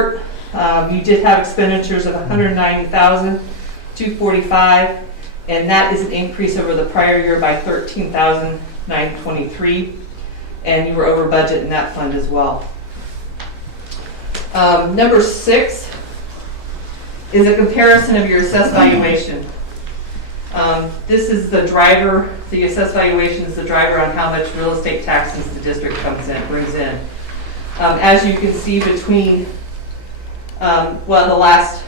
report, you did have expenditures of $190,245, and that is an increase over the prior year by $13,923, and you were over budget in that fund as well. Number 6 is a comparison of your assessed valuation. This is the driver, the assessed valuation is the driver on how much real estate taxes the district brings in. As you can see between, the last,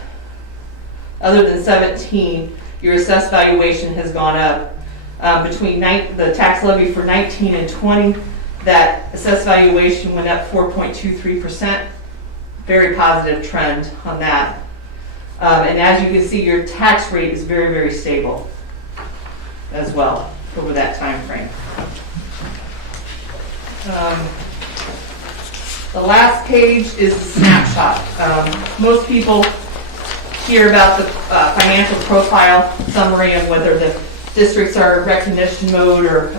other than 17, your assessed valuation has gone up. Between the tax levy for 19 and 20, that assessed valuation went up 4.23%. Very positive trend on that. And as you can see, your tax rate is very, very stable as well over that time frame. The last page is the snapshot. Most people hear about the financial profile summary of whether the districts are in recognition mode or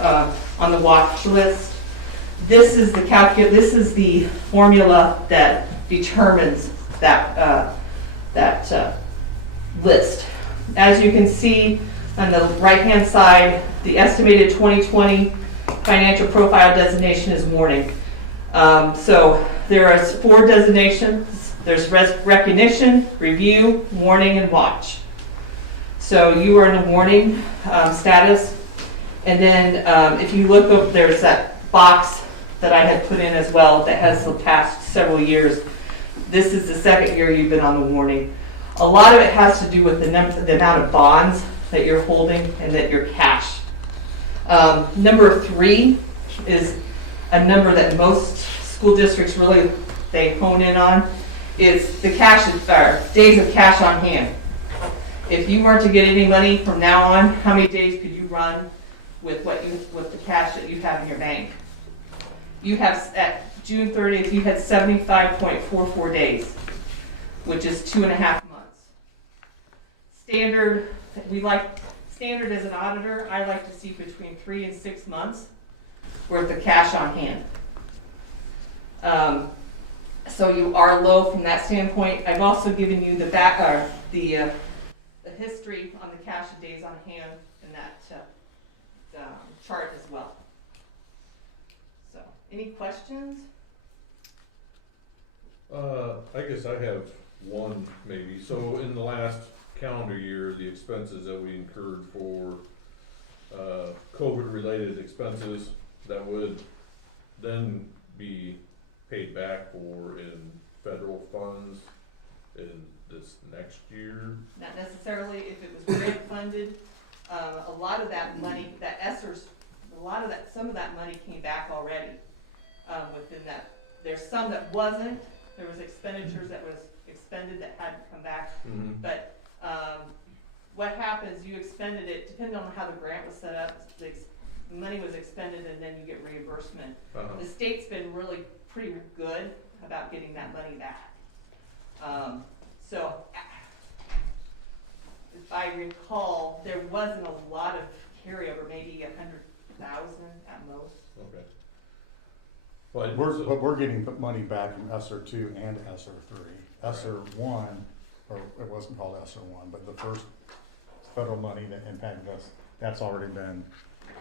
on the watch list. This is the formula that determines that list. As you can see on the right-hand side, the estimated 2020 financial profile designation is warning. So there are 4 designations. There's recognition, review, warning, and watch. So you are in a warning status. And then if you look up, there's that box that I had put in as well that has the past several years. This is the 2nd year you've been on the warning. A lot of it has to do with the amount of bonds that you're holding and that your cash. Number 3 is a number that most school districts really, they hone in on, is the cash, or days of cash on hand. If you weren't to get any money from now on, how many days could you run with the cash that you have in your bank? You have, at June 30th, you had 75.44 days, which is 2.5 months. Standard as an auditor, I like to see between 3 and 6 months worth of cash on hand. So you are low from that standpoint. I've also given you the history on the cash of days on hand in that chart as well. So, any questions? I guess I have one maybe. So in the last calendar year, the expenses that we incurred for COVID-related expenses that would then be paid back for in federal funds in this next year? Not necessarily. If it was grant funded, a lot of that money, some of that money came back already within that. There's some that wasn't. There was expenditures that was expended that had to come back. Mm-hmm. But what happens, you expended it, depending on how the grant was set up, the money was expended and then you get reimbursement. Uh-huh. The state's been really pretty good about getting that money back. So if I recall, there wasn't a lot of carryover, maybe 100,000 at most. Okay. But we're getting money back from ESSER 2 and ESSER 3. ESSER 1, or it wasn't called ESSER 1, but the first federal money that impacted us, that's already been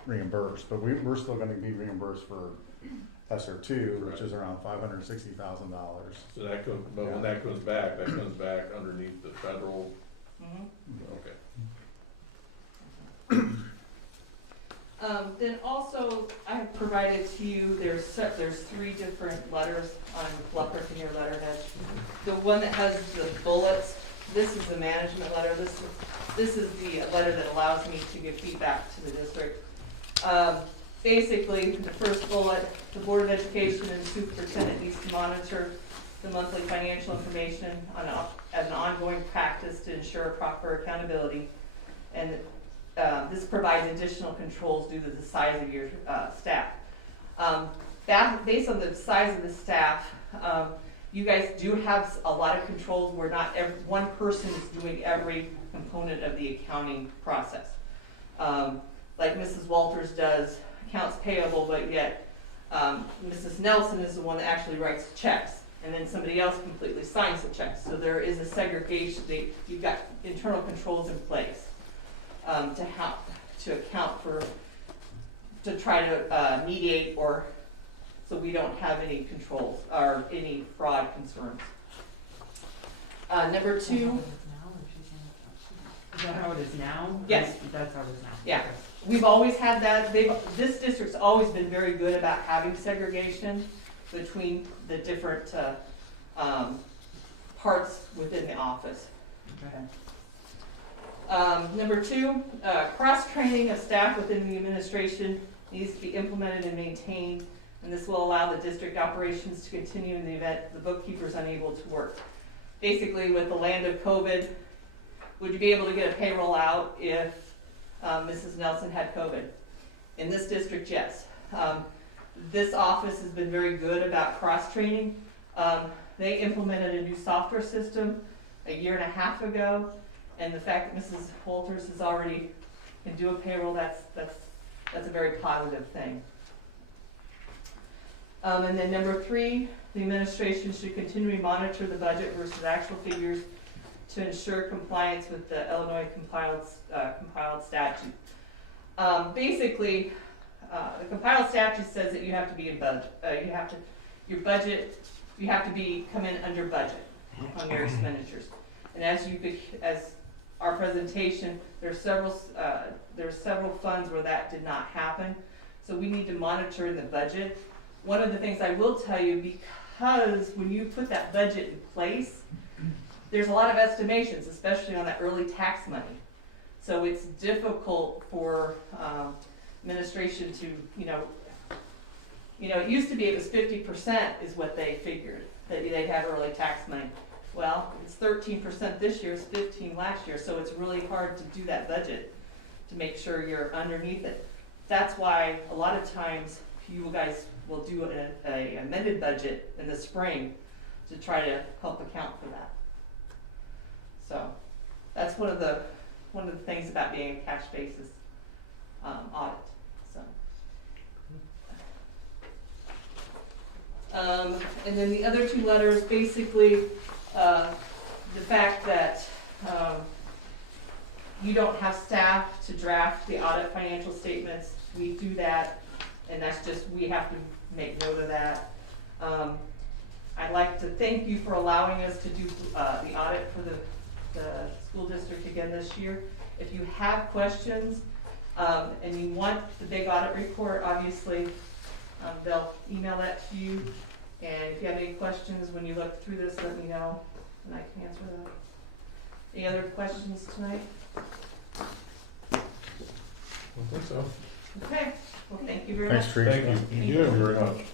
reimbursed. But we're still going to be reimbursed for ESSER 2, which is around $560,000. So that comes, but when that comes back underneath the federal. Mm-hmm. Okay. Then also, I have provided to you, there's 3 different letters on Bluffrick in your letterhead. The one that has the bullets, this is the management letter. This is the letter that allows me to give feedback to the district. Basically, the first bullet, the Board of Education and the Superintendent needs to monitor the monthly financial information as an ongoing practice to ensure proper accountability. And this provides additional controls due to the size of your staff. Based on the size of the staff, you guys do have a lot of controls where not one person is doing every component of the accounting process. Like Mrs. Walters does accounts payable, but yet Mrs. Nelson is the one that actually writes checks. and then somebody else completely signs the check. So there is a segregation. You've got internal controls in place to account for, to try to mediate, or so we don't have any controls or any fraud concerns. Number 2. Is that how it is now? Yes. That's how it is now. Yeah. Okay. We've always had that. This district's always been very good about having segregation between the different parts within the office. Okay. Number 2, cross-training of staff within the administration needs to be implemented and maintained, and this will allow the district operations to continue in the event the bookkeeper is unable to work. Basically, with the land of COVID, would you be able to get a payroll out if Mrs. Nelson had COVID? In this district, yes. This office has been very good about cross-training. They implemented a new software system a year and a half ago, and the fact that Mrs. Walters has already can do a payroll, that's a very positive thing. And then number 3, the administration should continually monitor the budget versus actual figures to ensure compliance with the Illinois compiled statute. Basically, the compiled statute says that you have to be in budget. You have to come in under budget on your expenditures. And as our presentation, there's several funds where that did not happen. So we need to monitor in the budget. One of the things I will tell you, because when you put that budget in place, there's a lot of estimations, especially on that early tax money. So it's difficult for administration to, it used to be it was 50% is what they figured, that they'd have early tax money. Well, it's 13% this year, it's 15% last year, so it's really hard to do that budget to make sure you're underneath it. That's why a lot of times you guys will do an amended budget in the spring to try to help account for that. So that's one of the things about being a cash basis audit. So, and then the other 2 letters, basically, the fact that you don't have staff to draft the audit financial statements. We do that, and that's just, we have to make note of that. I'd like to thank you for allowing us to do the audit for the school district again this year. If you have questions and you want the big audit report, obviously they'll email that to you. And if you have any questions when you look through this, let me know and I can answer them. Any other questions tonight? I think so. Okay, well, thank you very Thanks, much. Teresa. Thank you. Thank you very much.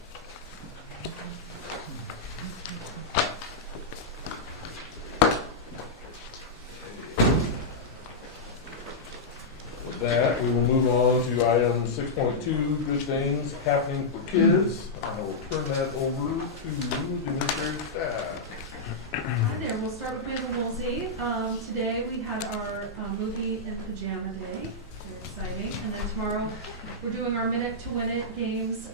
With that, we will move on to item 6.2, good things happening for kids. I will turn that over to the administrative staff. Hi there, we'll start with Mayfield Woolsey. Today we had our movie and pajama day, very exciting. And then tomorrow we're doing our Minute to Win It games,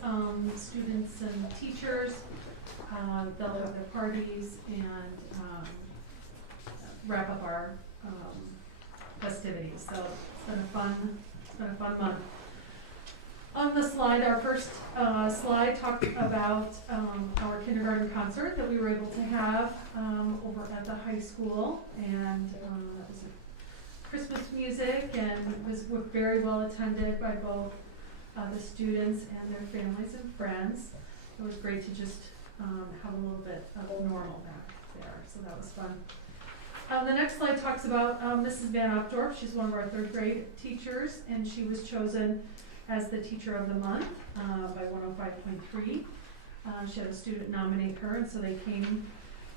students and teachers. They'll have their parties and wrap up our festivities. So it's been a fun month. On the slide, our first slide talked about our kindergarten concert that we were able to have over at the high school, and it was Christmas music, and it was very well attended by both the students and their families and friends. It was great to just have a little bit of normal back there, so that was fun. The next slide talks about Mrs. Van Opdorf. She's one of our 3rd grade teachers, and she was chosen as the Teacher of the Month by 105.3. She had a student nominate her, and so they came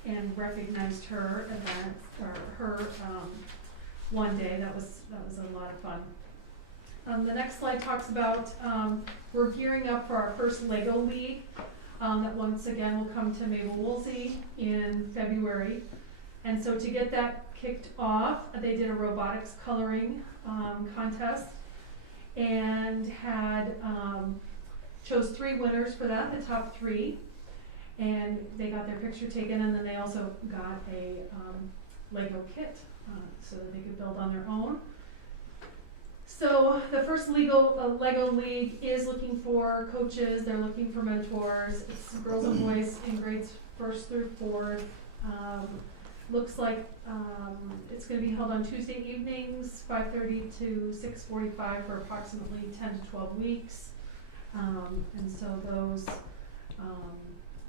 and recognized her event, or her one day. That was a lot of fun. The next slide talks about we're gearing up for our first Lego League that once again will come to Mayfield Woolsey in February. And so to get that kicked off, they did a robotics coloring contest and had chose 3 winners for that, the top 3. and they got their picture taken, and then they also got a Lego kit so that they could build on their own. So the first Lego League is looking for coaches, they're looking for mentors. It's girls and boys in grades 1st through 4th. Looks like it's going to be held on Tuesday evenings, 5:30 to 6:45 for approximately 10 to 12 weeks. And so those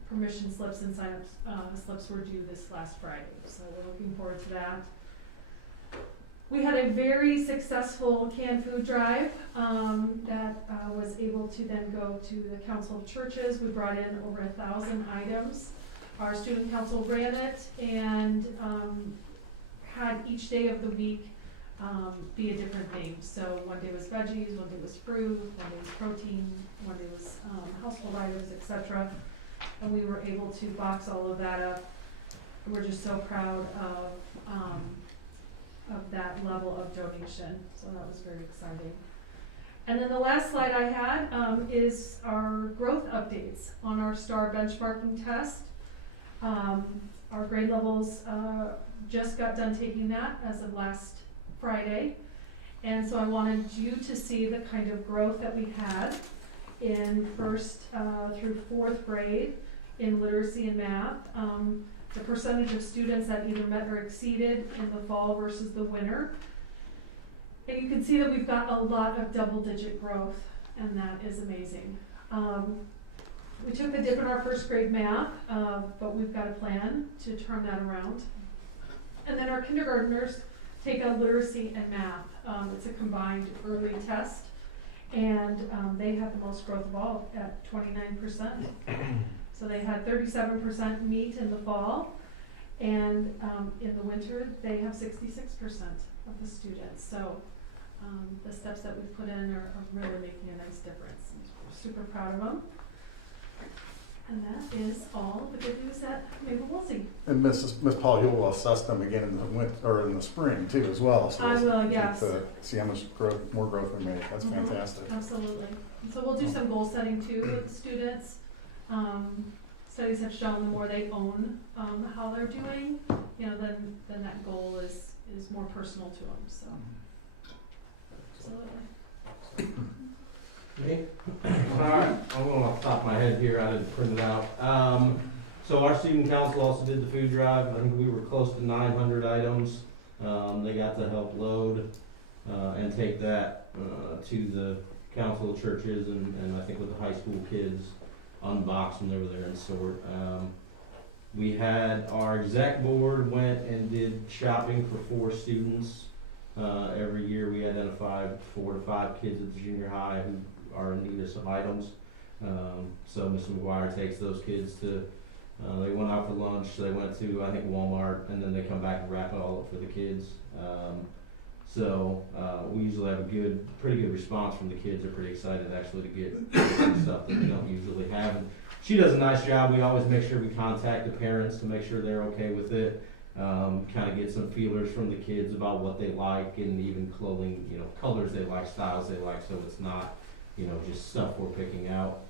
permission slips and sign-up slips were due this last Friday. So we're looking forward to that. We had a very successful canned food drive that was able to then go to the Council of Churches. We brought in over 1,000 items. Our student council ran it and had each day of the week be a different theme. So one day was veggies, one day was fruit, one day was protein, one day was household items, etc. And we were able to box all of that up. We're just so proud of that level of donation. So that was very exciting. And then the last slide I had is our growth updates on our STAR benchmarking test. Our grade levels just got done taking that as of last Friday. And so I wanted you to see the kind of growth that we had in 1st through 4th grade in literacy and math. The percentage of students that either met or exceeded in the fall versus the winter. And you can see that we've got a lot of double-digit growth, and that is amazing. We took a dip in our 1st grade math, but we've got a plan to turn that around. And then our kindergartners take a literacy and math. It's a combined early test, and they had the most growth of all at 29%. So they had 37% meet in the fall, and in the winter they have 66% of the students. So the steps that we've put in are really making a nice difference. We're super proud of them. And that is all the good news at Mayfield Woolsey. And Miss Paul, you'll assess them again in the winter or in the spring too, as well. So I will, yes. To see how much more growth we make. That's fantastic. Absolutely. And so we'll do some goal setting too with the students. Studies have shown the more they own how they're doing, then that goal is more personal to them. So, absolutely. Me? Alright, I'm going off the top of my head here, I didn't print it out. So our student council also did the food drive. I think we were close to 900 items. They got to help load and take that to the council of churches and I think with the high school kids, unbox when they were there and sort. We had our exec board went and did shopping for 4 students. Every year we identified 4 to 5 kids at the junior high who are in need of some items. So Mr. McGuire takes those kids to, they went out for lunch, they went to, I think, Walmart, and then they come back and wrap it all up for the kids. So we usually have a pretty good response from the kids. They're pretty excited actually to get some stuff that we don't usually have. And she does a nice job. We always make sure we contact the parents to make sure they're okay with it. Kind of get some feelers from the kids about what they like and even clothing, colors they like, styles they like, so it's not, just stuff we're picking out.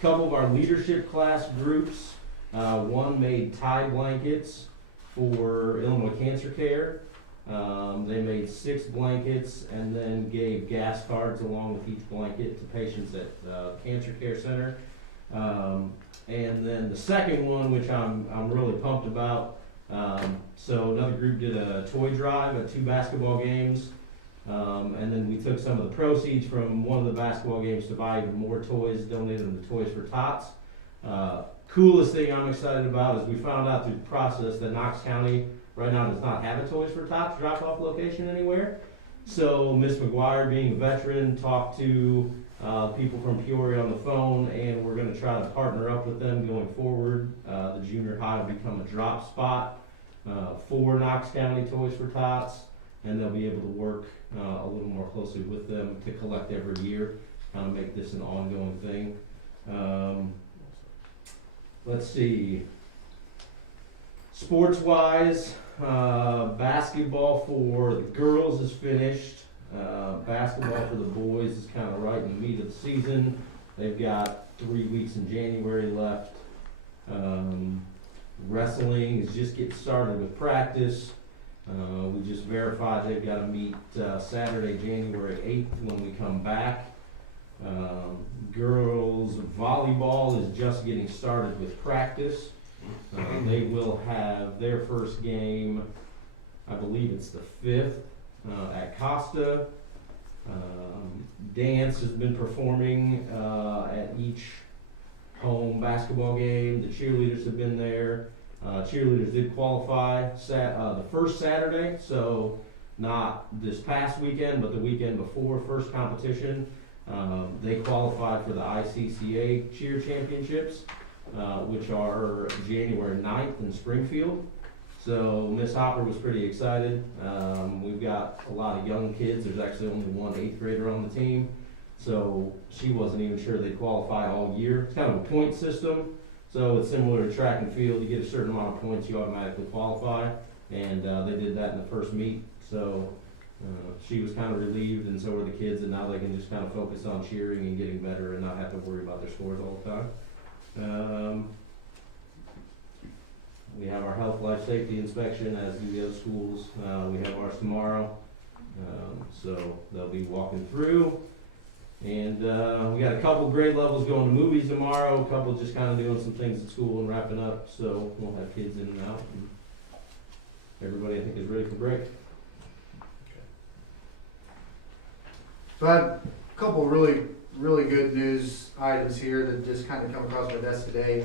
Couple of our leadership class groups, one made tie blankets for Illinois Cancer Care. They made 6 blankets and then gave gas cards along with each blanket to patients at Cancer Care Center. And then the second one, which I'm really pumped about, so another group did a toy drive at 2 basketball games. And then we took some of the proceeds from one of the basketball games to buy even more toys, donated them to Toys for Tots. Coolest thing I'm excited about is we found out through the process that Knox County right now does not have a Toys for Tots drop-off location anywhere. So Ms. McGuire, being a veteran, talked to people from Peoria on the phone, and we're going to try to partner up with them going forward. The junior high will become a drop spot for Knox County Toys for Tots, and they'll be able to work a little more closely with them to collect every year, kind of make this an ongoing thing. Let's see. Sports-wise, basketball for the girls is finished. Basketball for the boys is kind of right in the meat of the season. They've got 3 weeks in January left. Wrestling is just getting started with practice. We just verified they've got to meet Saturday, January 8th when we come back. Girls volleyball is just getting started with practice. They will have their first game, I believe it's the 5th, at Costa. Dance has been performing at each home basketball game. The cheerleaders have been there. Cheerleaders did qualify the first Saturday, so not this past weekend, but the weekend before first competition. They qualified for the ICCA Cheer Championships, which are January 9th in Springfield. So Miss Hopper was pretty excited. We've got a lot of young kids. There's actually only one 8th grader on the team. So she wasn't even sure they'd qualify all year. It's kind of a point system. So it's similar to track and field. You get a certain amount of points, you automatically qualify. And they did that in the first meet. So she was kind of relieved, and so were the kids, and now they can just kind of focus on cheering and getting better and not have to worry about their scores all the time. We have our health, life, safety inspection, as do the other schools. We have ours tomorrow, so they'll be walking through. And we got a couple grade levels going to movies tomorrow, a couple just kind of doing some things at school and wrapping up, so we'll have kids in and out. And everybody, I think, is ready for break. So I have a couple really good news items here that just kind of come across my desk today.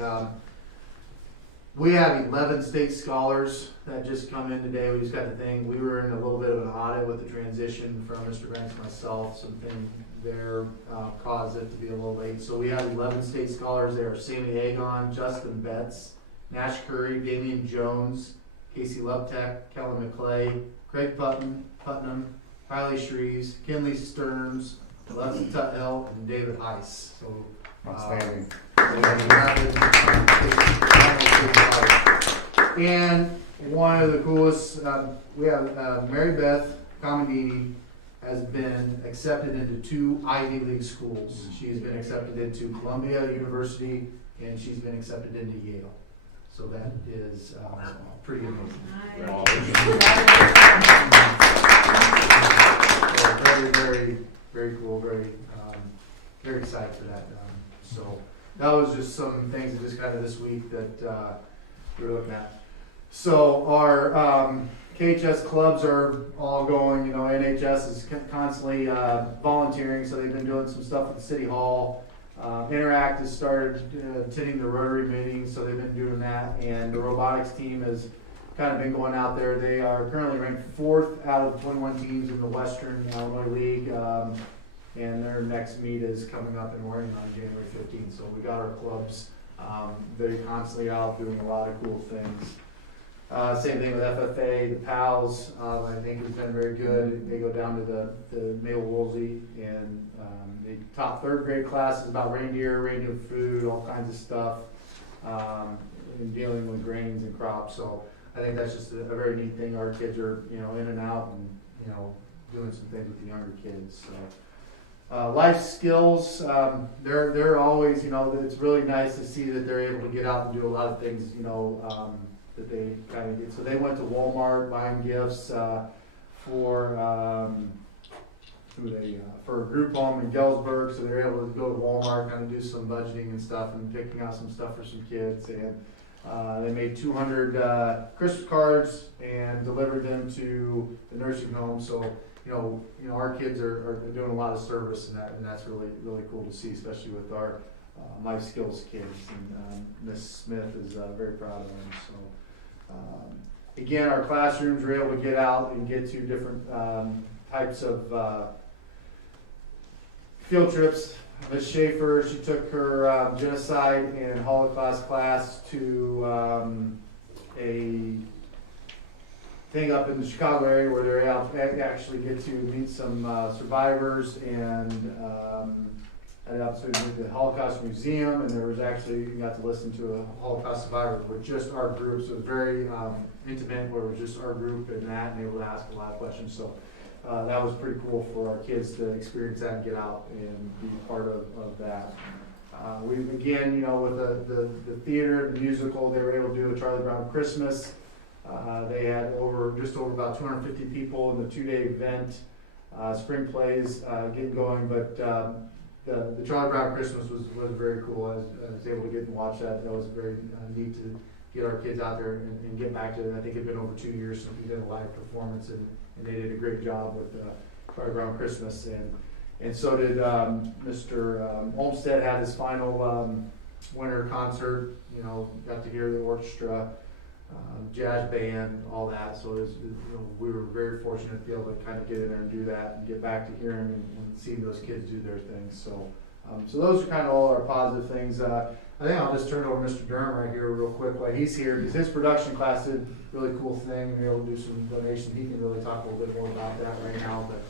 We have 11 state scholars that just come in today. We just got the thing. We were in a little bit of an audit with the transition from Mr. Grant to myself. Something there caused it to be a little late. So we have 11 state scholars. They are Sammy Agon, Justin Betts, Nash Curry, Damian Jones, Casey Lovetek, Kellen McClay, Craig Putnam, Riley Shreves, Kinley Stearns, Leslie Tuthill, and David Heiss. So, Outstanding. And one of the coolest, we have Mary Beth Comandini has been accepted into 2 Ivy League schools. She's been accepted into Columbia University, and she's been accepted into Yale. So that is pretty amazing. So very cool, very excited for that. So that was just some things that just kind of this week that we were looking at. So our KHS clubs are all going, NHS is constantly volunteering, so they've been doing some stuff at the City Hall. Interact has started attending the Rotary meetings, so they've been doing that, and the robotics team has kind of been going out there. They are currently ranked 4th out of 21 teams in the Western Illinois League, and their next meet is coming up in Oregon on January 15th. So we got our clubs. They're constantly out doing a lot of cool things. Same thing with FFA, the PALs, I think has been very good. They go down to the Mayfield Woolsey, and the top 3rd grade classes about reindeer food, all kinds of stuff, and dealing with grains and crops. So I think that's just a very neat thing. Our kids are, in and out, and, doing some things with the younger kids. So, life skills, they're always, it's really nice to see that they're able to get out and do a lot of things, that they kind of did. So they went to Walmart buying gifts for for a group home in Galesburg. So they were able to go to Walmart, kind of do some budgeting and stuff, and picking out some stuff for some kids. And they made 200 Christmas cards and delivered them to the nursing home. So our kids are doing a lot of service in that, and that's really cool to see, especially with our life skills kids. And Miss Smith is very proud of them. So. Again, our classrooms were able to get out and get to different types of field trips. Ms. Schaefer, she took her genocide and Holocaust class to a thing up in the Chicago area where they're out actually get to meet some survivors, and I also went to the Holocaust Museum, and there was actually, you got to listen to a Holocaust survivor with just our group. So it was very intimate, where it was just our group and able to ask a lot of questions. So that was pretty cool for our kids to experience that and get out and be part of that. We've, again, with the theater, the musical, they were able to do a Charlie Brown Christmas. They had just over about 250 people in the 2-day event. Spring plays getting going, but the Charlie Brown Christmas was very cool. I was able to get and watch that. That was very neat to get our kids out there and get back to it. I think it's been over 2 years since we did a live performance, and they did a great job with Charlie Brown Christmas. And so did Mr. Olmsted had his final winter concert. Got to hear the orchestra, jazz band, all that. So it was, we were very fortunate to be able to kind of get in there and do that and get back to hearing and seeing those kids do their things. So those are kind of all our positive things. I think I'll just turn it over to Mr. Durham right here real quick while he's here, because his production class did a really cool thing. We were able to do some donations. He can really talk a little bit more about that right now, but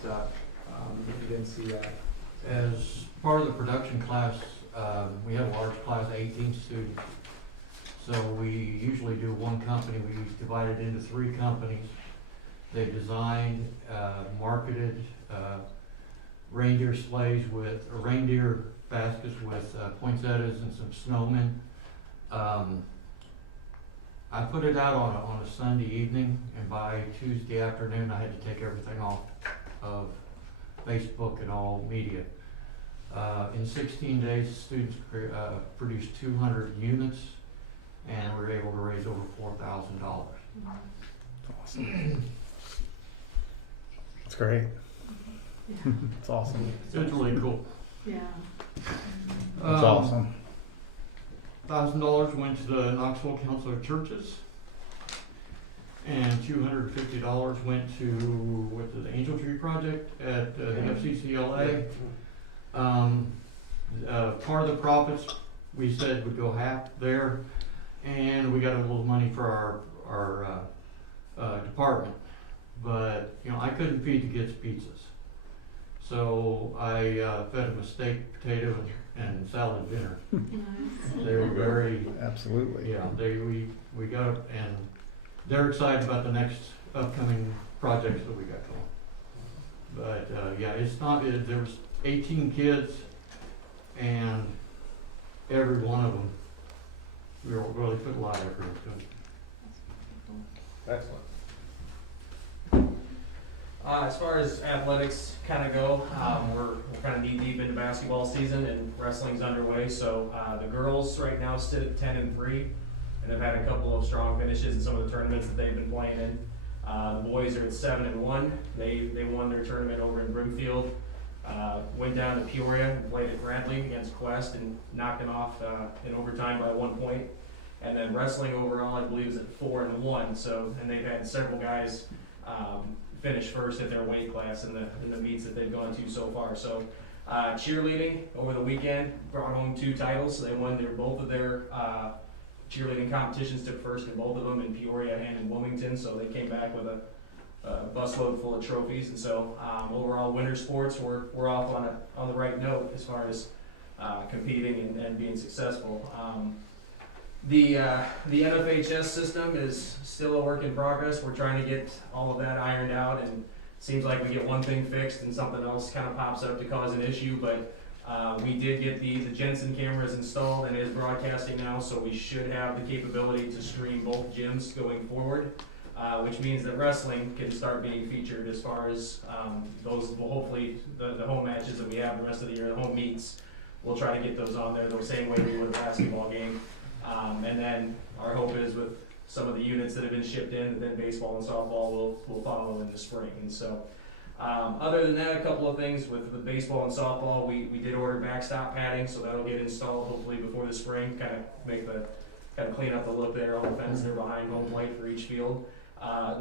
if you didn't see that. As part of the production class, we have a large class of 18 students. So we usually do one company. We divide it into 3 companies. They designed, marketed reindeer sleighs reindeer baskets with poinsettias and some snowmen. I put it out on a Sunday evening, and by Tuesday afternoon I had to take everything off of Facebook and all media. In 16 days, students produced 200 units, and we were able to raise over $4,000. Awesome. That's great. Yeah. It's awesome. It's really cool. Yeah. That's awesome. $1,000 went to the Knoxville Council of Churches, and $250 went to the Angel Tree Project at the FCCLA. Part of the profits we said would go half there, and we got a little money for our department. But I couldn't feed the kids pizzas, so I fed them a steak, potato, and salad dinner. Nice. They were very Absolutely. yeah. We got it, and they're excited about the next upcoming projects that we got going. But yeah, it's not. There was 18 kids, and every one of them, we really put a lot of effort into it. Excellent. As far as athletics kind of go, we're kind of knee deep into basketball season, and wrestling's underway. So the girls right now sit at 10-3, and have had a couple of strong finishes in some of the tournaments that they've been playing in. The boys are at 7-1. They won their tournament over in Broomfield. Went down to Peoria and played at Brantley against Quest and knocked them off in overtime by 1 point. And then wrestling overall, I believe, is at 4-1. So, and they've had several guys finish first at their weight class in the meets that they've gone to so far. So, cheerleading over the weekend brought home 2 titles. They won both of their cheerleading competitions, took first in both of them in Peoria and in Wilmington. So they came back with a busload full of trophies. And so overall, winter sports, we're off on the right note as far as competing and being successful. The NFHS system is still a work in progress. We're trying to get all of that ironed out, and it seems like we get one thing fixed and something else kind of pops up to cause an issue. But we did get the Jensen cameras installed and is broadcasting now, so we should have the capability to stream both gyms going forward, which means that wrestling can start being featured as far as those, well, hopefully the home matches that we have the rest of the year, the home meets. We'll try to get those on there the same way we would a basketball game. And then our hope is with some of the units that have been shipped in, and then baseball and softball will follow in the spring. And so, other than that, a couple of things with the baseball and softball, we did order backstop padding, so that'll get installed hopefully before the spring. Kind of clean up the look there on the fence there behind home plate for each field.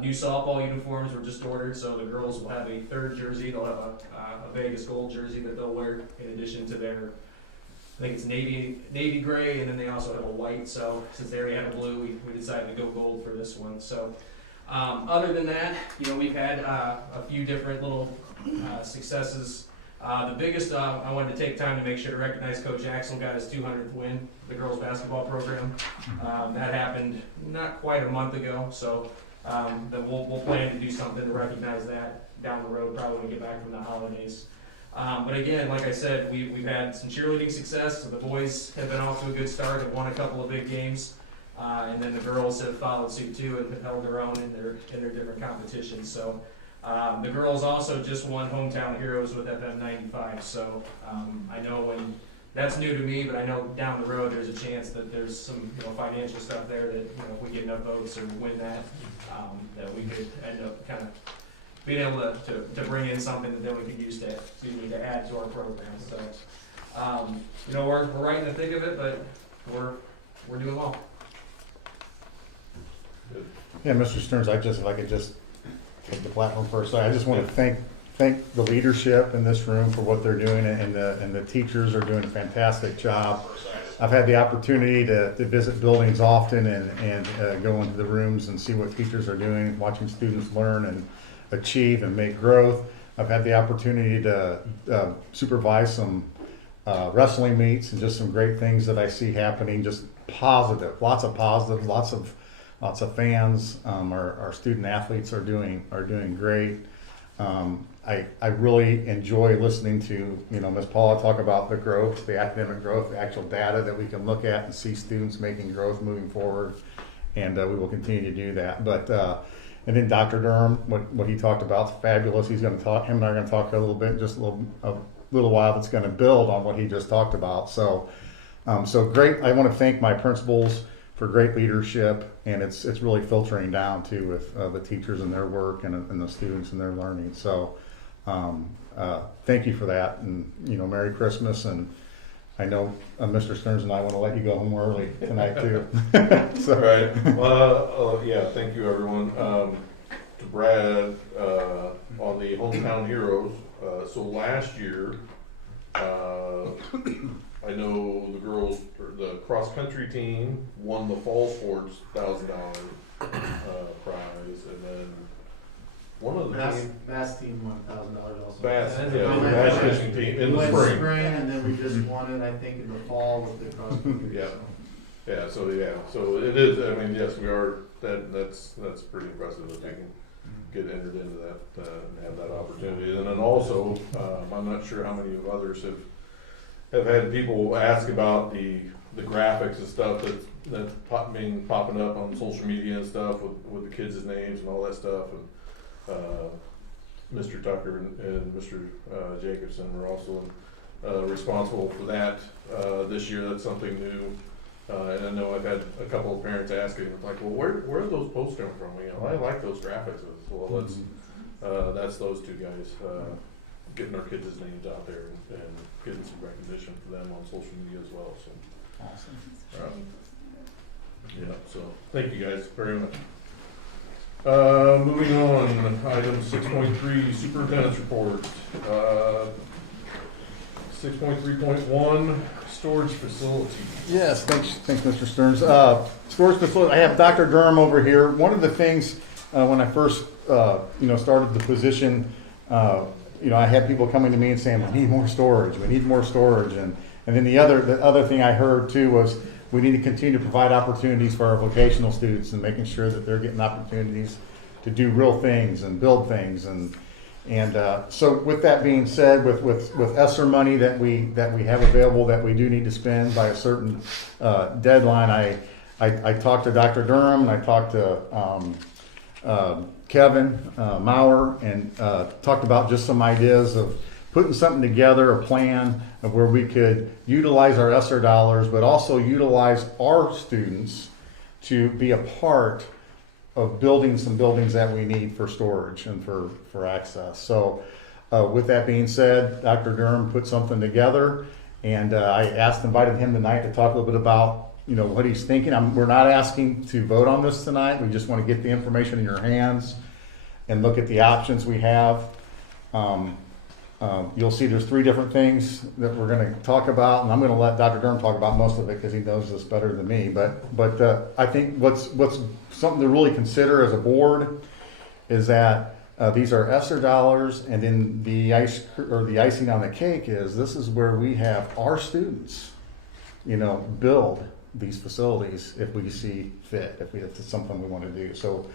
New softball uniforms were just ordered, so the girls will have a 3rd jersey. They'll have a Vegas gold jersey that they'll wear in addition to their, I think it's navy gray, and then they also have a white. So since they already had a blue, we decided to go gold for this one. So other than that, we've had a few different little successes. The biggest, I wanted to take time to make sure to recognize Coach Axel got his 200th win, the girls basketball program. That happened not quite a month ago, so then we'll plan to do something to recognize that down the road, probably when we get back from the holidays. But again, like I said, we've had some cheerleading success, so the boys have been off to a good start, have won a couple of big games. And then the girls have followed suit too and have held their own in their different competitions. So the girls also just won Hometown Heroes with FM 95. So I know when that's new to me, but I know down the road there's a chance that there's some financial stuff there that if we get enough votes or win that, that we could end up kind of being able to bring in something that then we could use to add to our program. So we're right in the thick of it, but we're doing well. Yeah, Mr. Stearns, if I could just take the platform for a second. I just want to thank the leadership in this room for what they're doing, and the teachers are doing a fantastic job. I've had the opportunity to visit buildings often and go into the rooms and see what teachers are doing, watching students learn and achieve and make growth. I've had the opportunity to supervise some wrestling meets and just some great things that I see happening, just positive, lots of positives, lots of fans. Our student athletes are doing great. I really enjoy listening to Ms. Paula talk about the growth, the academic growth, the actual data that we can look at and see students making growth moving forward, and we will continue to do that. But and then Dr. Durham, what he talked about is fabulous. He's going to talk. Him and I are going to talk a little bit, just a little while. That's going to build on what he just talked about. So great. I want to thank my principals for great leadership, and it's really filtering down too with the teachers and their work and the students and their learning. So thank you for that, and Merry Christmas. And I know Mr. Stearns and I want to let you go home early tonight too. So. Right. Well, yeah. Thank you, everyone. To Brad on the Hometown Heroes. So last year, I know the girls, the cross country team won the fall sports $1,000 prize, and then one of the Bass team won $1,000 also. Bass, And yeah, then the bass fishing team in the spring. And then we just won it, I think, in the fall with the cross country. Yeah. So it is. I mean, yes, we are. That's pretty impressive that we can get entered into that and have that opportunity. And then also, I'm not sure how many of others have had people ask about the graphics and stuff that's popping up on social media and stuff with the kids' names and all that stuff. And Mr. Tucker and Mr. Jacobson were also responsible for that this year. That's something new. And I know I've had a couple of parents asking, like, well, where are those posts coming from? I like those graphics. Well, that's those two guys getting our kids' names out there and getting some recognition for them on social media as well. So, awesome. Yeah. So, thank you guys very much. Moving on, item 6.3, Superintendents Report. 6.3.1, storage facility. Yes, thanks, Mr. Stearns. Storage facility. I have Dr. Durham over here. One of the things when I first started the position, I had people coming to me and saying, "We need more storage. We need more storage." And then the other thing I heard too was we need to continue to provide opportunities for our vocational students and making sure that they're getting opportunities to do real things and build things. And so with that being said, with ESSER money that we have available that we do need to spend by a certain deadline, I talked to Dr. Durham and I talked to Kevin Maurer and talked about just some ideas of putting something together, a plan of where we could utilize our ESSER dollars, but also utilize our students to be a part of building some buildings that we need for storage and for access. So with that being said, Dr. Durham put something together, and I invited him tonight to talk a little bit about what he's thinking. We're not asking to vote on this tonight. We just want to get the information in your hands and look at the options we have. You'll see there's 3 different things that we're going to talk about, and I'm going to let Dr. Durham talk about most of it because he knows this better than me. But I think what's something to really consider as a board is that these are ESSER dollars, and then the icing on the cake is this is where we have our students, build these facilities if we see fit, if it's something we want to do. So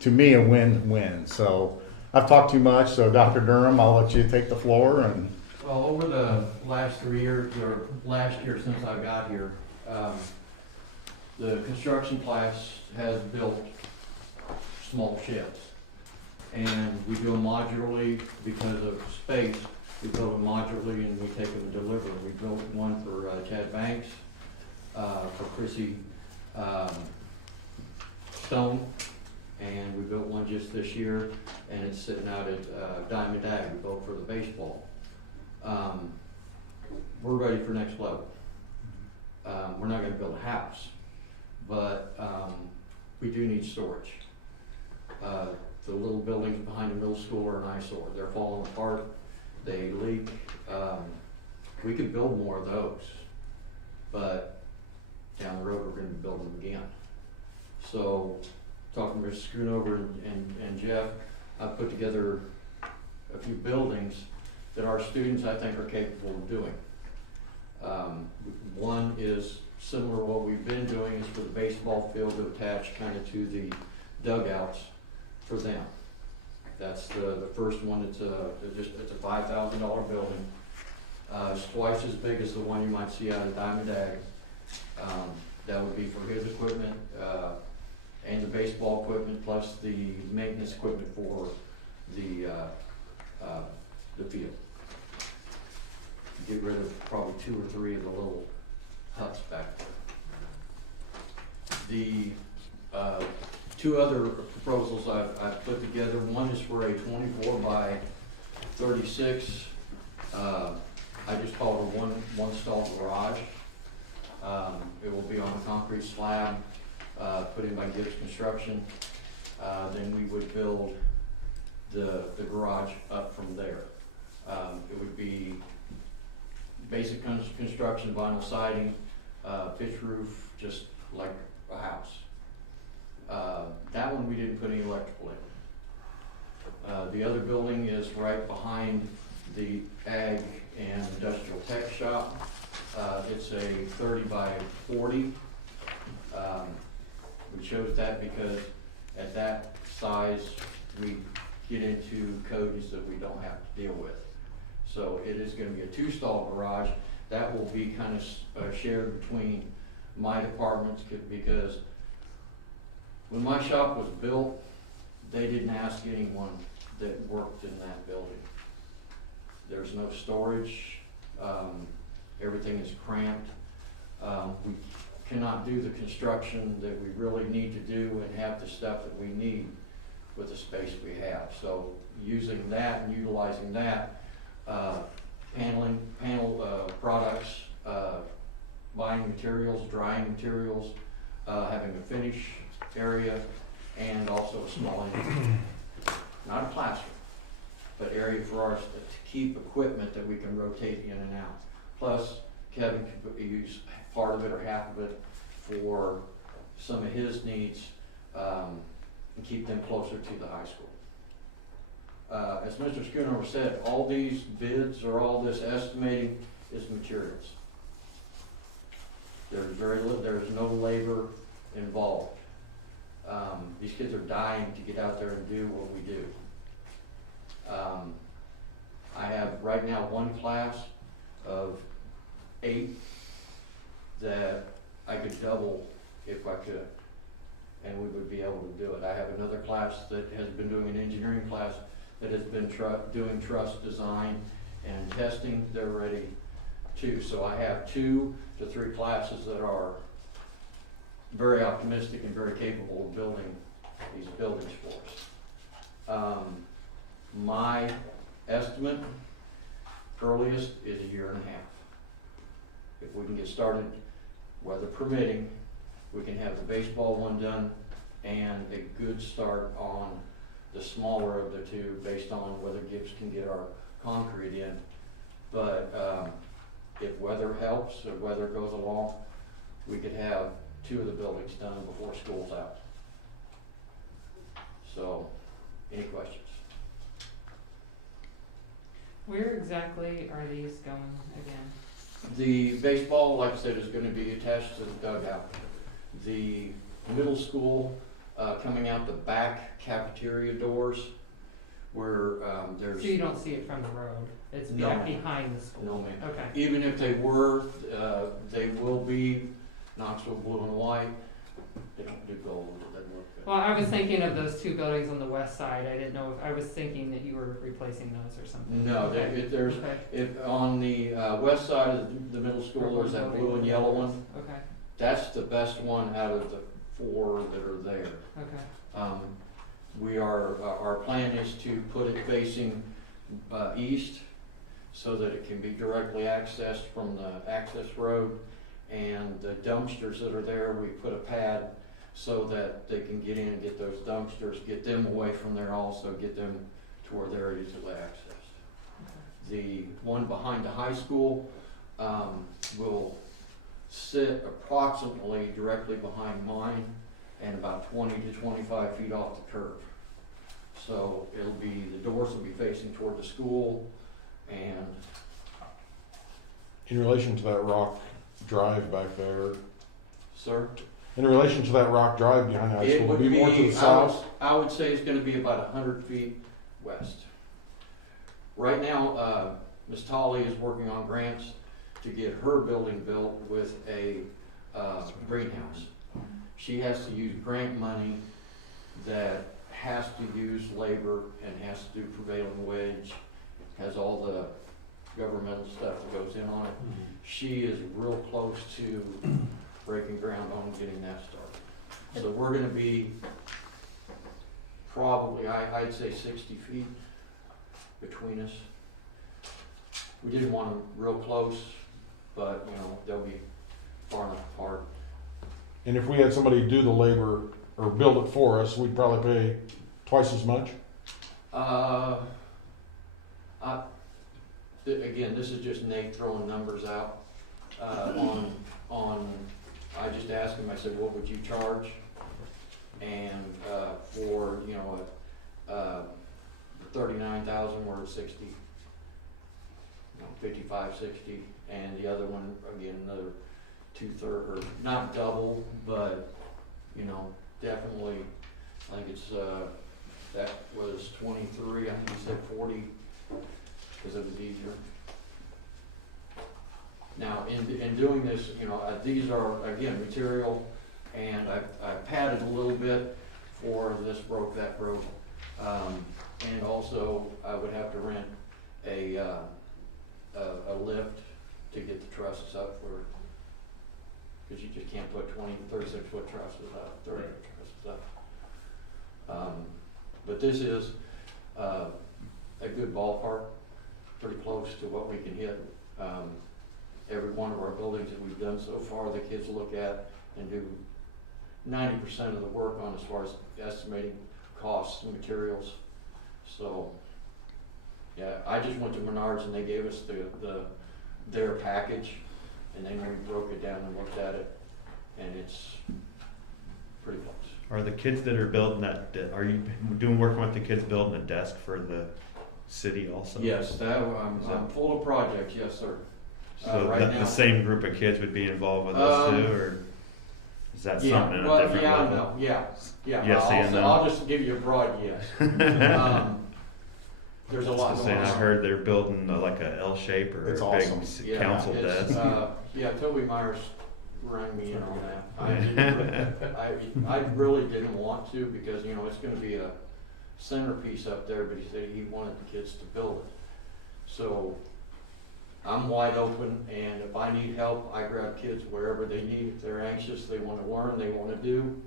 to me, a win-win. So I've talked too much, so Dr. Durham, I'll let you take the floor and Well, over the last 3 years, or last year since I got here, the construction class has built small sheds. And we do them modularly because of space. We build them modularly and we take them and deliver them. We built one for Chad Banks, for Chrissy Stone, and we built one just this year, and it's sitting out at Diamond Ag. We built for the baseball. We're ready for next level. We're not gonna build a house, but we do need storage. The little buildings behind the middle school are an eyesore. They're falling apart, they leak. We could build more of those, but down the road, we're gonna be building them again. So, talking to Mr. Schoonover and Jeff, I've put together a few buildings that our students, I think, are capable of doing. One is similar to what we've been doing, is for the baseball field to attach kind of to the dugouts for them. That's the first one. It's a $5,000 building. It's twice as big as the one you might see out of Diamond Ag. That would be for his equipment, and the baseball equipment, plus the maintenance equipment for the field. Get rid of probably 2 or 3 of the little huts back there. The 2 other proposals I've put together, one is for a 24 by 36, I just call it a one stall garage. It will be on a concrete slab, put in by Gibbs Construction. Then we would build the garage up from there. It would be basic construction, vinyl siding, pitch roof, just like a house. That one we didn't put any electrical in. The other building is right behind the ag and industrial tech shop. It's a 30 by 40. We chose that because at that size, we get into codes that we don't have to deal with. So it is gonna be a 2-stall garage. That will be kind of shared between my departments, because when my shop was built, they didn't ask anyone that worked in that building. There's no storage, everything is cramped. We cannot do the construction that we really need to do and have the stuff that we need with the space we have. So using that and utilizing that, panel products, buying materials, drying materials, having a finish area, and also a small engine. Not a classroom, but area for us to keep equipment that we can rotate in and out. Plus, Kevin could use part of it or half of it for some of his needs, and keep them closer to the high school. As Mr. Schoonover said, all these bids or all this estimating is materials. There's very little, there's no labor involved. These kids are dying to get out there and do what we do. I have right now one class of 8 that I could double if I could, and we would be able to do it. I have another class that has been doing an engineering class that has been doing truss design and testing. They're ready too. So I have 2 to 3 classes that are very optimistic and very capable of building these buildings for us. My estimate, earliest, is 1.5 years. If we can get started, weather permitting, we can have the baseball one done and a good start on the smaller of the 2 based on whether Gibbs can get our concrete in. But if weather helps or weather goes along, we could have 2 of the buildings done before school's out. So, any questions? Where exactly are these going again? The baseball, like I said, is going to be attached to the dugout. The middle school, coming out the back cafeteria doors, where, there's. So you don't see it from the road? It's No. back behind the school? No, ma'am. Okay. Even if they were, they will be Knoxville blue and white. They don't do gold, it doesn't look good. Well, I was thinking of those two buildings on the west side. I didn't know if, I was thinking that you were replacing those or something. No, Okay. there's, Okay. if, on the, west side of the middle school, there's that blue and yellow one. Okay, That's the best one out of the 4 that are there. okay. We are, our plan is to put it facing, east so that it can be directly accessed from the access road. And the dumpsters that are there, we put a pad so that they can get in and get those dumpsters, get them away from there also, get them to where they're easily accessed. The one behind the high school, will sit approximately directly behind mine and about 20 to 25 feet off the curb. So it'll be, the doors will be facing toward the school, and In relation to that rock drive back there, sir, in relation to that rock drive behind high it school, would would be more to the be, south? I would say it's gonna be about 100 feet west. Right now, Ms. Tolley is working on grants to get her building built with a, greenhouse. She has to use grant money that has to use labor and has to do prevailing wage, has all the governmental stuff that goes in on it. She is real close to breaking ground on getting that started. So we're gonna be probably, I'd say 60 feet between us. We didn't want them real close, but, you know, they'll be far enough apart. And if we had somebody do the labor or build it for us, we'd probably pay twice as much? Again, this is just Nate throwing numbers out, I just asked him, I said, what would you charge? And, for, you know, 39,000, we're at 60, 55, 60, and the other one, again, another 2/3, or not double, but, you know, definitely, I think it's, that was 23, I think he said 40, because it was easier. Now, in doing this, you know, these are, again, material, and I've padded a little bit for this broke, that broke. And also, I would have to rent a lift to get the trusses up for, because you just can't put 36-foot trusses up, 30 trusses up. But this is a good ballpark, pretty close to what we can hit. Every one of our buildings that we've done so far, the kids look at and do 90% of the work on as far as estimating costs and materials. So, yeah, I just went to Menards and they gave us their package, and then we broke it down and looked at it, and it's pretty close. Are the kids that are building that, are you doing work with the kids building a desk for the city also? Yes, I'm full of projects, yes, sir. So right the now, same group of kids would be involved with us too, or is that yeah, something at well, a different yeah, level? no, yeah. Yes and no. I'll just give you a broad yes. There's a lot Just going saying, on. I heard they're building like a L shape or It's a awesome. big council desk. Yeah, Toby Myers rang me in on that. I really didn't want to, because, you know, it's gonna be a centerpiece up there, but he said he wanted the kids to build it. So I'm wide open, and if I need help, I grab kids wherever they need. If they're anxious, they wanna learn, they wanna do.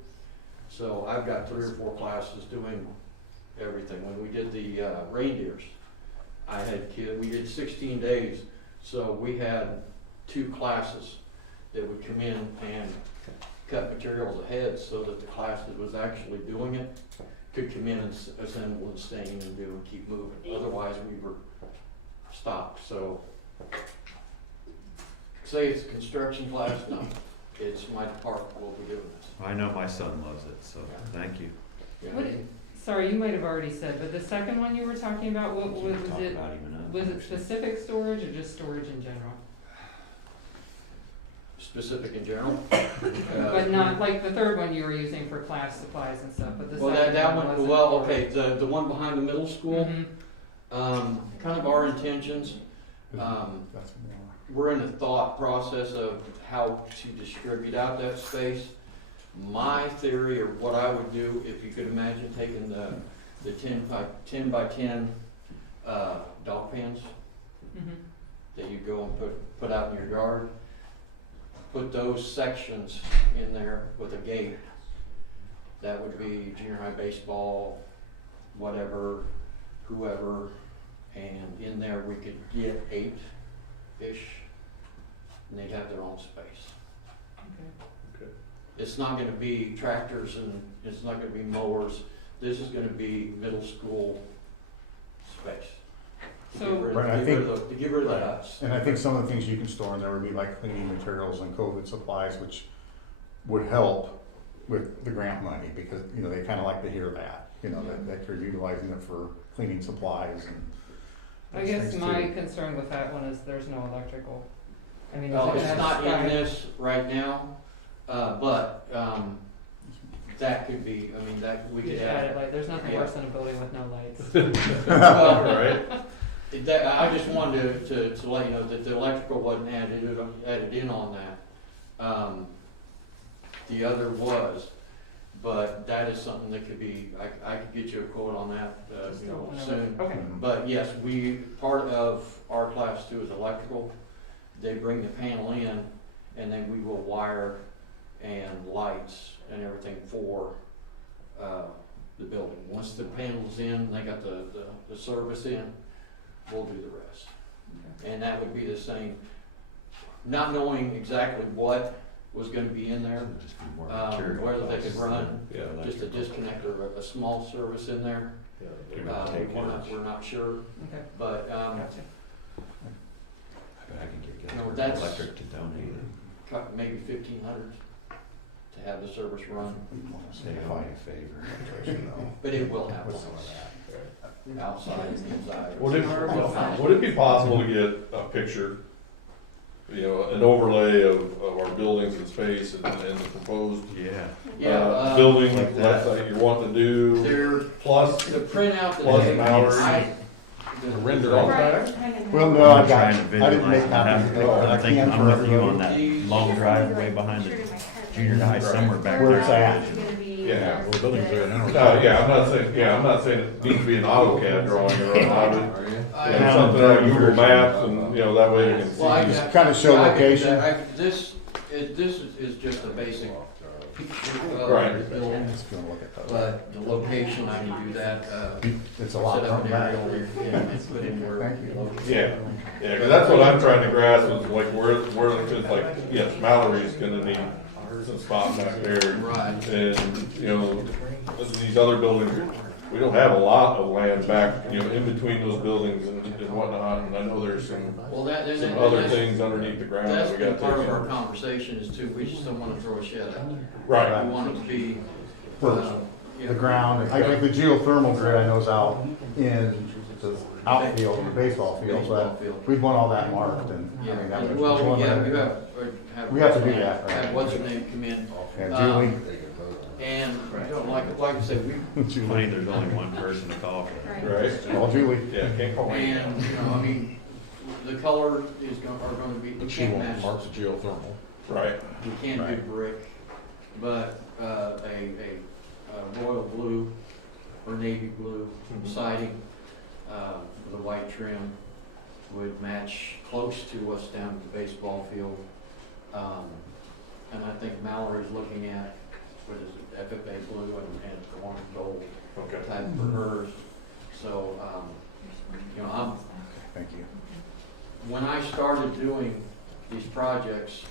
So I've got 3 or 4 classes doing everything. When we did the reindeers, I had kids, we did 16 days, so we had 2 classes that would come in and cut materials ahead so that the class that was actually doing it could come in and assemble and stain and do and keep moving. Otherwise, we were stopped. So, say it's a construction class, no, it's my department will be doing this. I know my son loves it, so thank you. You know, What, sorry, you might have already said, but the second one you were talking about, what was Talk it? about even Was it specific storage or just storage in general? specific in general. But not, like the third one you were using for class supplies and stuff, but the Well, second that one one, wasn't. well, okay, the one behind the middle school, Mhm. kind of our intentions. That's more. We're in the thought process of how to distribute out that space. My theory, or what I would do, if you could imagine taking the 10 by 10 dog pens Mhm. that you go and put out in your yard, put those sections in there with a gate. That would be junior high baseball, whatever, whoever, and in there we could get 8-ish, and they'd have their own space. Okay. It's not gonna be tractors and it's not gonna be mowers. This is gonna be middle school space. So- To Right, I get rid of the Right. huts. And I think some of the things you can store in there would be like cleaning materials and COVID supplies, which would help with the grant money, because, you know, they kinda like to hear that, you know, that you're utilizing it for cleaning supplies and I those guess things my too. concern with that one is there's no electrical. I mean, is it Well, gonna it's have not sky? in this right now, but that could be, I mean, that we We could should add it, add. like, there's nothing Yeah. worse than a building with no lights. Well, Right? I just wanted to let you know that the electrical wasn't added in on that. The other was, but that is something that could be, I could get you a quote on that, Just you know, whenever- soon. Okay. But yes, part of our class too is electrical. They bring the panel in and then we will wire and lights and everything for, the building. Once the panel's in, they got the service in, we'll do the rest. And that would be the same, not knowing exactly what was gonna be in there, whether they could run Yeah. just a disconnect or a small service in there. We're not sure, Okay, but, gotcha. I can get No, that's- electric to donate it. maybe 1,500 to have the service run, Say a favor. but it will have What's some of lights that? outside and inside. Would it be possible to get a picture, you know, an overlay of our buildings and space and the proposed Yeah. Yeah, building like that. that you're wanting to do, They're, plus the printout Plus that Mallory. the render on that? Well, no, I I'm got, trying to I didn't make visualize copies, that. but I I'm thinking, can I'm for with you on everybody. that long driveway behind the junior high, somewhere back Where there. it's at. Yeah. Well, the building's there now. I'm not saying it needs to be an AutoCAD drawing or anything, I would, you know, Yeah. something on Google Maps and, you know, that way you can see. Well, I Just kinda show location. This is just a basic picture of Right. the building, Just gonna look at those. but the location, I can do that, It's a lot set up from an that. aerial and put in where. Thank you. the location- Yeah, yeah, 'cause that's what I'm trying to grasp is like where, cause like, yes, Mallory's gonna need some spot back there. Right. And, you know, these other buildings, we don't have a lot of land back, you know, in between those buildings and whatnot, and I know there's some Well, some other things underneath the ground That's that we been gotta part take of our care of. conversation is too, we just don't wanna throw a shed out there. Right, We want it to be, First, yeah. the ground, I think the geothermal grid I know is out in the outfield, the baseball field, Baseball but field. we'd want all that marked and, I Yeah, mean, that would. well, yeah, preliminary. you have. We have to do that, right. Have what's her name come in, And Julie, and, like I said, we, Funny, Julie, there's only one person to call for. right, call Julie. yeah, can't call me. and, you know, I mean, the color are gonna be, you She can't won't match, mark the geothermal. Right, you can't do Right. brick, but, a royal blue or navy blue siding, with a white trim would match close to what's down at the baseball field. And I think Mallory's looking at, what is it, FFA blue and orange gold okay. type for hers. So, you know, Thank you. when I started doing these projects,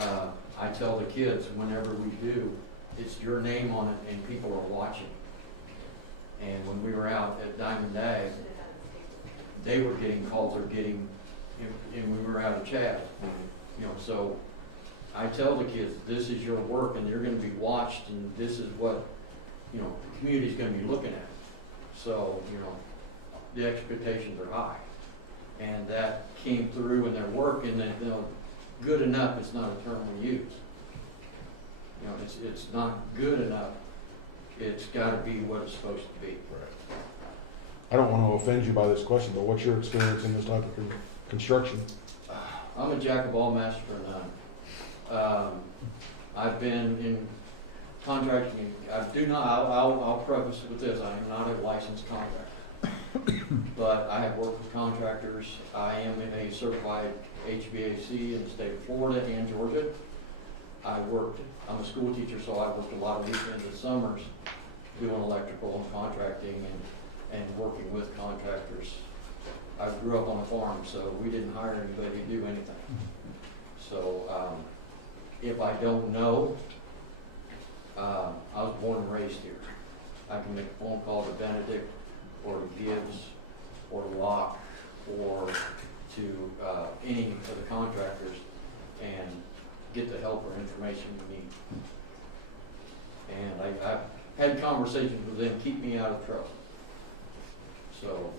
I tell the kids, whenever we do, it's your name on it and people are watching. And when we were out at Diamond Ag, they were getting calls, and we were out of Chad. You know, so I tell the kids, this is your work and you're gonna be watched and this is what, you know, the community's gonna be looking at. So, you know, the expectations are high. And that came through in their work, and then, you know, good enough is not a term we use. You know, it's not good enough. It's gotta be what it's supposed to be. I don't want to offend you by this question, but what's your experience in this type of construction? I'm a jack of all, master of none. I've been in contracting, I'll preface it with this, I am not a licensed contractor. But I have worked with contractors, I am in a certified HVAC in the state of Florida and Georgia. I'm a school teacher, so I worked a lot of weekends and summers doing electrical and contracting and working with contractors. I grew up on a farm, so we didn't hire anybody to do anything. So, if I don't know, I was born and raised here. I can make a phone call to Benedict or to Gibbs or to Locke or to any of the contractors and get the help or information we need. And I've had conversations with them, keep me out of trouble. So,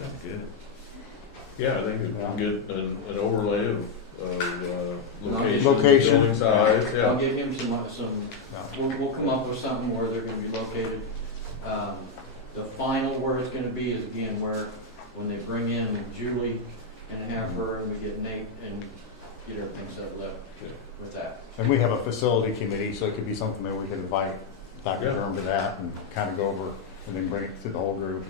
That's good. Yeah, I think if we can get an overlay of location, Location. building size, I'll yeah. give him some, we'll come up with something where they're gonna be located. The final where it's gonna be is again where, when they bring in Julie and have her, and we get Nate and get everything settled up with that. And we have a facility committee, so it could be something that we could invite Dr. Yeah. Durham to that and kind of go over and then bring it to the whole group.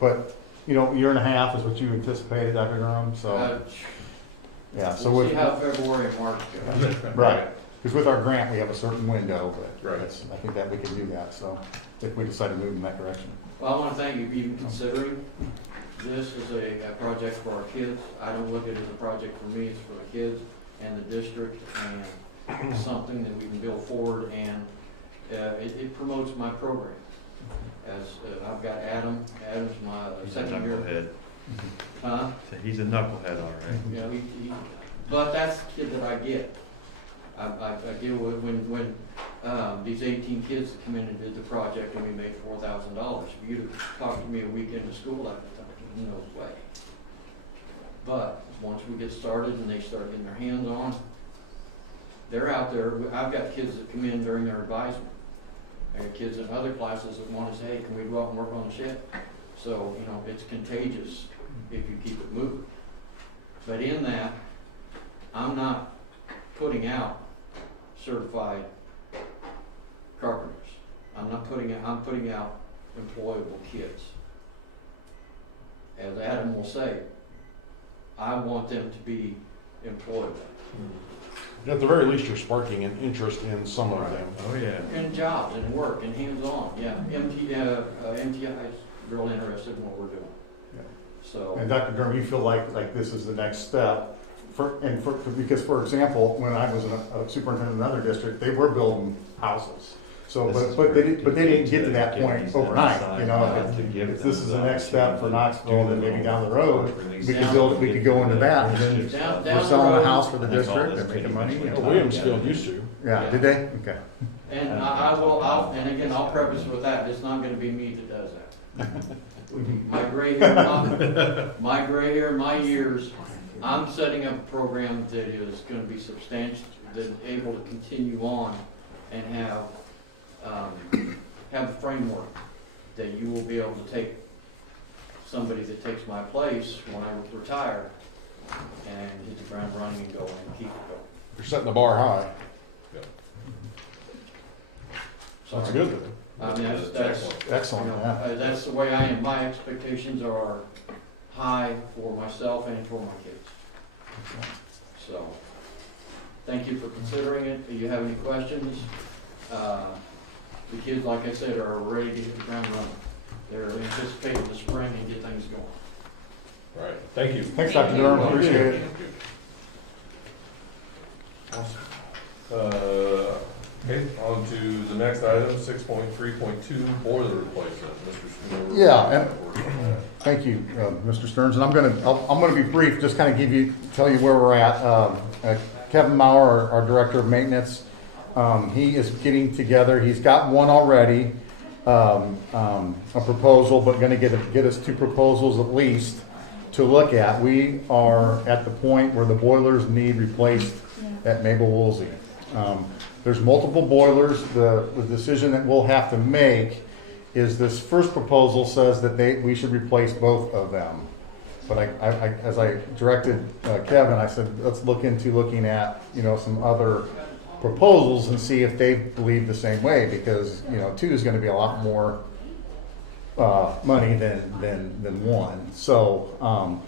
But, you know, a year and a half is what you anticipated, Dr. Durham, so, yeah, so We'll with, see how February and March go. right. Because with our grant, we have a certain window, but Right. that's, I think that we can do that, so if we decide to move in that direction. Well, I wanna thank you for even considering this as a project for our kids. I don't look at it as a project for me, it's for the kids and the district, and something that we can build forward, and it promotes my program. As I've got Adam's my He's a second year. knucklehead. Huh? He's a knucklehead, all right. You know, but that's the kid that I get. I deal with when these 18 kids that come in and did the project and we made $4,000. If you'd have talked to me a week into school after that, no way. But once we get started and they start getting their hands on, they're out there. I've got kids that come in during their advisement. I got kids in other classes that want to say, hey, can we go out and work on the shed? So, you know, it's contagious if you keep it moving. But in that, I'm not putting out certified carpenters. I'm putting out employable kids. As Adam will say, I want them to be employable. At the very least, you're sparking an interest in some of them. Oh, yeah. In jobs and work and hands-on, yeah. MTI is real interested in what we're doing. Yeah. So, And Dr. Durham, you feel like this is the next step? Because, for example, when I was a superintendent in another district, they were building houses. So, but they didn't get to that point overnight, you know. If this is the next step for Knoxville, then maybe down the road, we could go into that. And then down we're the selling a road, house for the district, they're making money. you know. Williamsfield used to. Yeah, did they? Okay. and and again, I'll preface with that, it's not gonna be me that does that. My gray hair, my years, I'm setting up a program that is gonna be substantial, that's able to continue on and have a framework that you will be able to take somebody that takes my place when I retire and hit the ground running and go and keep it going. You're setting the bar high. So That's good. I mean, that's, Excellent, you know, yeah. that's the way I am. My expectations are high for myself and for my kids. So, thank you for considering it. Do you have any questions? The kids, like I said, are ready to hit the ground running. They're anticipating the spring and get things going. Right, thank you. Thanks, Dr. Durham, appreciate it. Okay, on to the next item, 6.3.2, boiler replacement, Mr. Schooner. Yeah, Thank you, Mr. Stearns, and I'm gonna be brief, just kind of tell you where we're at. Kevin Maurer, our Director of Maintenance, he is getting together, he's got one already, a proposal, but gonna get us two proposals at least, to look at. We are at the point where the boilers need replaced at Mabel Woolsey. There's multiple boilers. The decision that we'll have to make is this first proposal says that we should replace both of them. But as I directed Kevin, I said, let's look into looking at, some other proposals and see if they believe the same way, because, 2 is gonna be a lot more money than 1. So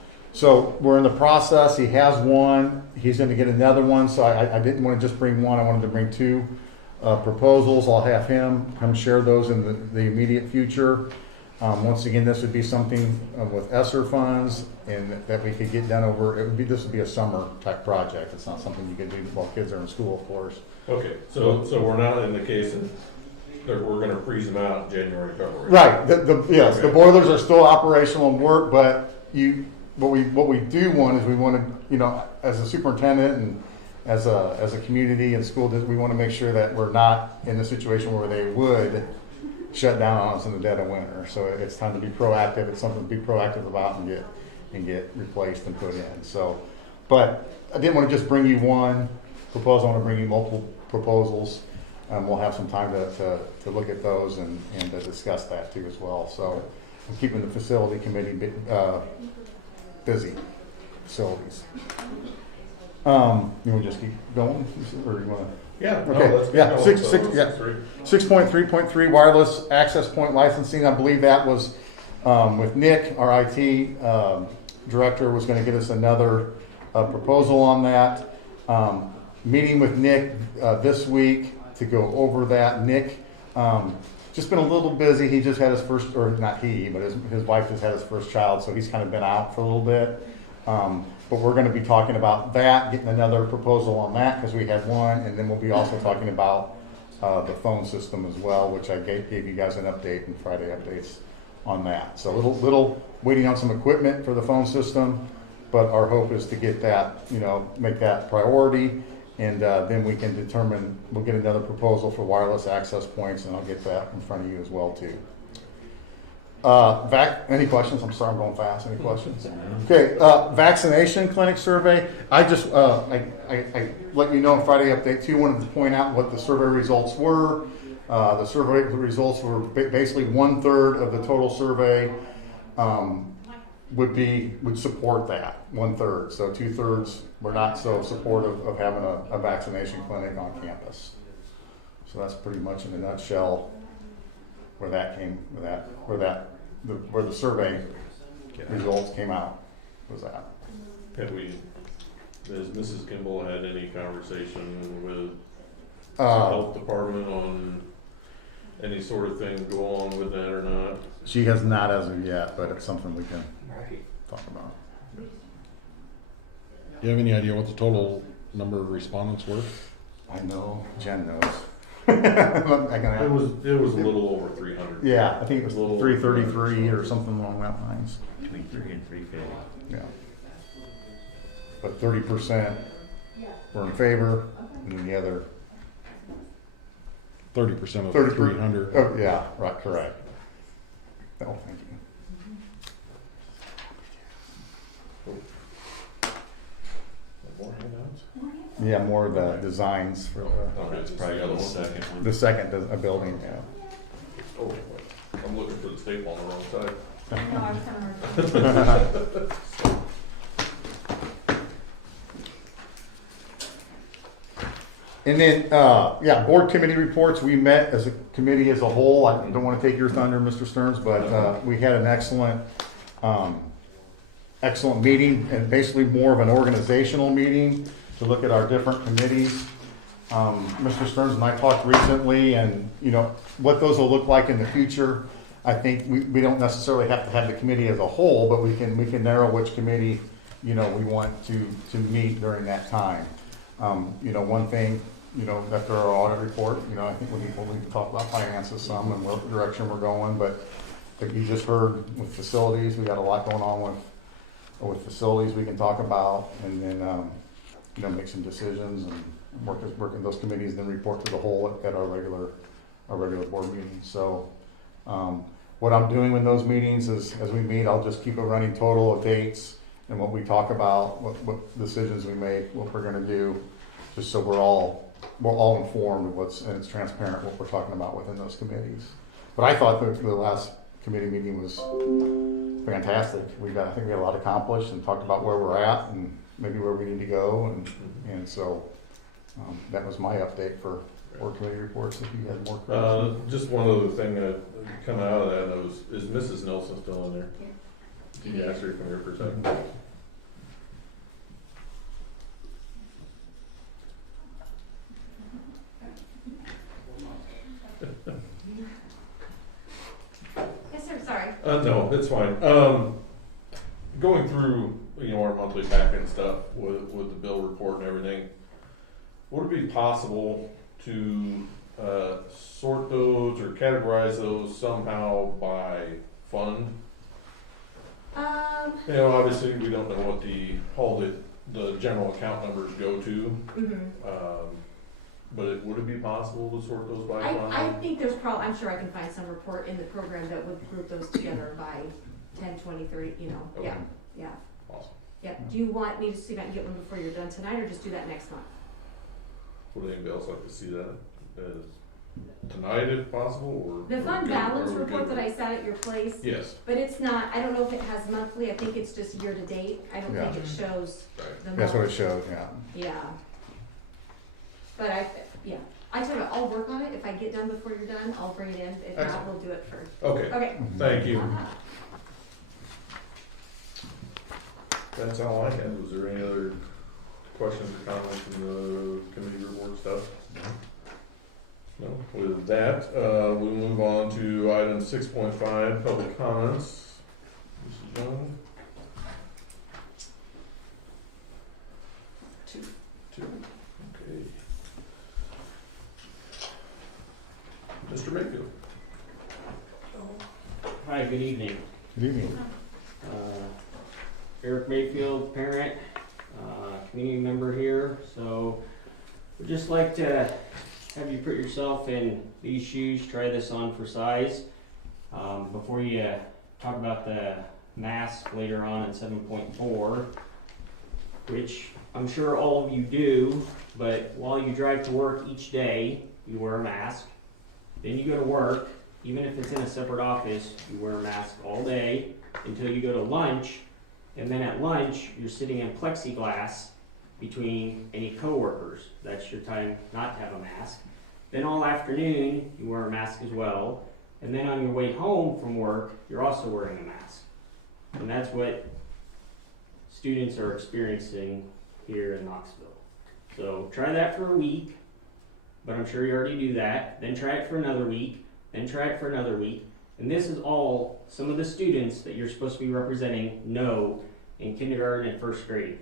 we're in the process. He has one. He's going to get another one. So I didn't want to just bring one. I wanted to bring 2 proposals. I'll have him come share those in the immediate future. Once again, this would be something with ESSER funds, and that we could get done over. This would be a summer type project. It's not something you could do while kids are in school, of course. Okay, so we're not in the case that we're gonna freeze them out January, February. Right. Yes, Okay. the boilers are still operational and work, but what we do want is we want to, as a superintendent and as a community and school district, we want to make sure that we're not in the situation where they would shut down on us in the dead of winter. So it's time to be proactive. It's something to be proactive about and get replaced and put in. So, but I didn't want to just bring you one proposal. I want to bring you multiple proposals. We'll have some time to look at those and to discuss that too as well. So I'm keeping the facility committee busy. Facilities. You want to just keep going, or you want to? Yeah. No, Okay. let's Yeah. go. 6.3.3 wireless access point licensing. I believe that was with Nick, our IT director, was going to get us another proposal on that. Meeting with Nick this week to go over that. Nick just been a little busy. He just had his first, or not he, but his wife just had his first child, so he's kind of been out for a little bit. But we're going to be talking about that, getting another proposal on that, because we had one, and then we'll be also talking about the phone system as well, which I gave you guys an update in Friday updates on that. So little waiting on some equipment for the phone system, but our hope is to get that, make that priority, and then we can determine, we'll get another proposal for wireless access points, and I'll get that in front of you as well too. Any questions? I'm sorry, I'm going fast. Any questions? Okay, vaccination clinic survey. I just, I let you know on Friday update too, wanted to point out what the survey results were. The survey results were basically 1/3 of the total survey would support that, 1/3. So 2/3 were not so supportive of having a vaccination clinic on campus. So that's pretty much in a nutshell where the survey results came out was that. Has Mrs. Kimball had any conversation with the Uh, health department on any sort of thing go on with that or not? She has not as of yet, but it's something we can talk about. Do you have any idea what the total number of respondents were? I know Jen knows. It was a little over 300. Yeah, I think it was A little 333 or something along that lines. Between 3 and 350. Yeah. But 30% were in favor, and then the other 30% of 30 the 300. Oh, yeah, right, correct. Oh, thank you. More handouts? Yeah, more of the designs for Okay, It's probably the second one. the second building. Yeah. Oh, I'm looking for the staple on the wrong side. No, I was kind of hard. And then, board committee reports. We met as a committee as a whole. I don't want to take your thunder, Mr. Stearns, but we had an excellent meeting, and basically more of an organizational meeting to look at our different committees. Mr. Stearns and I talked recently, and what those will look like in the future. I think we don't necessarily have to have the committee as a whole, but we can narrow which committee we want to meet during that time. One thing, after our audit report, I think we need to talk about finances some and what direction we're going. But like you just heard with facilities, we got a lot going on with facilities we can talk about, and then make some decisions and work in those committees, then report to the whole at our regular board meeting. So what I'm doing in those meetings is, as we meet, I'll just keep a running total of dates and what we talk about, what decisions we make, what we're gonna do, just so we're all informed of and it's transparent what we're talking about within those committees. But I thought the last committee meeting was fantastic. I think we got a lot accomplished and talked about where we're at and maybe where we need to go, and so that was my update for board committee reports. If you had more questions. Just one other thing that come out of that is Mrs. Nelson still in there? Yeah. Can you ask her to come here for a second? Yes, sir, sorry. No, it's fine. Going through, our monthly packet and stuff with the bill report and everything, would it be possible to sort those or categorize those somehow by fund? Obviously we don't know what all the general account numbers go to, but would it be possible to sort those by fund? I think there's I'm sure I can find some report in the program that would group those together by 10, 20, 30, Okay. yeah. Awesome. Yeah, do you want me to see if I can get one before you're done tonight, or just do that next month? Would anybody else like to see that tonight if possible, or? The fund or balance are we report good? that I sat at your place, Yes. but it's not, I don't know if it has monthly, I think it's just year to date, I don't think Yeah. it shows Right. the That's what it month. showed, yeah. Yeah. But I tell you, I'll work on it, if I get done before you're done, I'll bring it in, if not, Excellent. we'll do it first. Okay, Okay. thank you. Uh-huh. That's all I had. Was there any other questions or comments from the committee report stuff? No? With that, we'll move on to item 6.5, public comments. Mrs. Young? Two. Okay. Mr. Mayfield? Hi, good evening. Good evening. Eric Mayfield, parent, community member here. So we'd just like to have you put yourself in these shoes, try this on for size. Before you talk about the mask later on in 7.4, which I'm sure all of you do, but while you drive to work each day, you wear a mask. Then you go to work, even if it's in a separate office, you wear a mask all day until you go to lunch. And then at lunch, you're sitting in plexiglass between any coworkers. That's your time not to have a mask. Then all afternoon, you wear a mask as well. And then on your way home from work, you're also wearing a mask. And that's what students are experiencing here in Knoxville. So try that for a week, but I'm sure you already do that. Then try it for another week, then try it for another week. And this is all some of the students that you're supposed to be representing know in kindergarten and first grade.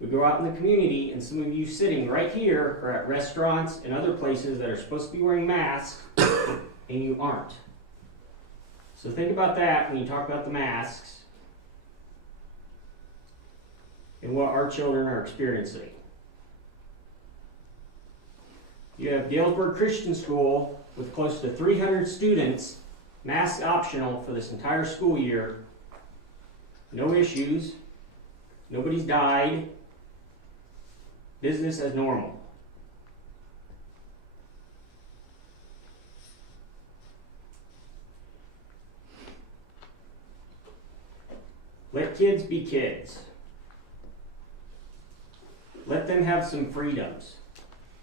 We go out in the community, and some of you sitting right here are at restaurants and other places that are supposed to be wearing masks, and you aren't. So think about that when you talk about the masks and what our children are experiencing. You have Galesburg Christian School with close to 300 students, mask optional for this entire school year. No issues. Nobody's died. Business as normal. Let kids be kids. Let them have some freedoms.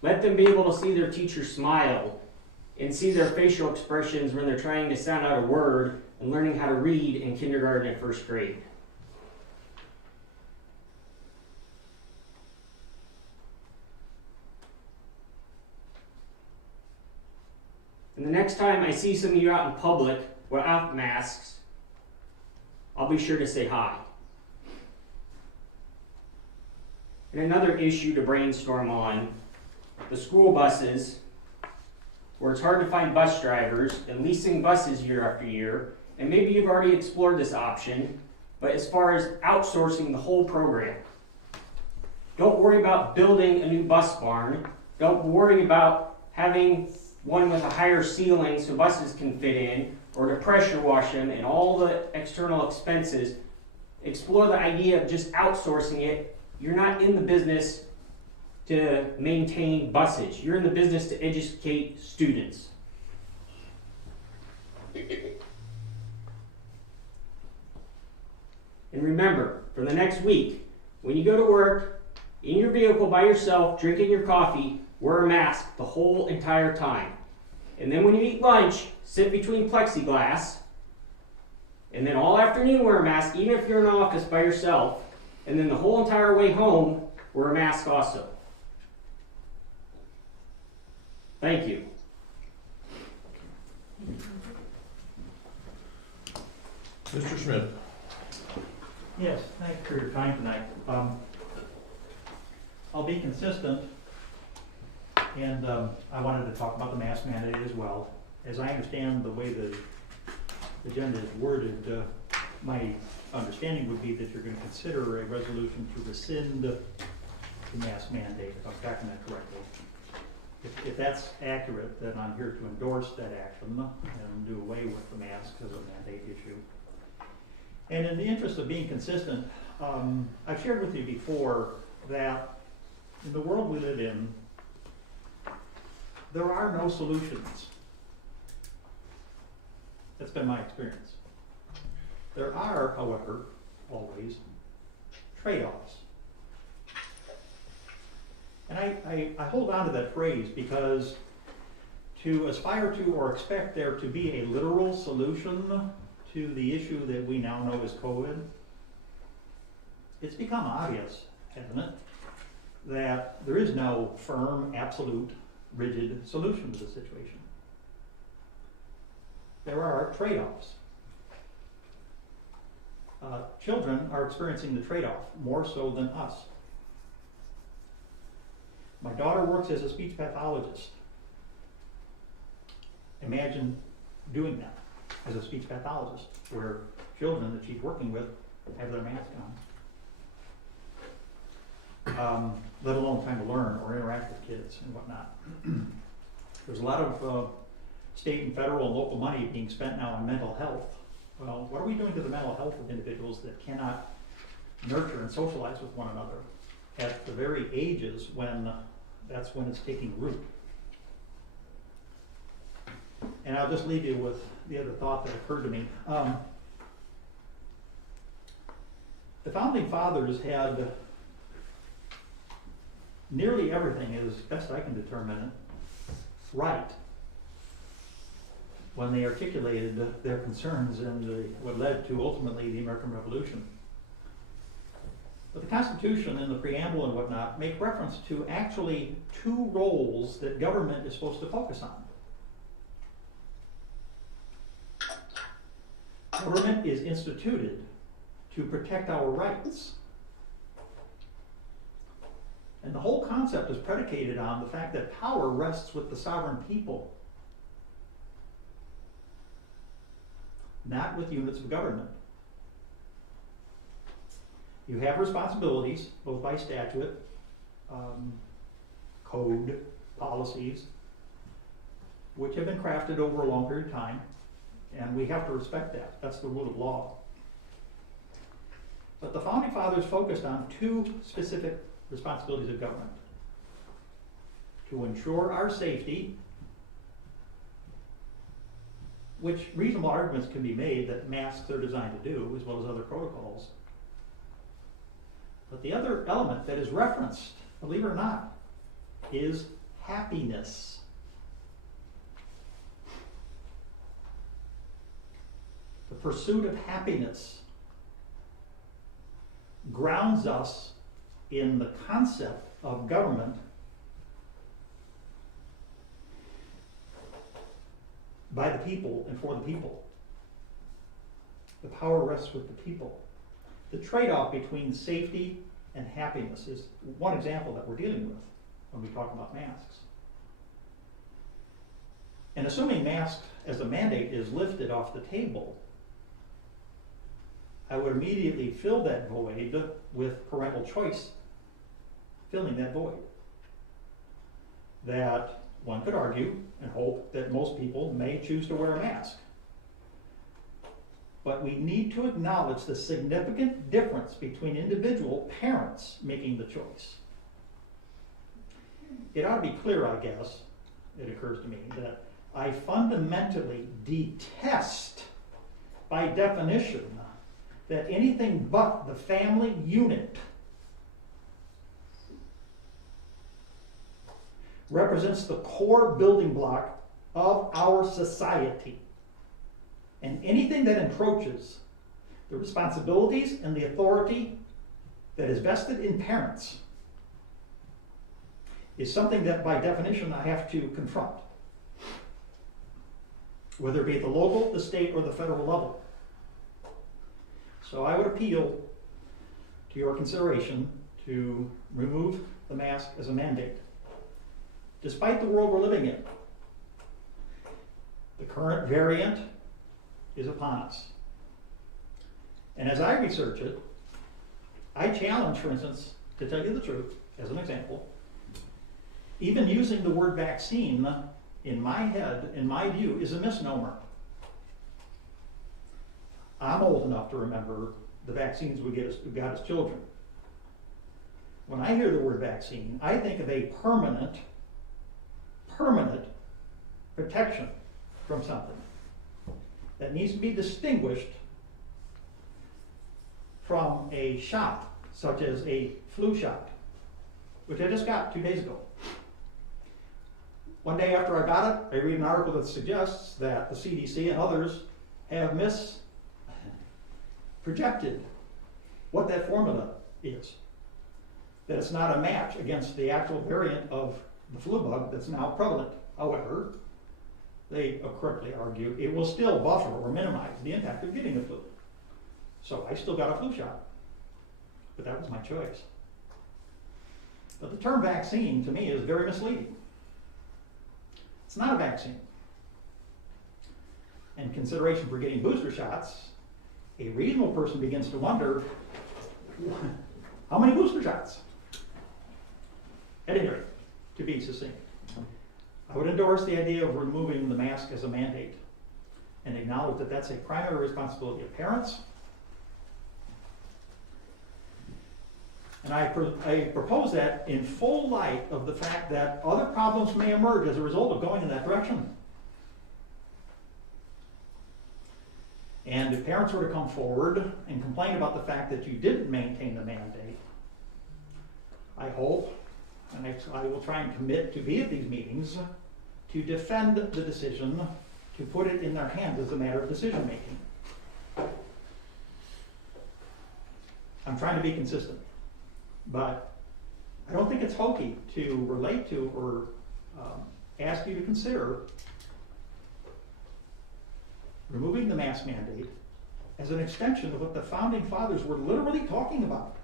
Let them be able to see their teacher smile and see their facial expressions when they're trying to sound out a word and learning how to read in kindergarten and first grade. And the next time I see some of you out in public without masks, I'll be sure to say hi. And another issue to brainstorm on, the school buses, where it's hard to find bus drivers, and leasing buses year after year, and maybe you've already explored this option, but as far as outsourcing the whole program, don't worry about building a new bus barn. Don't worry about having one with a higher ceiling so buses can fit in, or to pressure wash them and all the external expenses. Explore the idea of just outsourcing it. You're not in the business to maintain buses. You're in the business to educate students. And remember, for the next week, when you go to work, in your vehicle by yourself, drinking your coffee, wear a mask the whole entire time. And then when you eat lunch, sit between plexiglass. And then all afternoon wear a mask, even if you're in an office by yourself. And then the whole entire way home, wear a mask also. Thank you. Mr. Schmidt. Yes, thanks for your time tonight. I'll be consistent, and I wanted to talk about the mask mandate as well. As I understand the way the agenda is worded, my understanding would be that you're going to consider a resolution to rescind the mask mandate, if I'm tracking that correctly. If that's accurate, then I'm here to endorse that action and do away with the mask as a mandate issue. And in the interest of being consistent, I've shared with you before that in the world we live in, there are no solutions. That's been my experience. There are, however, always trade-offs. And I hold on to that phrase because to aspire to or expect there to be a literal solution to the issue that we now know as COVID, it's become obvious, hasn't it, that there is no firm, absolute, rigid solution to the situation. There are trade-offs. Children are experiencing the trade-off more so than us. My daughter works as a speech pathologist. Imagine doing that as a speech pathologist, where children that she's working with have their mask on, let alone trying to learn or interact with kids and whatnot. There's a lot of state and federal and local money being spent now on mental health. Well, what are we doing to the mental health of individuals that cannot nurture and socialize with one another at the very ages when that's when it's taking root? And I'll just leave you with the other thought that occurred to me. The Founding Fathers had nearly everything, as best I can determine it, right when they articulated their concerns and what led to ultimately the American Revolution. But the Constitution and the preamble and whatnot make reference to actually two roles that government is supposed to focus on. Government is instituted to protect our rights. And the whole concept is predicated on the fact that power rests with the sovereign people, not with units of government. You have responsibilities, both by statute, code, policies, which have been crafted over a long period of time, and we have to respect that. That's the rule of law. But the Founding Fathers focused on two specific responsibilities of government: to ensure our safety, which reasonable arguments can be made that masks are designed to do, as well as other protocols. But the other element that is referenced, believe it or not, is happiness. The pursuit of happiness grounds us in the concept of government by the people and for the people. The power rests with the people. The trade-off between safety and happiness is one example that we're dealing with when we talk about masks. And assuming masks as a mandate is lifted off the table, I would immediately fill that void with parental choice, filling that void. That one could argue and hope that most people may choose to wear a mask. But we need to acknowledge the significant difference between individual parents making the choice. It ought to be clear, I guess, it occurs to me, that I fundamentally detest, by definition, that anything but the family unit represents the core building block of our society. And anything that encroaches the responsibilities and the authority that is vested in parents is something that by definition I have to confront, whether it be at the local, the state, or the federal level. So I would appeal to your consideration to remove the mask as a mandate. Despite the world we're living in, the current variant is upon us. And as I research it, I challenge, for instance, to tell you the truth, as an example, even using the word vaccine in my head, in my view, is a misnomer. I'm old enough to remember the vaccines we got as children. When I hear the word vaccine, I think of a permanent protection from something that needs to be distinguished from a shot, such as a flu shot, which I just got 2 days ago. One day after I got it, I read an article that suggests that the CDC and others have projected what that formula is. That it's not a match against the actual variant of the flu bug that's now prevalent. However, they correctly argue it will still buffer or minimize the impact of getting the flu. So I still got a flu shot, but that was my choice. But the term vaccine to me is very misleading. It's not a vaccine. In consideration for getting booster shots, a reasonable person begins to wonder, how many booster shots? At any rate, to be succinct, I would endorse the idea of removing the mask as a mandate and acknowledge that that's a primary responsibility of parents. And I propose that in full light of the fact that other problems may emerge as a result of going in that direction. And if parents were to come forward and complain about the fact that you didn't maintain the mandate, I hope, and I will try and commit to be at these meetings, to defend the decision, to put it in their hands as a matter of decision making. I'm trying to be consistent, but I don't think it's hokey to relate to or ask you to consider removing the mask mandate as an extension of what the founding fathers were literally talking about.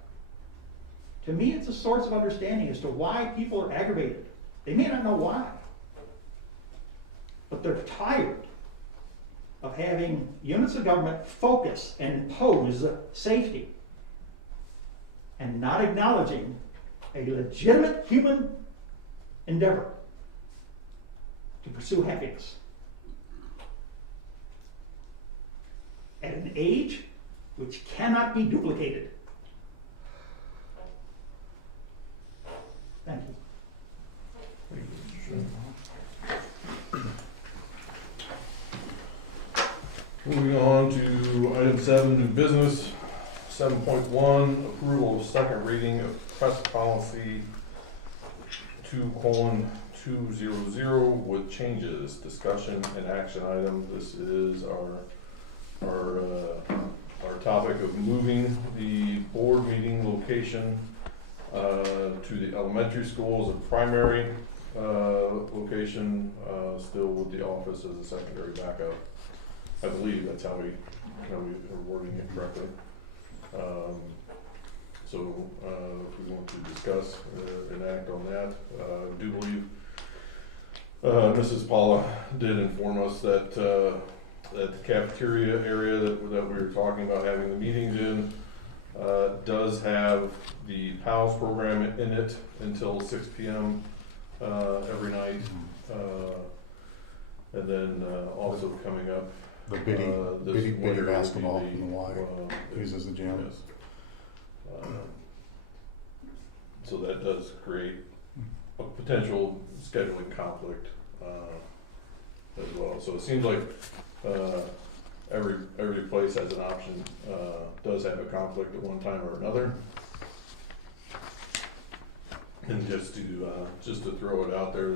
To me, it's a source of understanding as to why people are aggravated. They may not know why, but they're tired of having units of government focus and impose safety and not acknowledging a legitimate human endeavor to pursue happiness. At an age which cannot be duplicated. Thank you. Moving on to item 7, new business. 7.1, approval of second reading of press policy 2:200 with changes, discussion and action item. This is our topic of moving the board meeting location to the elementary school as a primary location, still with the office as a secondary backup. I believe that's how we are wording it correctly. So if we want to discuss and act on that, I do believe Mrs. Paula did inform us that that the cafeteria area that we were talking about having the meetings in does have the PALS program in it until 6 p.m. Every night And then, also coming up, The bitty, this bitty winter will be basketball the, from the Y uses the gym. yes. So that does create a potential scheduling conflict, as well. So it seems like, every place has an option, does have a conflict at one time or another. And just to throw it out there,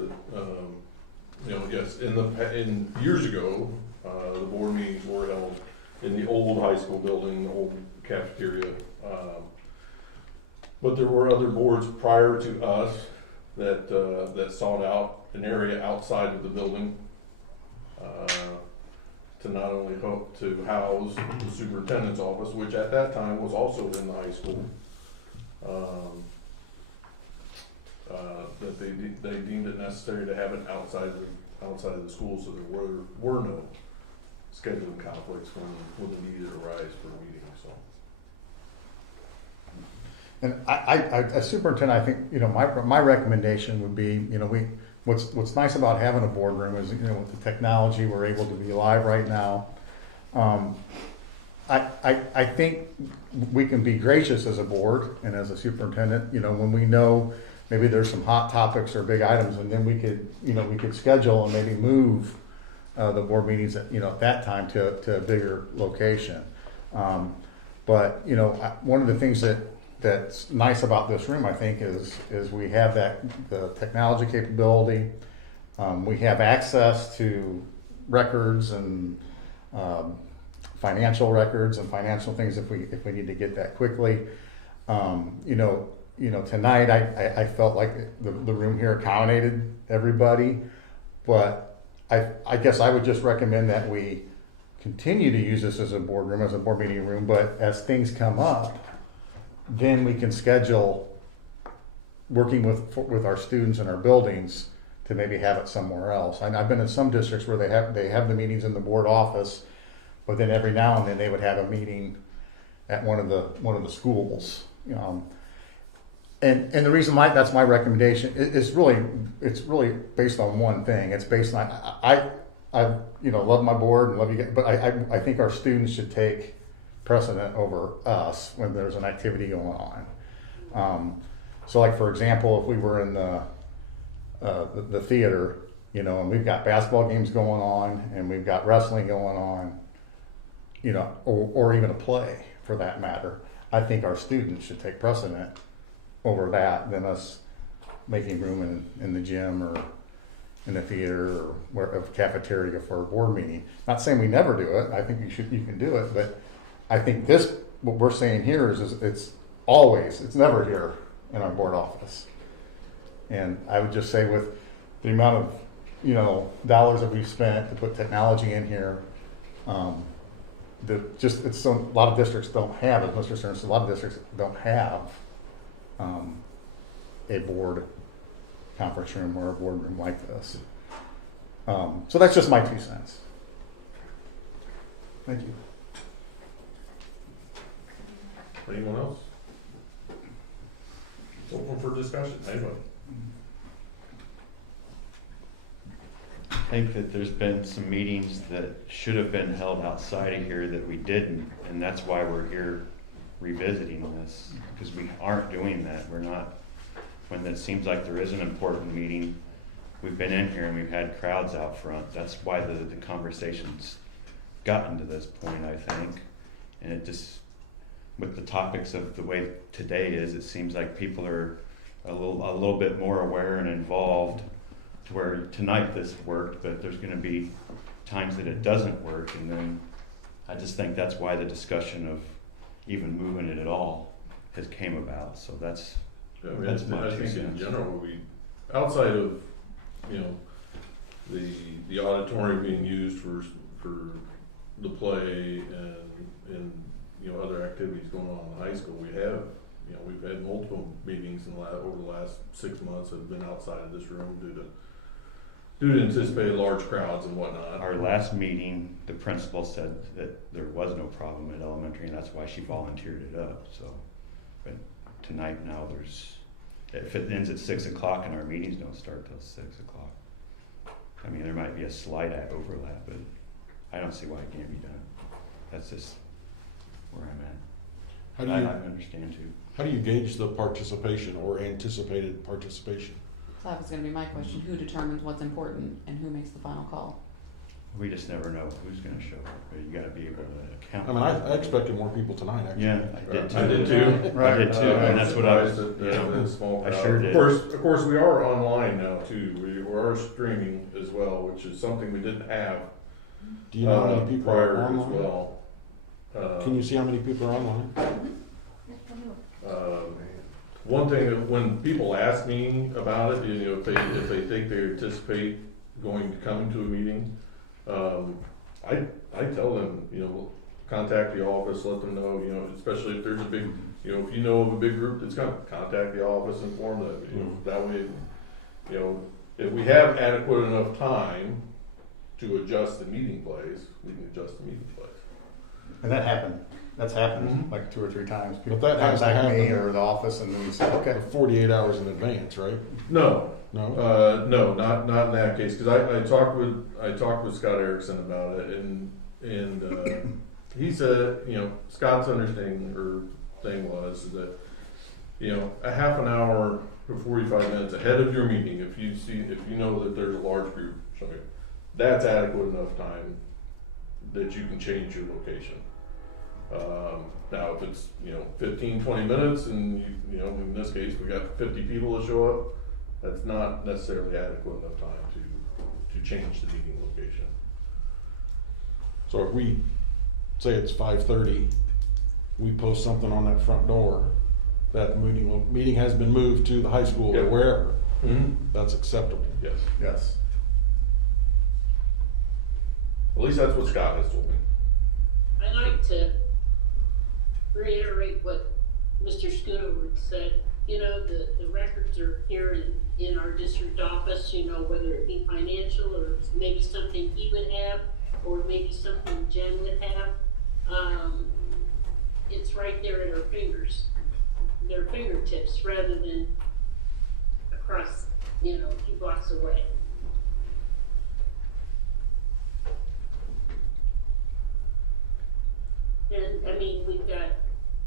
yes, in years ago, the board meetings were held in the old high school building, the old cafeteria. But there were other boards prior to us that sought out an area outside of the building, to not only hope to house the superintendent's office, which at that time was also in the high school. That they deemed it necessary to have it outside of the school, so there were no scheduling conflicts when the need arise for a meeting, so. And I, as superintendent, I think, my recommendation would be, what's nice about having a boardroom is, with the technology, we're able to be live right now. I think we can be gracious as a board and as a superintendent, when we know maybe there's some hot topics or big items, and then we could schedule and maybe move the board meetings at that time to a bigger location. But one of the things that's nice about this room, I think, is we have the technology capability. We have access to records and financial records and financial things if we need to get that quickly. Tonight I felt like the room here accommodated everybody, but I guess I would just recommend that we continue to use this as a boardroom, as a board meeting room, but as things come up, then we can schedule working with our students and our buildings to maybe have it somewhere else. I've been in some districts where they have the meetings in the board office, but then every now and then they would have a meeting at one of the schools. And the reason why that's my recommendation is it's really based on one thing. It's based on I love my board and love you guys, but I think our students should take precedent over us when there's an activity going on. So like, for example, if we were in the theater, and we've got basketball games going on and we've got wrestling going on, or even a play for that matter, I think our students should take precedent over that than us making room in the gym or in the theater or a cafeteria for a board meeting. Not saying we never do it. I think you can do it, but I think what we're saying here is it's never here in our board office. And I would just say, with the amount of dollars that we've spent to put technology in here, a lot of districts don't have, as Mr. Stern said, a lot of districts don't have a board conference room or a boardroom like this. So that's just my 2 cents. Thank you. Anyone else? Open for discussion, anybody? I think that there's been some meetings that should have been held outside of here that we didn't, and that's why we're here revisiting this, because we aren't doing that. We're not, when it seems like there is an important meeting, we've been in here and we've had crowds out front. That's why the conversation's gotten to this point, I think. And it just, with the topics of the way today is, it seems like people are a little bit more aware and involved, to where tonight this worked, but there's gonna be times that it doesn't work, and then I just think that's why the discussion of even moving it at all has came about. So that's my I 2 think in cents. general, outside of, the auditorium being used for the play and other activities going on in the high school, we've had multiple meetings over the last 6 months that have been outside of this room due to anticipated large crowds and whatnot. Our last meeting, the principal said that there was no problem at elementary, and that's why she volunteered it up. So, but tonight now if it ends at 6 o'clock and our meetings don't start till 6 o'clock. I mean, there might be a slight overlap, but I don't see why it can't be done. That's just where I'm at. How do I you, understand too. how do you gauge the participation or anticipated participation? So that was gonna be my question, who determines what's important and who makes the final call? We just never know who's gonna show up, but you gotta be able to account. I mean, I expected more people tonight, actually. Yeah, I did too. I did too. I did too, and that's what I was, Surprised you at know, the small I crowd. sure did. Of course, we are online now too. We are streaming as well, which is something we didn't have Do you know how many people prior are as online? well. Can you see how many people are online? One thing that when people ask me about it, you know, if they think they anticipate coming to a meeting, I tell them, you know, contact the office, let them know, you know, especially if there's a big, you know, if you know of a big group that's coming, contact the office, inform them, you know, that way, you know, if we have adequate enough time to adjust the meeting place, we can adjust the meeting place. And that's happened like 2 or 3 times. People that has to contact me happen. or the office and then we say, okay. 48 hours in advance, right? No, No? no, not in that case, because I talked with Scott Erickson about it, and he said, you know, Scott's understanding or thing was that, you know, a half an hour or 45 minutes ahead of your meeting, if you know that there's a large group, that's adequate enough time that you can change your location. Now, if it's, you know, 15, 20 minutes and you know, in this case, we got 50 people to show up, that's not necessarily adequate enough time to change the meeting location. So if we say it's 5:30, we post something on that front door that the meeting has been moved to the high school or Yep. wherever, Mm-hmm. that's acceptable. Yes. Yes. At least that's what Scott has told me. I'd like to reiterate what Mr. Schoonover said. You know, the records are here in our district office, you know, whether it be financial or maybe something he would have, or maybe something Jen would have. It's right there at our their fingertips, rather than across, you know, a few blocks away. And, I mean, we've got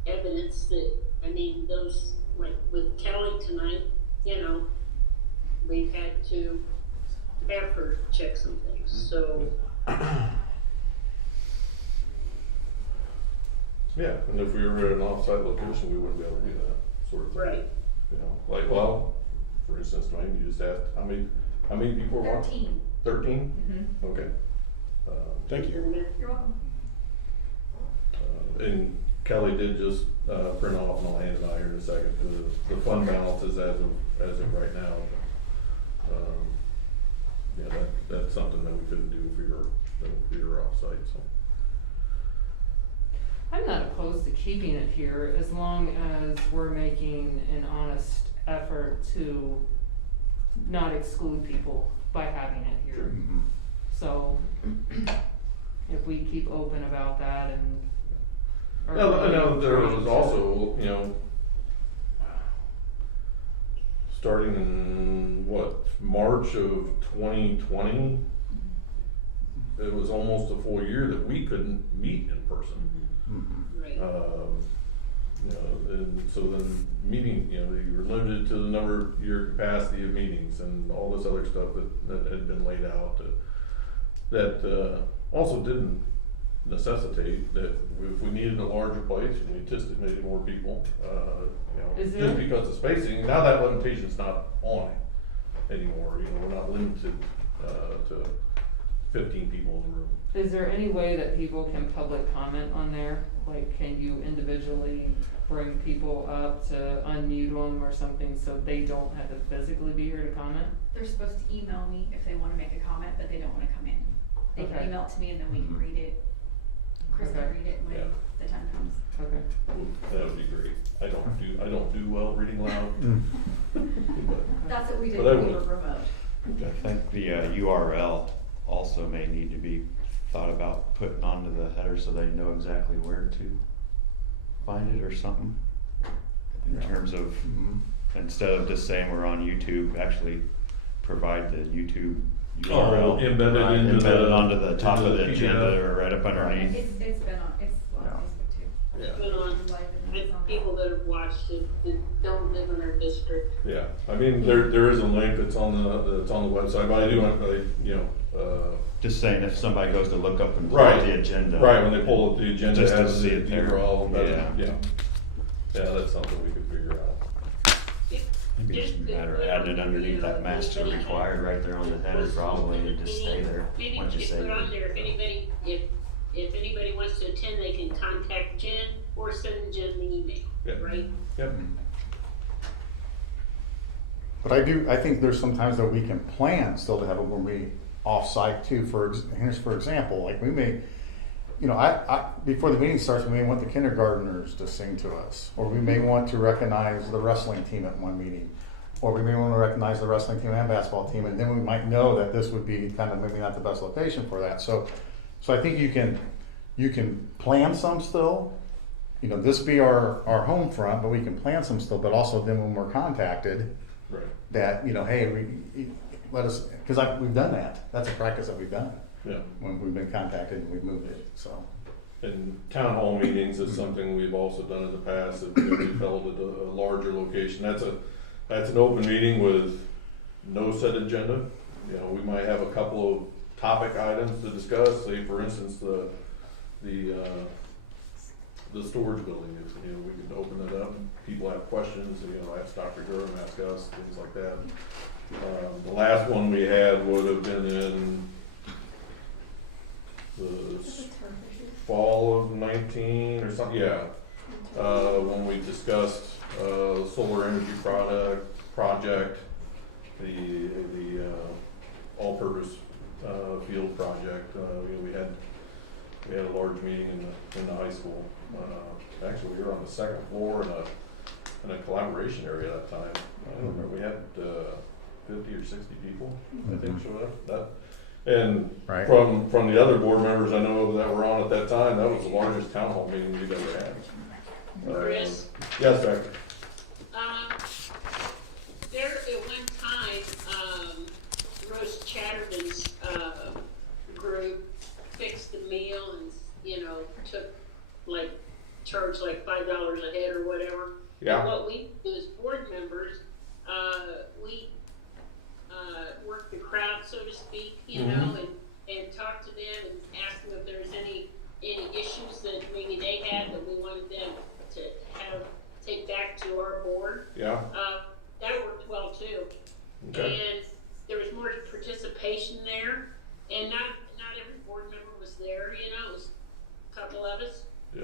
evidence that, I mean, those, like with Kelly tonight, you know, we've had to have her check some things, so. Yeah, and if we were at an off-site location, we wouldn't be able to do that sort of thing. Right. You know, like, well, for instance, Dwayne, you just asked, how many people are watching? 13? Mm-hmm. Okay. Thank you. You're welcome. And Kelly did just print off, and I'll hand it out here in a second, the fund balances as of right now. Yeah, that's something that we couldn't do if we were off-site, so. I'm not opposed to keeping it here as long as we're making an honest effort to not exclude people by having it here. Mhm. So if we keep open about that and. I know there was also, you know, starting in March of 2020, it was almost a full year that we couldn't meet in person. Mhm. Right. You know, and so then meeting, you know, you were limited to the number, your capacity of meetings and all this other stuff that had been laid out that also didn't necessitate that if we needed a larger place, we anticipated more people, you know, Is just there- because of spacing, now that limitation's not on it anymore, you know, we're not limited, to 15 people in the room. Is there any way that people can public comment on there? Like, can you individually bring people up to unmute them or something so they don't have to physically be here to comment? They're supposed to email me if they wanna make a comment, but they don't wanna come in. They Okay. can email it to me and then we can read it. Chris can Okay. read it when Yeah. the time comes. Okay. That would be great. I don't do well reading loud, Mm. but That's what we did But I when we were would. remote. I think the URL also may need to be thought about putting onto the header so they know exactly where to find it or something. In Yeah. terms of, Mhm. instead of just saying we're on YouTube, actually provide the YouTube URL. Embedded Right, into embedded the- onto the top into of the the agenda PDF. or right up underneath. It's been on, it's on Facebook too. Yeah. But on people that have watched it that don't live in our district. Yeah, I mean, there is a link that's on the website, but I do want to, Just saying, if somebody goes to look up and pull Right. up the agenda. right, when they pull up the agenda, Just it to has see the it there. URL embedded, Yeah. yeah, that's something we could figure out. Maybe it's just a matter of adding it underneath that master required right there on the header probably and just stay there Maybe once you just save put on it. there, if anybody wants to attend, they can contact Jen or send Jen the email, Yep. right? Yep. But I think there's sometimes that we can plan still to have it when we off-site too, for example, like we may, before the meeting starts, we may want the kindergartners to sing to us, or we may want to recognize the wrestling team at one meeting, or we may want to recognize the wrestling team and basketball team, and then we might know that this would be kind of maybe not the best location for that. So I think you can plan some still, this be our home front, but we can plan some still, but also then when we're contacted, Right. that, hey, let us, because we've done that. That's a practice that we've done. Yeah. When we've been contacted and we've moved it, so. And town hall meetings is something we've also done in the past, that we've held at a larger location. That's an open meeting with no set agenda. We might have a couple of topic items to discuss, say for instance, the storage building, we can open it up, people have questions, ask Dr. Durham, ask us, things like that. The last one we had would have been in the fall of 19 or something, when we discussed solar energy project, the all-purpose field project. We had a large meeting in the high school. Actually, we were on the second floor in a collaboration area that time. I don't remember, we had 50 or 60 people, I think, showed up. And Right. from the other board members I know that were on at that time, that was the largest town hall meeting we've ever had. Chris? Yes, Becky? There at one time, Rose Chatterton's, group fixed the meal and, took charged $5 a head or whatever. Yeah. And what we do as board members, we, work the crowd, so to speak, and talk to them and ask them if there's any issues that maybe they had that we wanted them to take back to our board. Yeah. That worked well too. Okay. And there was more participation there, and not every board member was there, it was a couple of us. Yeah.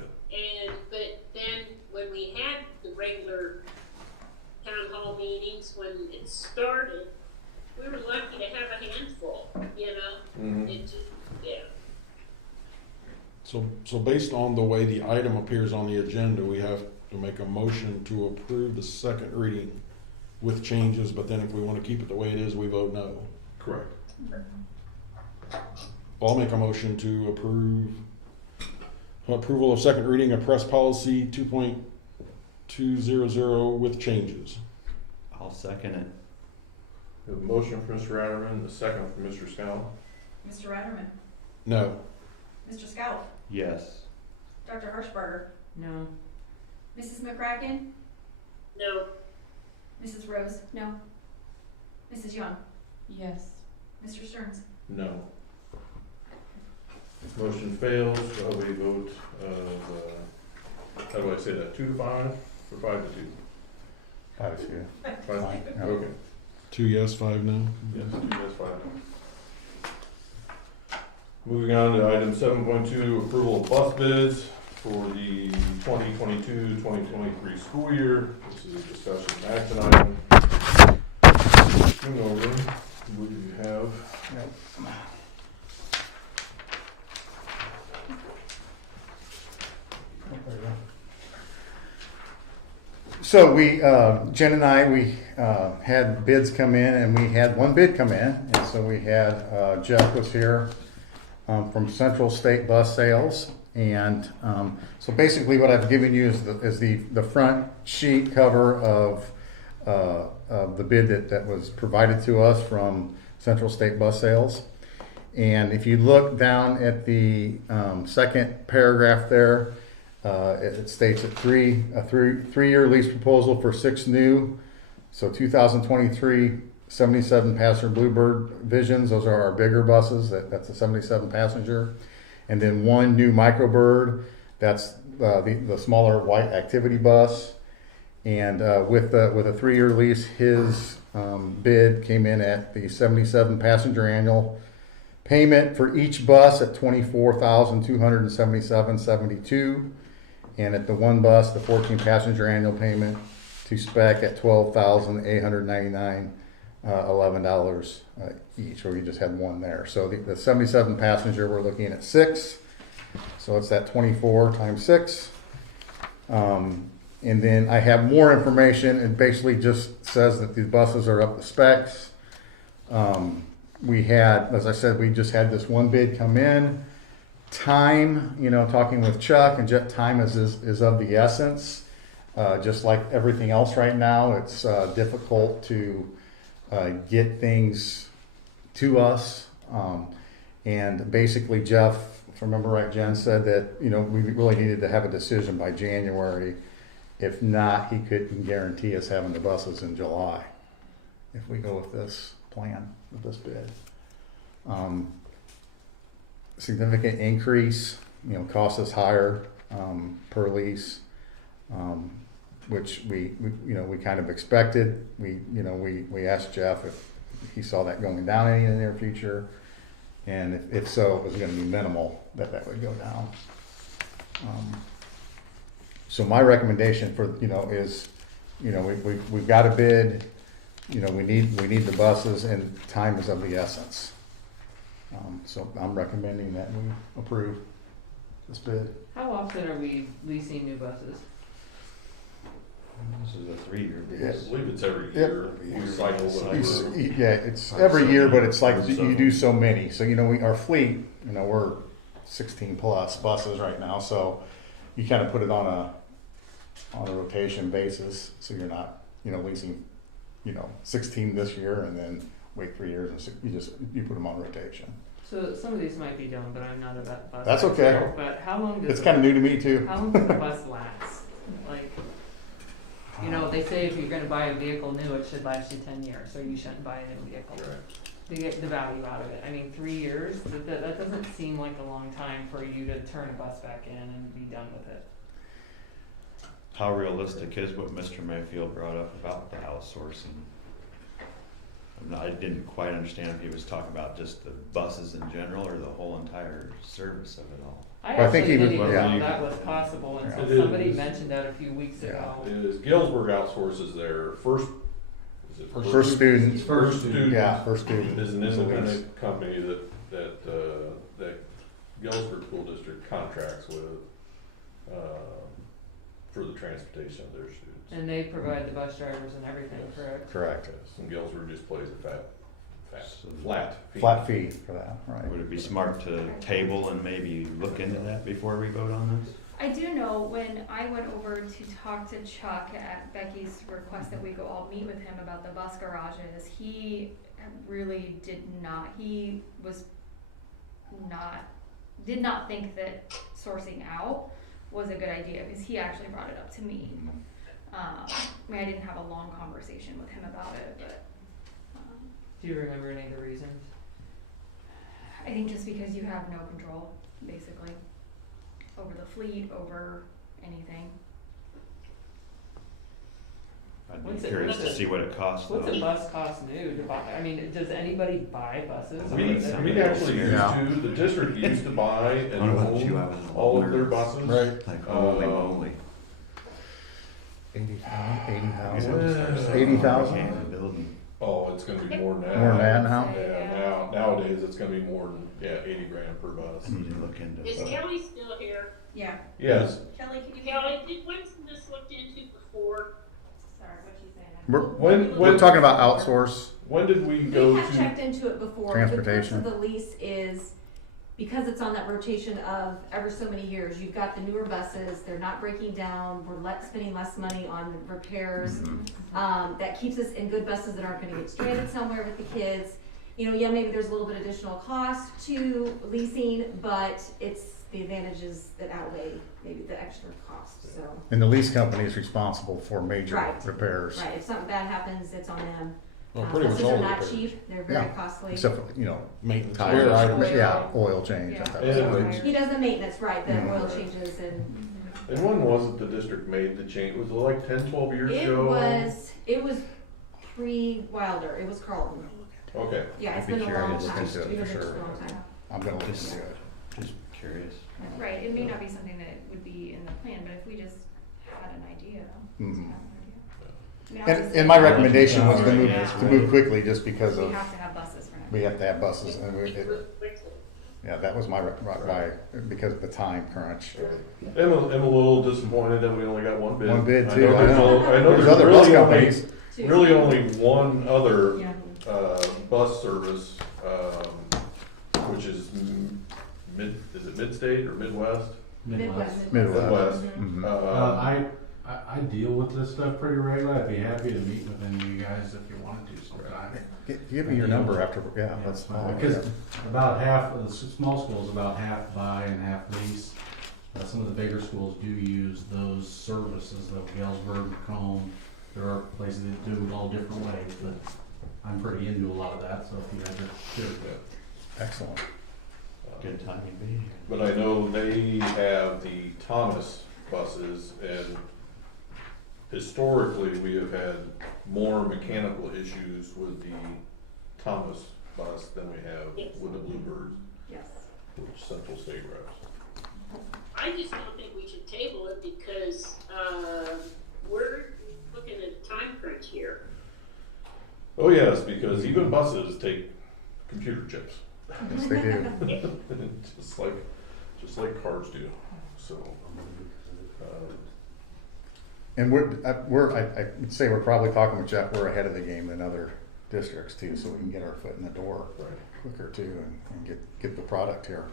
But then when we had the regular town hall meetings, when it started, we were lucky to have a handful, Mhm. It just, yeah. So based on the way the item appears on the agenda, we have to make a motion to approve the second reading with changes, but then if we want to keep it the way it is, we vote no. Correct. I'll make a motion to approval of second reading of press policy 2.200 with changes. I'll second it. We have a motion from Mr. Ratterman, a second from Mr. Scow. Mr. Ratterman, No. Mr. Scout, Yes. Dr. Hirschberger, No. Mrs. McCracken, No, Mrs. Rose, no. Mrs. Young, Yes. Mr. Stearns. No. Motion fails, so we vote of, how do I say that, 2 to 5 or 5 to 2? Got it, yeah. 5? Yeah. Okay. 2 yes, 5 no. Yes, 2 yes, 5 no. Moving on to item 7.2, approval of bus bids for the 2022-2023 school year. This is a discussion and action item. Turn over, what do you have? So we, Jen and I, we had bids come in, and we had one bid come in, and so we had, Jeff was here from Central State Bus Sales, and so basically what I've given you is the front sheet cover of the bid that was provided to us from Central State bus sales. And if you look down at the second paragraph there, it states that three-year lease proposal for 6 new, so 2023 77 passenger Bluebird Visions. Those are our bigger buses. That's a 77 passenger, and then 1 new Microbird. That's the smaller white activity bus. And with a 3-year lease, his bid came in at the 77 passenger annual payment for each bus at $24,277.72, and at the 1 bus, the 14 passenger annual payment to spec at $12,899.11 each, or we just had 1 there. So the 77 passenger, we're looking at 6, so it's that 24 times 6. And then I have more information. It basically just says that the buses are up to specs. We had, as I said, we just had this 1 bid come in. Time, talking with Chuck, and time is of the essence. Just like everything else right now, it's difficult to get things to us. And basically, Jeff, if I remember right, Jen said that, we really needed to have a decision by January. If not, he couldn't guarantee us having the buses in July if we go with this plan, with this bid. Significant increase, cost us higher per lease, which we kind of expected. We asked Jeff if he saw that going down any in the near future, and if so, it was going to be minimal that would go down. So my recommendation for is, we've got a bid. We need the buses, and time is of the essence. So I'm recommending that we approve this bid. How often are we leasing new buses? This is a 3-year I lease. believe it's every year. We cycle the number. It's every year, but it's like you do so many. So our fleet, we're 16 plus buses right now. So you kind of put it on a rotation basis. So you're not leasing 16 this year and then wait 3 years and you put them on rotation. So some of these might be dumb, but I'm not a bus. That's okay. expert, But how long does It's kind of new to me too. How long does the bus last? Like, they say if you're going to buy a vehicle new, it should last you 10 years, so you shouldn't buy a new vehicle to get the value out of it. I mean, 3 years, that doesn't seem like a long time for you to turn a bus back in and be done with it. How realistic is what Mr. Mayfield brought up about the outsourcing? I didn't quite understand if he was talking about just the buses in general or the whole entire service of it all. I think he didn't was- even yeah. know that was possible until It somebody is. mentioned that a few weeks ago. It is Galesburg outsources their first student. First student. Yeah, first student. Is an independent company that Galesburg School District contracts with for the transportation of their students. And they provide the bus drivers and everything, correct? Correct. Yes, and Galesburg just pays a So flat fee. Flat fee for that, right? Would it be smart to table and maybe look into that before we vote on this? I do know when I went over to talk to Chuck at Becky's request that we go all meet with him about the bus garages, he really did not think that sourcing out was a good idea, because he actually brought it up to me. I didn't have a long conversation with him about it, but Do you remember any of the reasons? I think just because you have no control, basically, over the fleet, over anything. I'd What's be it- curious what's to it- see what it costs. What's though. a bus cost new to buy? I mean, does anybody buy buses? We actually used to, the district used to buy and own all of their buses. Right. Like, holy moly. 80,000. 80,000? Oh, it's gonna be more than that. More than that now? Yeah, nowadays it's gonna be more than, 80 grand per bus. I need to look into Is that. Kelly still here? Yeah. Yes, Kelly, can you? Kelly, when's this looked into before? Sorry, what you saying? We're talking about outsource. when did we We go have to? checked into it before. Transportation. The purpose of the lease is, because it's on that rotation of ever so many years, you've got the newer buses, they're not breaking down, we're spending less money on repairs. That keeps us in good buses that aren't gonna get stranded somewhere with the kids. you know, yeah, maybe there's a little bit additional cost to leasing, but it's the advantages that outweigh maybe the extra cost, so. And the lease company is responsible for major Right. repairs. Right, if something bad happens, it's on them. Well, pretty much Buses all are the not repairs. cheap, they're very Yeah. costly. Except for, you know, Maintenance, tires, wear items. yeah, oil change and Yeah. stuff. And- He does the maintenance, right, the Mhm. oil changes and. And when wasn't the district made the change? Was it like 10, 12 years ago? It was pre-Wilder, it was Carlton. Okay. Yeah, it's I'd be been a long curious time. to do it We've been for doing this sure. for a long time. I'm gonna look Just- into it. Just curious. Right, it may not be something that would be in the plan, but if we just had an idea. Mhm. just have an idea. I mean, And, obviously- and my recommendation was to Yeah. move quickly just because We of, have to have buses for next. we have to have buses and Quickly. yeah, that was my, because of the time crunch. I'm a little disappointed that we only got one bid. One bid I too, know I there's know. I know There's there's other bus really companies. really only one other, Yeah. bus service, which is is it Mid-State or Midwest? Midwest. Midwest. Mhm. Mhm. I deal with this stuff pretty regularly. I'd be happy to meet with any of you guys if you wanted to sometime. Give me your number after, yeah, that's fine. Because about half of the small schools, about half buy and half lease. Some of the bigger schools do use those services, though, Galesburg, Macomb. There are places that do it all different ways, but I'm pretty into a lot of that, so if you guys are sure. Excellent. Good timing meeting. But I know they have the Thomas buses, and historically, we have had more mechanical issues with the Thomas bus than we have with the Bluebirds, Yes. which Central State reps. I just don't think we should table it because, we're looking at a time crunch here. Oh, yes, because even buses take computer chips. Yes, they do. just like cars do, so. And I would say we're probably talking with Jeff, we're ahead of the game than other districts too, so we can get our foot in the door Right. quicker too and get the product here.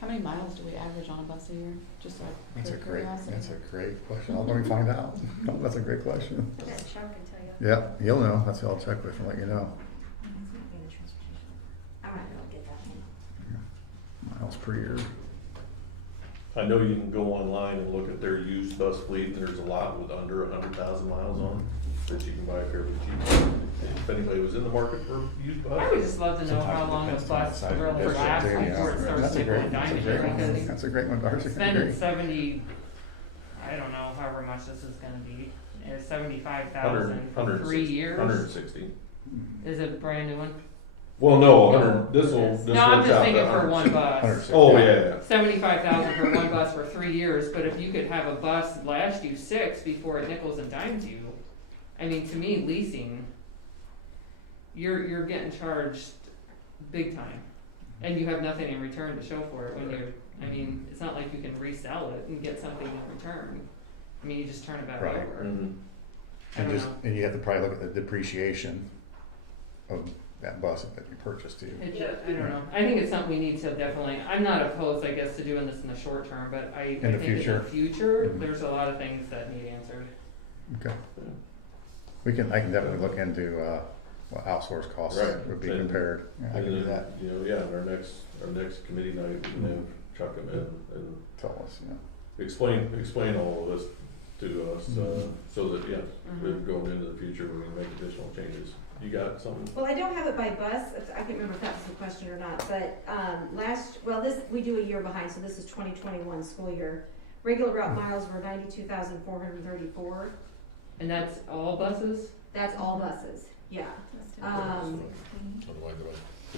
How many miles do we average on a bus a year? Just like That's a for curiosity. great question. Let me find out. That's a great question. I bet Chuck can tell you. Yeah, he'll know. That's who I'll check with and let you know. I'm not gonna get that one. Miles per year. I know you can go online and look at their used bus fleet, and there's a lot with under 100,000 miles on that you can buy fairly cheap. If anybody was in the market for used bus. I would just love to know how long a bus really lasts before it starts nickel and diming, because That's a great one, Darcy. spending 70, I don't know, however much this is gonna be, 75,000 for 3 years. 160. Is it a brand new one? Well, no, 100, this will, this No, I'm works just out thinking to for one 160. bus. 160. Oh, yeah. 75,000 for one bus for 3 years, but if you could have a bus last you 6 before it nickels and dimes you, I mean, to me, leasing, you're getting charged big time, and you have nothing in return to show for it when you're. I mean, it's not like you can resell it and get something in return. I mean, you just turn it back Right. over. Mhm. I And don't just, know. and you have to probably look at the depreciation of that bus that you purchased too. It just, I don't know. I think it's something we need to definitely. I'm not opposed, I guess, to doing this in the short term, but I In the think future. in the future, Mhm. there's a lot of things that need answered. Okay. I can definitely look into, what outsource costs Right. would be And- compared. Yeah, I can do And that. then, you know, yeah, our next committee night, we can have Chuck come in and Tell us, yeah. explain all of this to us, Mhm. so that, yes, Mhm. going into the future, we can make additional changes. You got something? Well, I don't have it by bus, I can't remember if that was the question or not, but, we do a year behind, so this is 2021 school year. Regular route miles were 92,434, And that's all buses? that's all buses, yeah. Otherwise,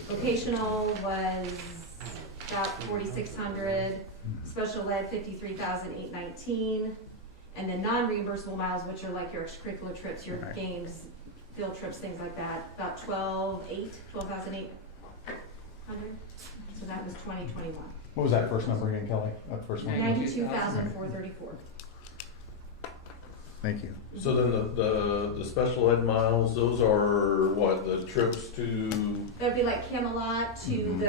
Vocational was about 4,600, special ed 53,819, and then non-reimbursable miles, which are like your extracurricular trips, your Right. games, field trips, things like that, about 12,800. So that was 2021. What was that first number again, Kelly? That first one? 92,434. Thank you. So then the special ed miles, those are what, the trips to, That'd be like Camelot to Mhm.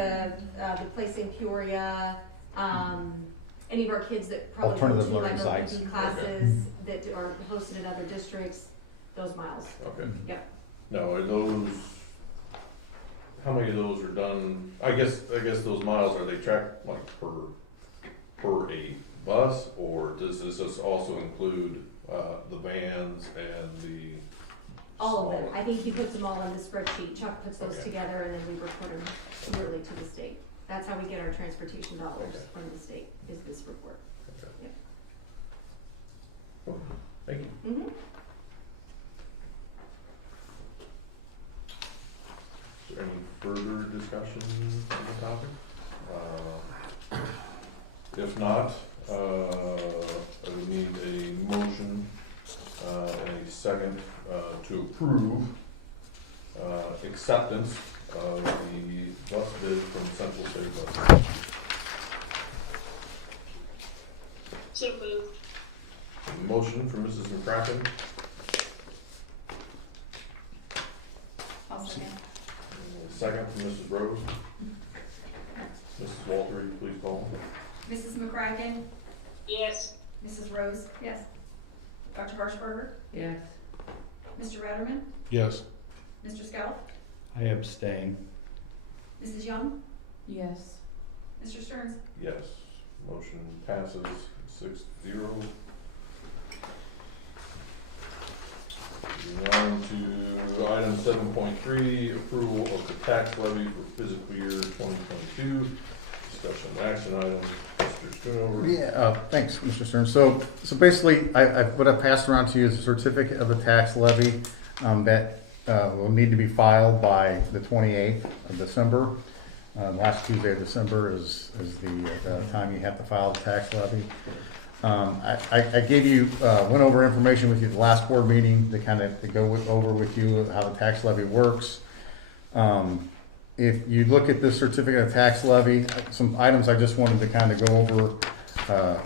the place in Peoria, any of our kids that probably go Alternative to like learning sites. OPP classes that are hosted in other districts, those miles. okay. Yep. Now, are those how many of those are done, I guess those miles, are they tracked like per a bus, or does this also include, the vans and the? All of them. smaller- I think he puts them all in the spreadsheet. Chuck puts those Okay. together and then we report them yearly to the state. That's how we get our transportation dollars Okay. from the state, is this report. Okay. Yep. Cool. Thank you. Mm-hmm. Is there any further discussion on the topic? If not, I would need a motion, and a second, to approve, acceptance of the bus bid from Central State Bus. So moved. Motion for Mrs. McCracken, I'll second. second from Mrs. Rose. Mrs. Walter, will you please call? Mrs. McCracken, Yes. Mrs. Rose, Yes. Dr. Harshbarger, Yes. Mr. Ratterman, Yes. Mr. Scout, I abstain. Mrs. Young, Yes. Mr. Stearns. Yes. Motion passes 6-0. Moving on to item 7.3, approval of the tax levy for fiscal year 2022. Discussion and action item. Mr. Schoonover. Yeah, thanks, Mr. Stern. So basically, what I passed around to you is a certificate of the tax levy, that, will need to be filed by the 28th of December. Last Tuesday of December is the time you have to file the tax levy. I gave you, went over information with you at the last board meeting to kind of over with you how the tax levy works. If you look at this certificate of tax levy, some items I just wanted to kind of go over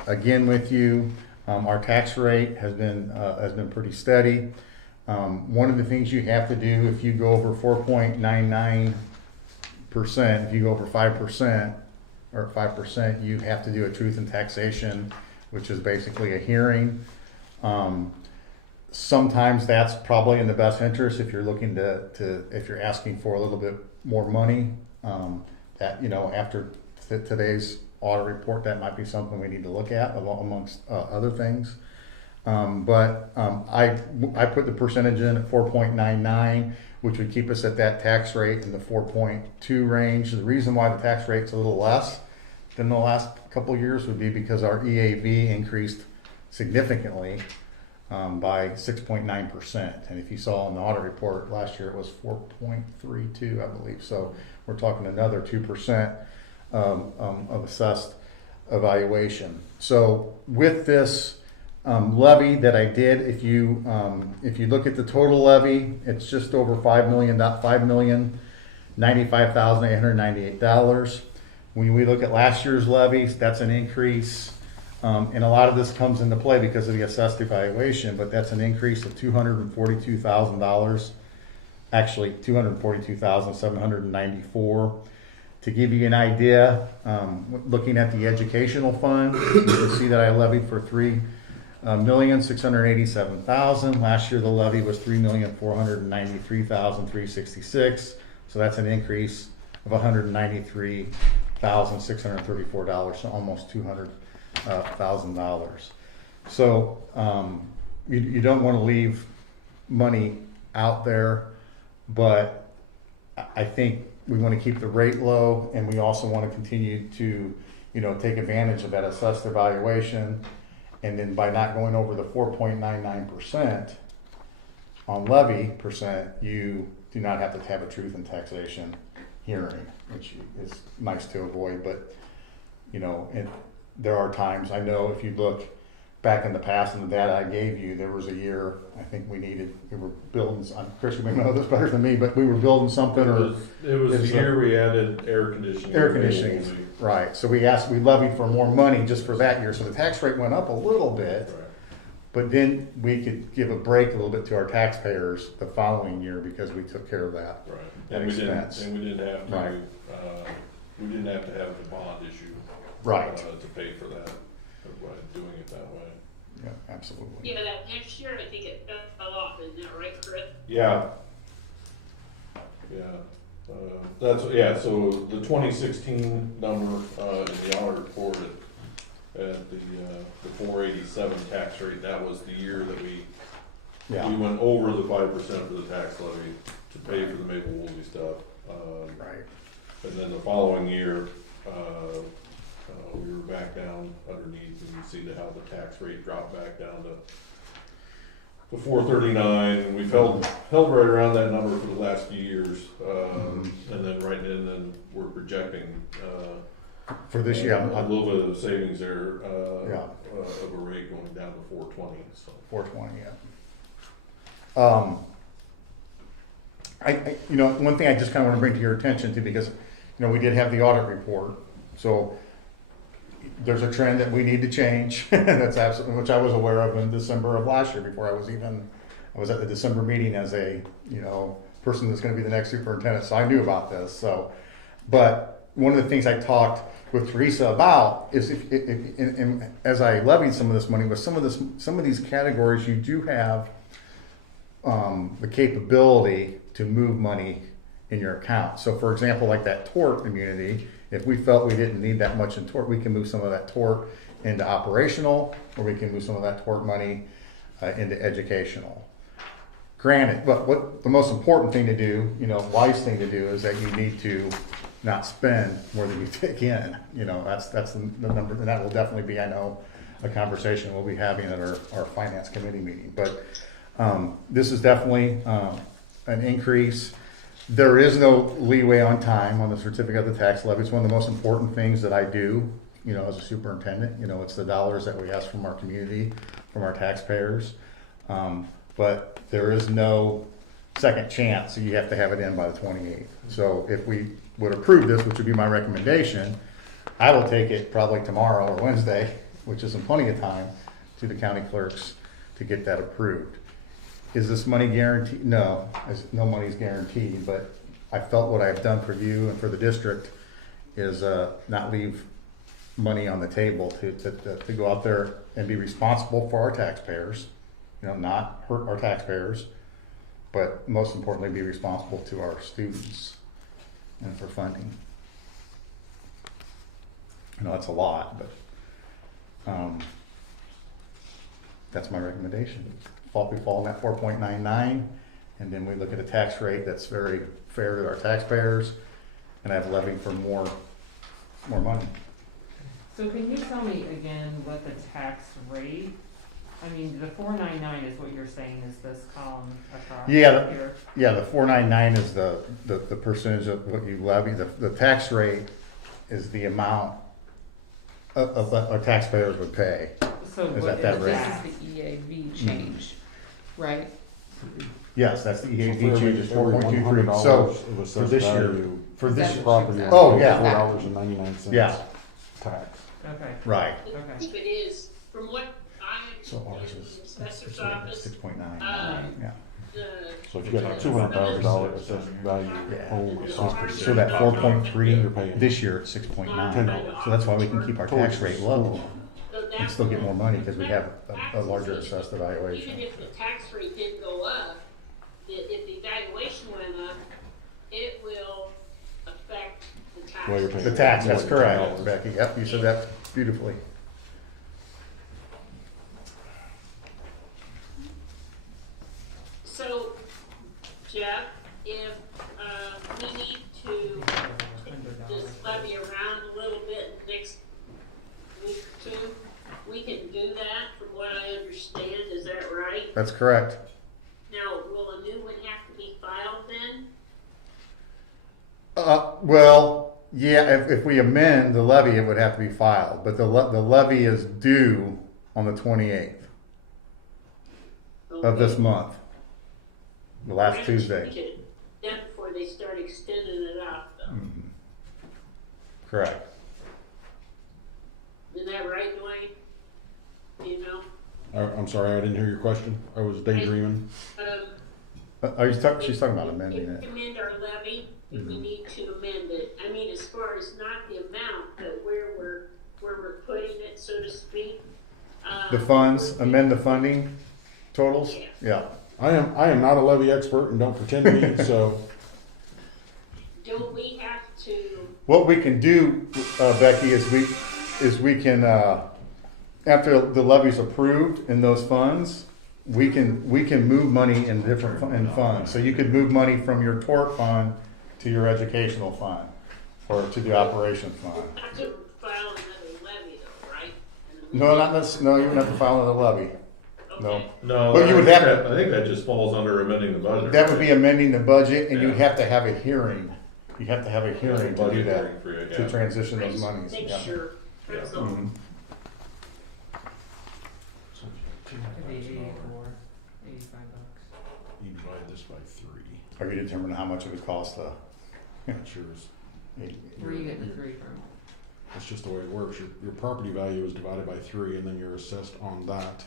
again with you. Our tax rate has been pretty steady. One of the things you have to do if you go over 4.99%, if you go over 5% or 5%, you have to do a truth in taxation, which is basically a hearing. Sometimes that's probably in the best interest if you're looking if you're asking for a little bit more money. That, after today's audit report, that might be something we need to look at amongst other things. But I put the percentage in at 4.99, which would keep us at that tax rate in the 4.2 range. The reason why the tax rate's a little less than the last couple of years would be because our EAV increased significantly by 6.9%. And if you saw in the audit report last year, it was 4.32, I believe. So we're talking another 2% of assessed evaluation. So with this levy that I did, if you look at the total levy, it's just over $5,095,898. When we look at last year's levies, that's an increase, and a lot of this comes into play because of the assessed evaluation, but that's an increase of $242,000, actually $242,794. To give you an idea, looking at the educational fund, you can see that I levied for $3,687,000. Last year the levy was $3,493,366. So that's an increase of $193,634, so almost $200,000. So you don't want to leave money out there, but I think we want to keep the rate low, and we also want to continue to, take advantage of that assessed evaluation. And then by not going over the 4.99% on levy percent, you do not have to have a truth in taxation hearing, which is nice to avoid. But, there are times, I know if you look back in the past and the data I gave you, there was a year, I think we were building, Chris, you may know this better than me, but we were building something It was the year we added air conditioning. Air conditioning, right. So we levied for more money just for that year. So the tax rate went up a little bit, Right. but then we could give a break a little bit to our taxpayers the following year because we took care of that. Right. That And expense. we didn't have to, Right. we didn't have to have the bond issue. Right. To pay for that, by doing it that way. Yeah, absolutely. Yeah, that next year, I think it fell off, isn't that right, Chris? Yeah. Yeah. So the 2016 number in the audit report at the 487 tax rate, that was the year that we went over the 5% for the tax levy to pay for the Mayfield Woolsey stuff. Right. And then the following year, we were back down underneath, and you see how the tax rate dropped back down to 439, and we've held right around that number for the last few years. And then we're projecting for this year a little bit of savings there of a rate going down to 420. So 420, one thing I just kind of want to bring to your attention to, because we did have the audit report, so there's a trend that we need to change. That's absolutely, which I was aware of in December of last year, before I was at the December meeting as a person that's going to be the next superintendent, so I knew about this. So, but one of the things I talked with Teresa about is as I levied some of this money, with some of these categories, you do have the capability to move money in your account. So for example, like that tort immunity, if we felt we didn't need that much in tort, we can move some of that tort into operational, or we can move some of that tort money into educational. Granted, but what the most important thing to do, wise thing to do, is that you need to not spend more than you take in. That's the number, and that will definitely be, I know, a conversation we'll be having at our finance committee meeting. But this is definitely an increase. There is no leeway on time on the certificate of the tax levy. It's one of the most important things that I do, as a superintendent. It's the dollars that we ask from our community, from our taxpayers. But there is no second chance, so you have to have it in by the 28th. So if we would approve this, which would be my recommendation, I will take it probably tomorrow or Wednesday, which is in plenty of time, to the county clerks to get that approved. Is this money guaranteed? No, no money's guaranteed, but I felt what I've done for you and for the district is not leave money on the table to go out there and be responsible for our taxpayers, not hurt our taxpayers, but most importantly, be responsible to our students and for funding. That's a lot, but that's my recommendation. We fall in that 4.99, and then we look at a tax rate that's very fair to our taxpayers, and I've levied for more money. So can you tell me again what the tax rate? I mean, the 499 is what you're saying is this column across here. Yeah, the 499 is the percentage of what you levy. The tax rate is the amount of what our taxpayers would pay. So is what that is rate? This is the EAV change, right? Yes, that's the EAV So change is 4.23. So for this year, for this property, oh yeah, $4.99 yeah, Okay. tax. right. Okay. If it is, from what I So ours understand, is the assessor's office, 6.9. yeah. So if you got $200,000 assessed value home, it's So that 4.3 this year it's 6.9. So that's why we can keep our tax rate low and still get more money, because we have a larger assessed Even evaluation. if the tax rate didn't go up, if the evaluation went up, it will affect the tax. Well, you're paying The tax, that's more correct, dollars. Becky. Yep, you said that beautifully. So, Jeff, if we need to just levy around a little bit next week or two, we can do that, from what I understand, is that right? That's correct. Now, will a new one have to be filed then? Well, yeah, if we amend the levy, it would have to be filed, but the levy is due on the 28th of this month, the last Tuesday. Then before they start extending it out, though. Mhm. Correct. Isn't that right, Dwayne? You know? I'm sorry, I didn't hear your question. I was daydreaming. She's talking about amending If it. we amend our levy, if we need to amend it, I mean, as far as not the amount, but where we're putting it, so to speak. The funds, amend the funding totals? Yeah. I am not a levy expert and don't pretend to be, so don't we have to, What we can do, Becky, is we can, after the levy's approved in those funds, we can move money in different in funds. So you could move money from your tort fund to your educational fund, or to the operation fund. have to file another levy though, right? No, not necessarily. No, you wouldn't have to file another levy. No. Okay. No, But you would have I think that just falls under amending the budget. That would be amending the budget, and Yeah. you'd have to have a hearing. You have to have a hearing to do Budget that, hearing for it, to yeah. transition I those just monies. make Yeah. sure, that's all. Mhm. Could be 84, 85 bucks. You divide this by 3. Are you determining how much it would cost to? Not sure is, Where are you getting the 3 from? that's just the way it works. Your property value is divided by 3 and then you're assessed on that.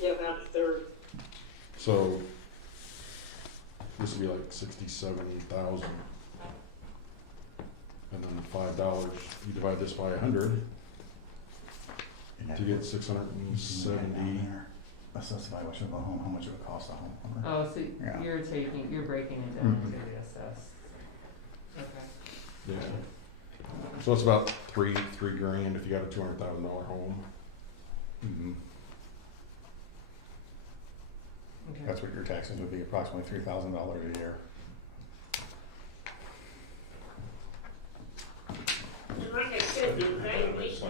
Yeah, about a third. So this would be like 67,000. And then $5, you divide this by 100 to get 670. That's why I should go home, how much it would cost a home. Oh, so Yeah. you're breaking it down Mhm. to the assess. Okay. Yeah. So it's about three grand if you got a $200,000 home. Mhm. Okay. That's what your taxes would be, approximately $3,000 a year. And like I said, the evaluation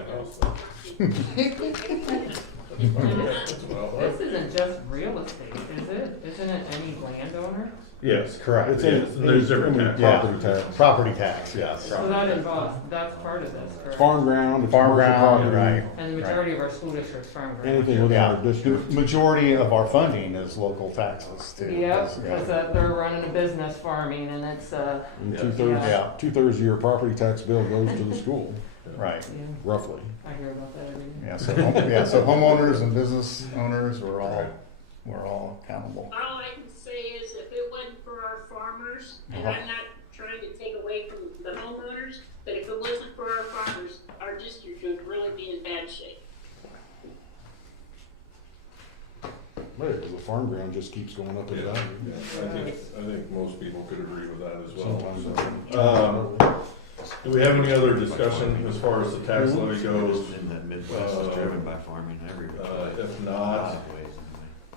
This isn't just real estate, is it? Isn't it any landowner? Yes, Correct. It's there's different tax. Property tax. Property tax, yes. So that involves, that's part of this, correct? Farm ground, it's Farm commercial ground, property. right. And the majority of our school districts farm ground. Anything within Yeah, our the district. majority of our funding is local taxes too. Yep, Yeah. because they're running a business farming and it's, And Yeah. Yeah. two-thirds of your property tax bill goes to the school, Right, yeah, roughly. I hear about that every day. yeah, so homeowners and business owners, we're all accountable. All I can say is if it wasn't for our farmers, and I'm not trying to take away from the homeowners, but if it wasn't for our farmers, our district would really be in bad shape. Right, 'cause the farm ground just keeps going up in Yeah. value. Yeah, I think most people could agree with that as well. Sometimes. Do we have any other discussion as far as the tax levy goes? In the Midwest is driven by farming everywhere. If A not, lot of ways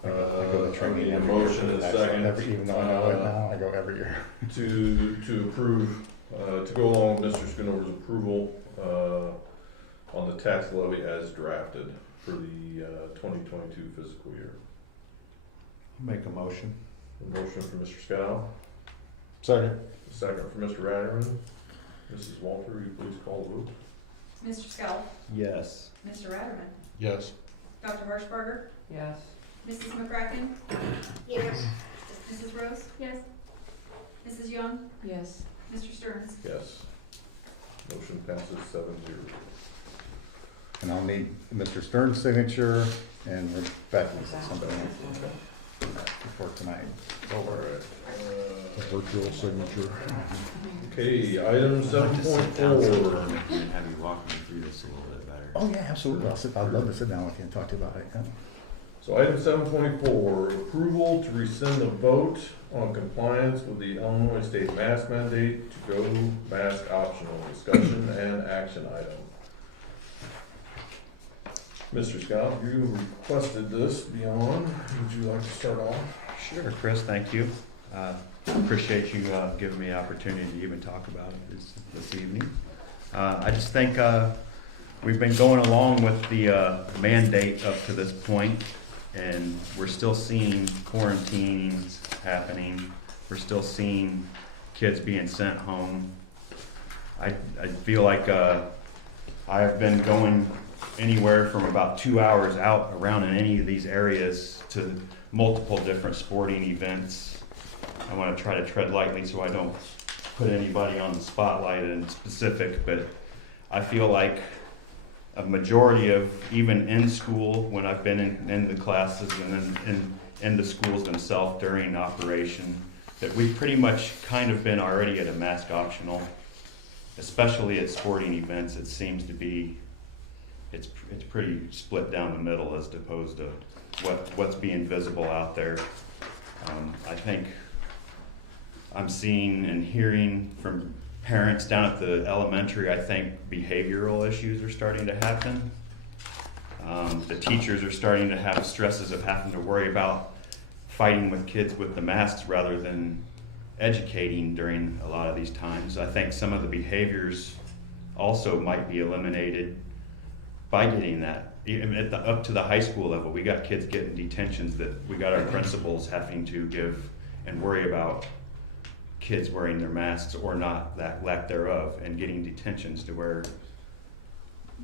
anyway. I go to training need a every motion year. and a second. Even though I know it now, I go every year. to approve, to go along with Mr. Schoonover's approval, on the tax levy as drafted for the, 2022 fiscal year. Make a motion. A motion for Mr. Scow, Second. a second for Mr. Ratterman. Mrs. Walter, will you please call the vote? Mr. Scout, Yes. Mr. Ratterman, Yes. Dr. Hirschberger, Yes. Mrs. McCracken, Yes. Mrs. Rose, Yes. Mrs. Young, Yes. Mr. Stearns. Yes. Motion passes 7-0. And I'll need Mr. Stern's signature and Rebecca's, somebody before tonight. All right. Virtual signature. Okay, item I'd like to sit down 7.4. sometime and have you walk me through this a little bit better. Oh, yeah, absolutely. I'd love to sit down with you and talk to you about it. Yeah. So item 7.4, approval to rescind the vote on compliance with the Illinois state mask mandate to go mask optional, discussion and action item. Mr. Scott, you requested this beyond. Would you like to start off? Sure, Chris, thank you. Appreciate you giving me the opportunity to even talk about it this evening. I just think we've been going along with the mandate up to this point, and we're still seeing quarantines happening. We're still seeing kids being sent home. I feel like I've been going anywhere from about 2 hours out around in any of these areas to multiple different sporting events. I want to try to tread lightly so I don't put anybody on the spotlight in specific, but I feel like a majority of, even in school, when I've been in the classes and then in the schools themselves during operation, that we've pretty much kind of been already at a mask optional, especially at sporting events. It seems to be, it's pretty split down the middle as opposed to what's being visible out there. I think I'm seeing and hearing from parents down at the elementary, I think behavioral issues are starting to happen. The teachers are starting to have stresses of having to worry about fighting with kids with the masks rather than educating during a lot of these times. I think some of the behaviors also might be eliminated by getting that. Even up to the high school level, we got kids getting detentions that we got our principals having to give and worry about kids wearing their masks or not, that lack thereof, and getting detentions to where,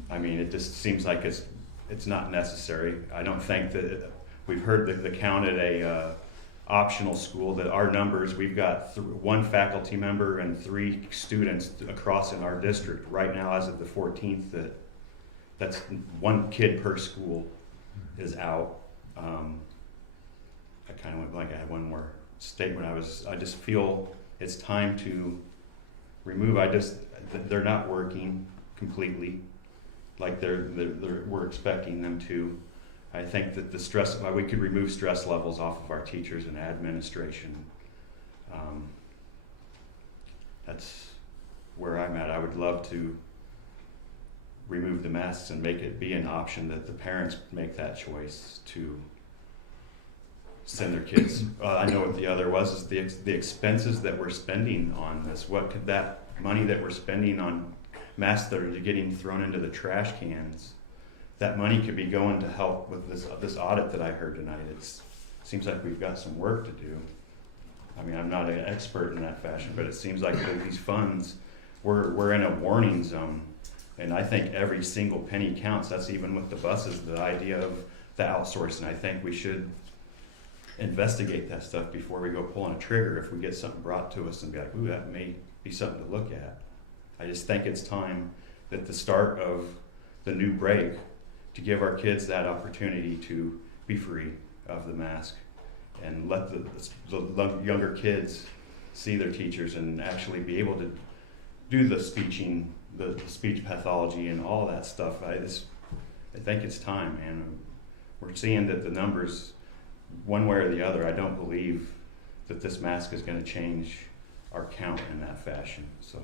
I mean, it just seems like it's not necessary. I don't think that, we've heard the count at a optional school that our numbers, we've got one faculty member and 3 students across in our district right now as of the 14th that's 1 kid per school is out. I kind of went blank. I had one more statement. I just feel it's time to remove. They're not working completely like we're expecting them to. I think that the stress, we could remove stress levels off of our teachers and administration. That's where I'm at. I would love to remove the masks and make it be an option that the parents make that choice to send their kids. I know what the other was, is the expenses that we're spending on this. What could that money that we're spending on masks that are getting thrown into the trash cans, that money could be going to help with this audit that I heard tonight. It seems like we've got some work to do. I mean, I'm not an expert in that fashion, but it seems like these funds, we're in a warning zone. And I think every single penny counts. That's even with the buses, the idea of the outsourcing. I think we should investigate that stuff before we go pulling a trigger if we get something brought to us and be like, ooh, that may be something to look at. I just think it's time at the start of the new break to give our kids that opportunity to be free of the mask and let the younger kids see their teachers and actually be able to do the speeching, the speech pathology and all that stuff. I think it's time, man. We're seeing that the numbers, one way or the other, I don't believe that this mask is going to change our count in that fashion. So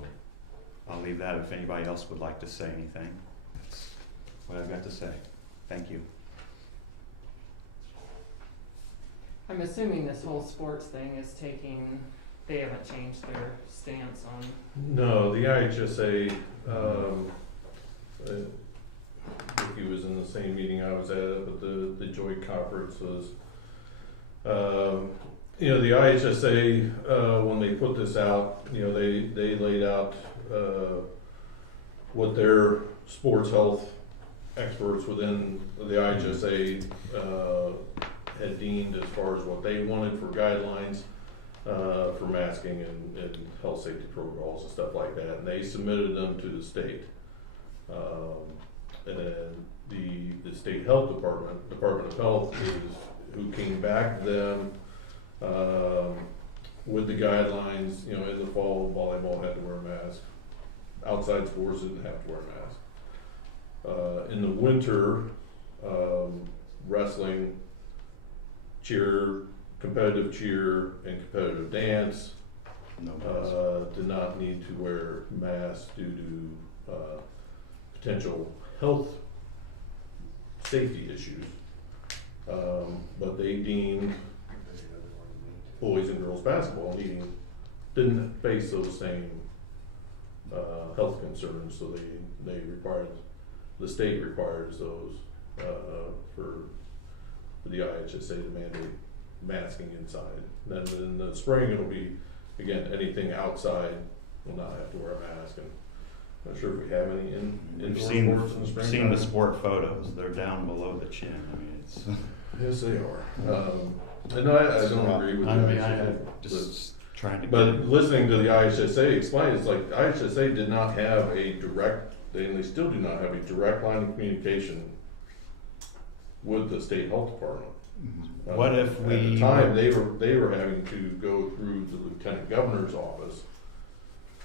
I'll leave that if anybody else would like to say anything. That's what I've got to say. Thank you. I'm assuming this whole sports thing is they haven't changed their stance on. No, the IHSA, he was in the same meeting I was at, but the joint conference was, the IHSA, when they put this out, they laid out what their sports health experts within the IHSA had deemed as far as what they wanted for guidelines for masking and health safety protocols and stuff like that, and they submitted them to the state. And the state health Department of Health is who came back to them with the guidelines. In the fall, volleyball had to wear a mask. Outside sports didn't have to wear a mask. In the winter, wrestling, cheer, competitive cheer, and competitive dance did not need to wear masks due to potential health safety issues. But they deemed boys and girls basketball didn't face those same health concerns, so the state requires those for the IHSA to mandate masking inside. Then in the spring it'll be, again, anything outside will not have to wear a mask. And I'm not sure if we have any indoor sports in the spring. Seen the sport photos. They're down below the chin. I mean, it's. Yes, they are. And I don't agree with that. But listening to the IHSA explain, it's like the IHSA did not have a direct, and they still do not have a direct line of communication with the state health department. What if at the time they were having to go through the lieutenant governor's office?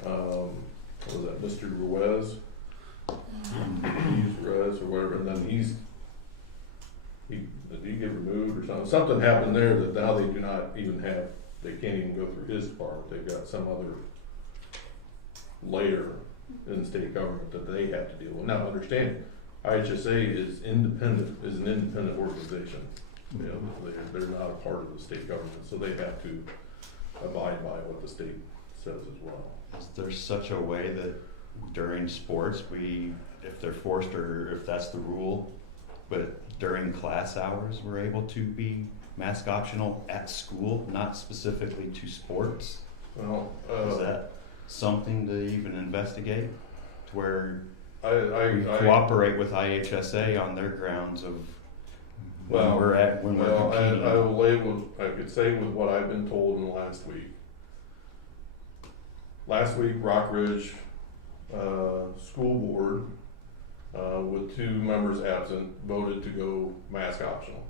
Was that Mr. Ruiz? Ruiz or whatever, and then did he get removed or something? Something happened there that now they do not even have they can't even go through his department, they've got some other layer in the state government that they have to deal with. Now, understand, IHSA is an independent organization. You know, they're not a part of the state government, so they have to abide by what the state says as well. Is there such a way that during sports, if they're forced or if that's the rule, but during class hours, we're able to be mask optional at school, not specifically to sports? Well, is that something to even investigate, to where we cooperate with IHSA on their grounds of when we're competing? I could say with what I've been told in the last week. Last week, Rockridge School Board, with 2 members absent, voted to go mask optional.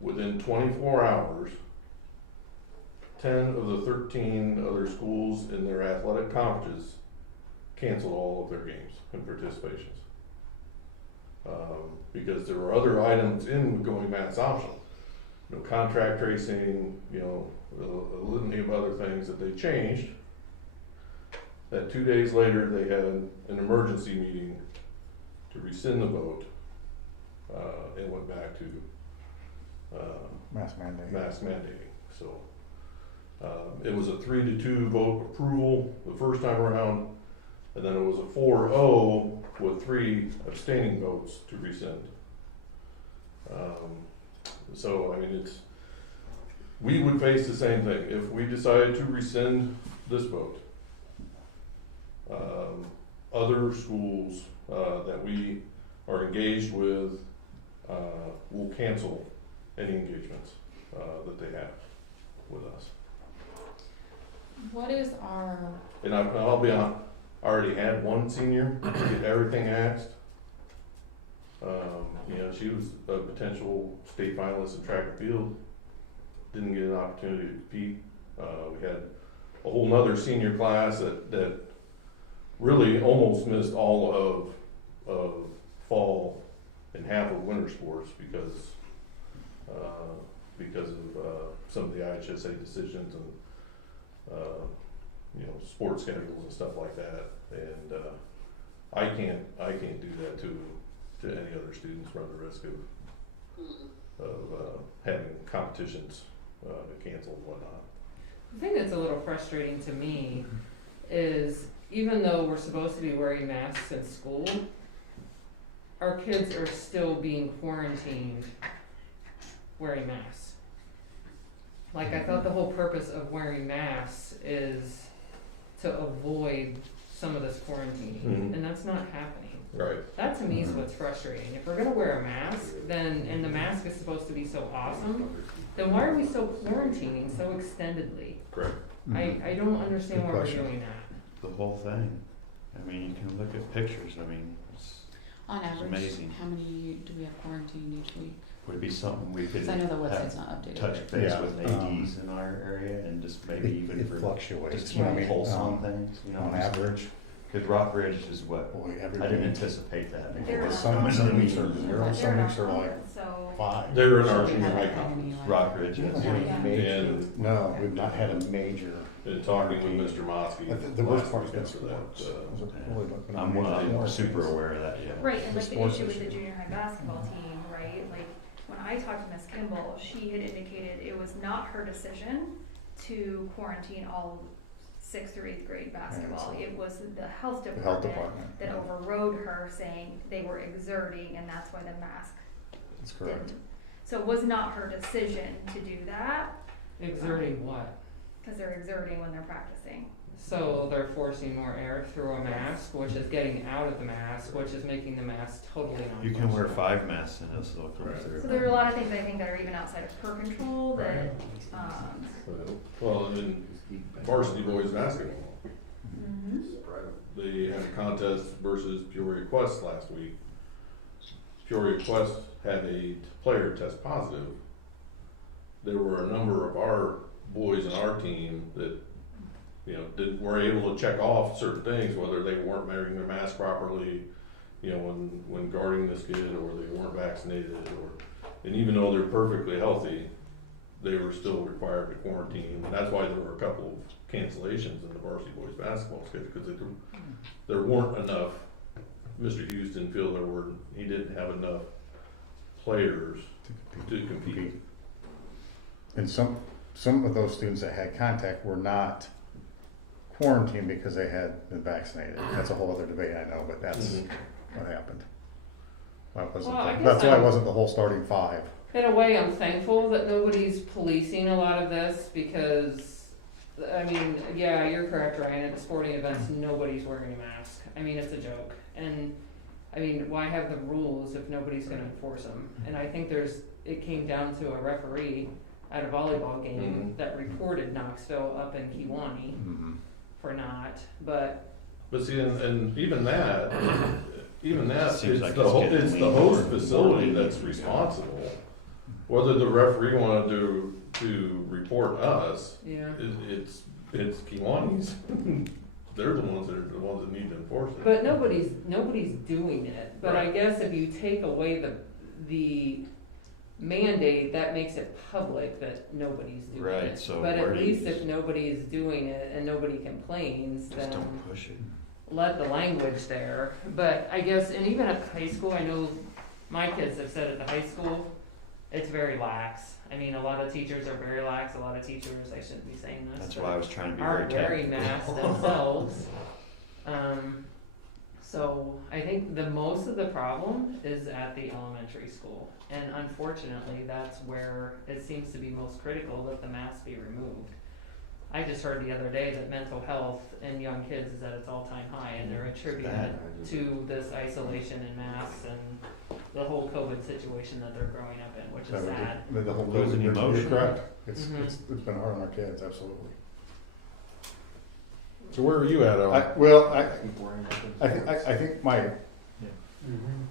Within 24 hours, 10 of the 13 other schools in their athletic conferences canceled all of their games and participations. Because there were other items in going mask optional. You know, contract tracing, you know, a litany of other things that they changed. That 2 days later, they had an emergency meeting to rescind the vote, and went back to mask mandating. So it was a 3-2 vote approval the first time around, and then it was a 4-0 with 3 abstaining votes to rescind. So I mean, we would face the same thing if we decided to rescind this vote. Other schools that we are engaged with will cancel any engagements that they have with us. What is our? And I'll be honest, I already had one senior get everything asked. You know, she was a potential state finalist in track and field, didn't get an opportunity to compete. We had a whole nother senior class that really almost missed all of fall and half of winter sports because of some of the IHSA decisions and you know, sports schedules and stuff like that. And I can't do that to any other students, run the risk of having competitions canceled and whatnot. The thing that's a little frustrating to me is, even though we're supposed to be wearing masks in school, our kids are still being quarantined wearing masks. Like, I thought the whole purpose of wearing masks is to avoid some of this quarantining, and that's not happening. Right. That to me is what's frustrating. If we're gonna wear a mask, then, and the mask is supposed to be so awesome, then why are we still quarantining so extendedly? Correct. I don't understand why we're doing that. The whole thing. I mean, you can look at pictures. I mean, On average, amazing. how many do we have quarantined each week? Would be something we could 'Cause I know the website's not updated. touch base with ADs in our area and just maybe even it for fluctuates. just keep a pulse on things. You know, on average. Because Rockridge is what? Boy, I didn't anticipate that. Some weeks are 0, some weeks are like 5. They're in our junior high conference. Rockridge is. And no, we've not had a major. in talking with Mr. Mosky. The worst part has been after that, sports. I'm super aware of that, yeah. Right, and like the sports issue with the issue. junior high basketball team, right, like, when I talked to Miss Kimball, she had indicated it was not her decision to quarantine all 6th through 8th grade basketball. It was the health department that overrode her, saying they were exerting, and that's why the mask That's correct. didn't. So it was not her decision to do that. Exerting what? Because they're exerting when they're practicing. So they're forcing more air through a mask, which is getting out of the mask, which is making the mask totally non-functional. You can wear 5 masks and it'll still come through. So there are a lot of things I think that are even outside of her control that, well, and then varsity boys basketball. They had a contest versus Peoria Quest last week. Peoria Quest had a player test positive. There were a number of our boys in our team that, you know, were able to check off certain things, whether they weren't wearing their mask properly, you know, when guarding this kid, or they weren't vaccinated, and even though they're perfectly healthy, they were still required to quarantine, and that's why there were a couple of cancellations in the varsity boys basketball schedule, because there weren't enough. Mr. Hughes didn't feel he didn't have enough players to compete. And some of those students that had contact were not quarantined because they had been vaccinated. That's a whole other debate, I know, but that's what happened. That's why it wasn't the whole starting 5. In a way, I'm thankful that nobody's policing a lot of this because, I mean, yeah, you're correct, Ryan. At the sporting events, nobody's wearing a mask. I mean, it's a joke. And, I mean, why have the rules if nobody's going to enforce them? And I think it came down to a referee at a volleyball game that reported Knoxville up in Kewanee for not, but see, and even that, Seems it's like the host facility that's responsible. Whether the referee wanted to report us, it's Kewanee's. They're the ones that need to enforce it. But nobody's doing it. But I guess if you take away the mandate, that makes it public that nobody's doing it. Right, so but where at do you least if nobody's doing it and nobody complains, just then don't push it. let the language there. But I guess, and even at high school, I know my kids have said at the high school, it's very lax. I mean, a lot of teachers are very lax. A lot of teachers, I shouldn't be saying this, That's why I was trying to be aren't very wearing masks themselves. So I think the most of the problem is at the elementary school. And unfortunately, that's where it seems to be most critical that the masks be removed. I just heard the other day that mental health in young kids is at its all-time high, and they're attributing it to this isolation and masks and the whole COVID situation that they're growing up in, which is sad. The whole Losing emotion. You're correct. It's been hard on our kids, absolutely. So where are you at, Alan? I think my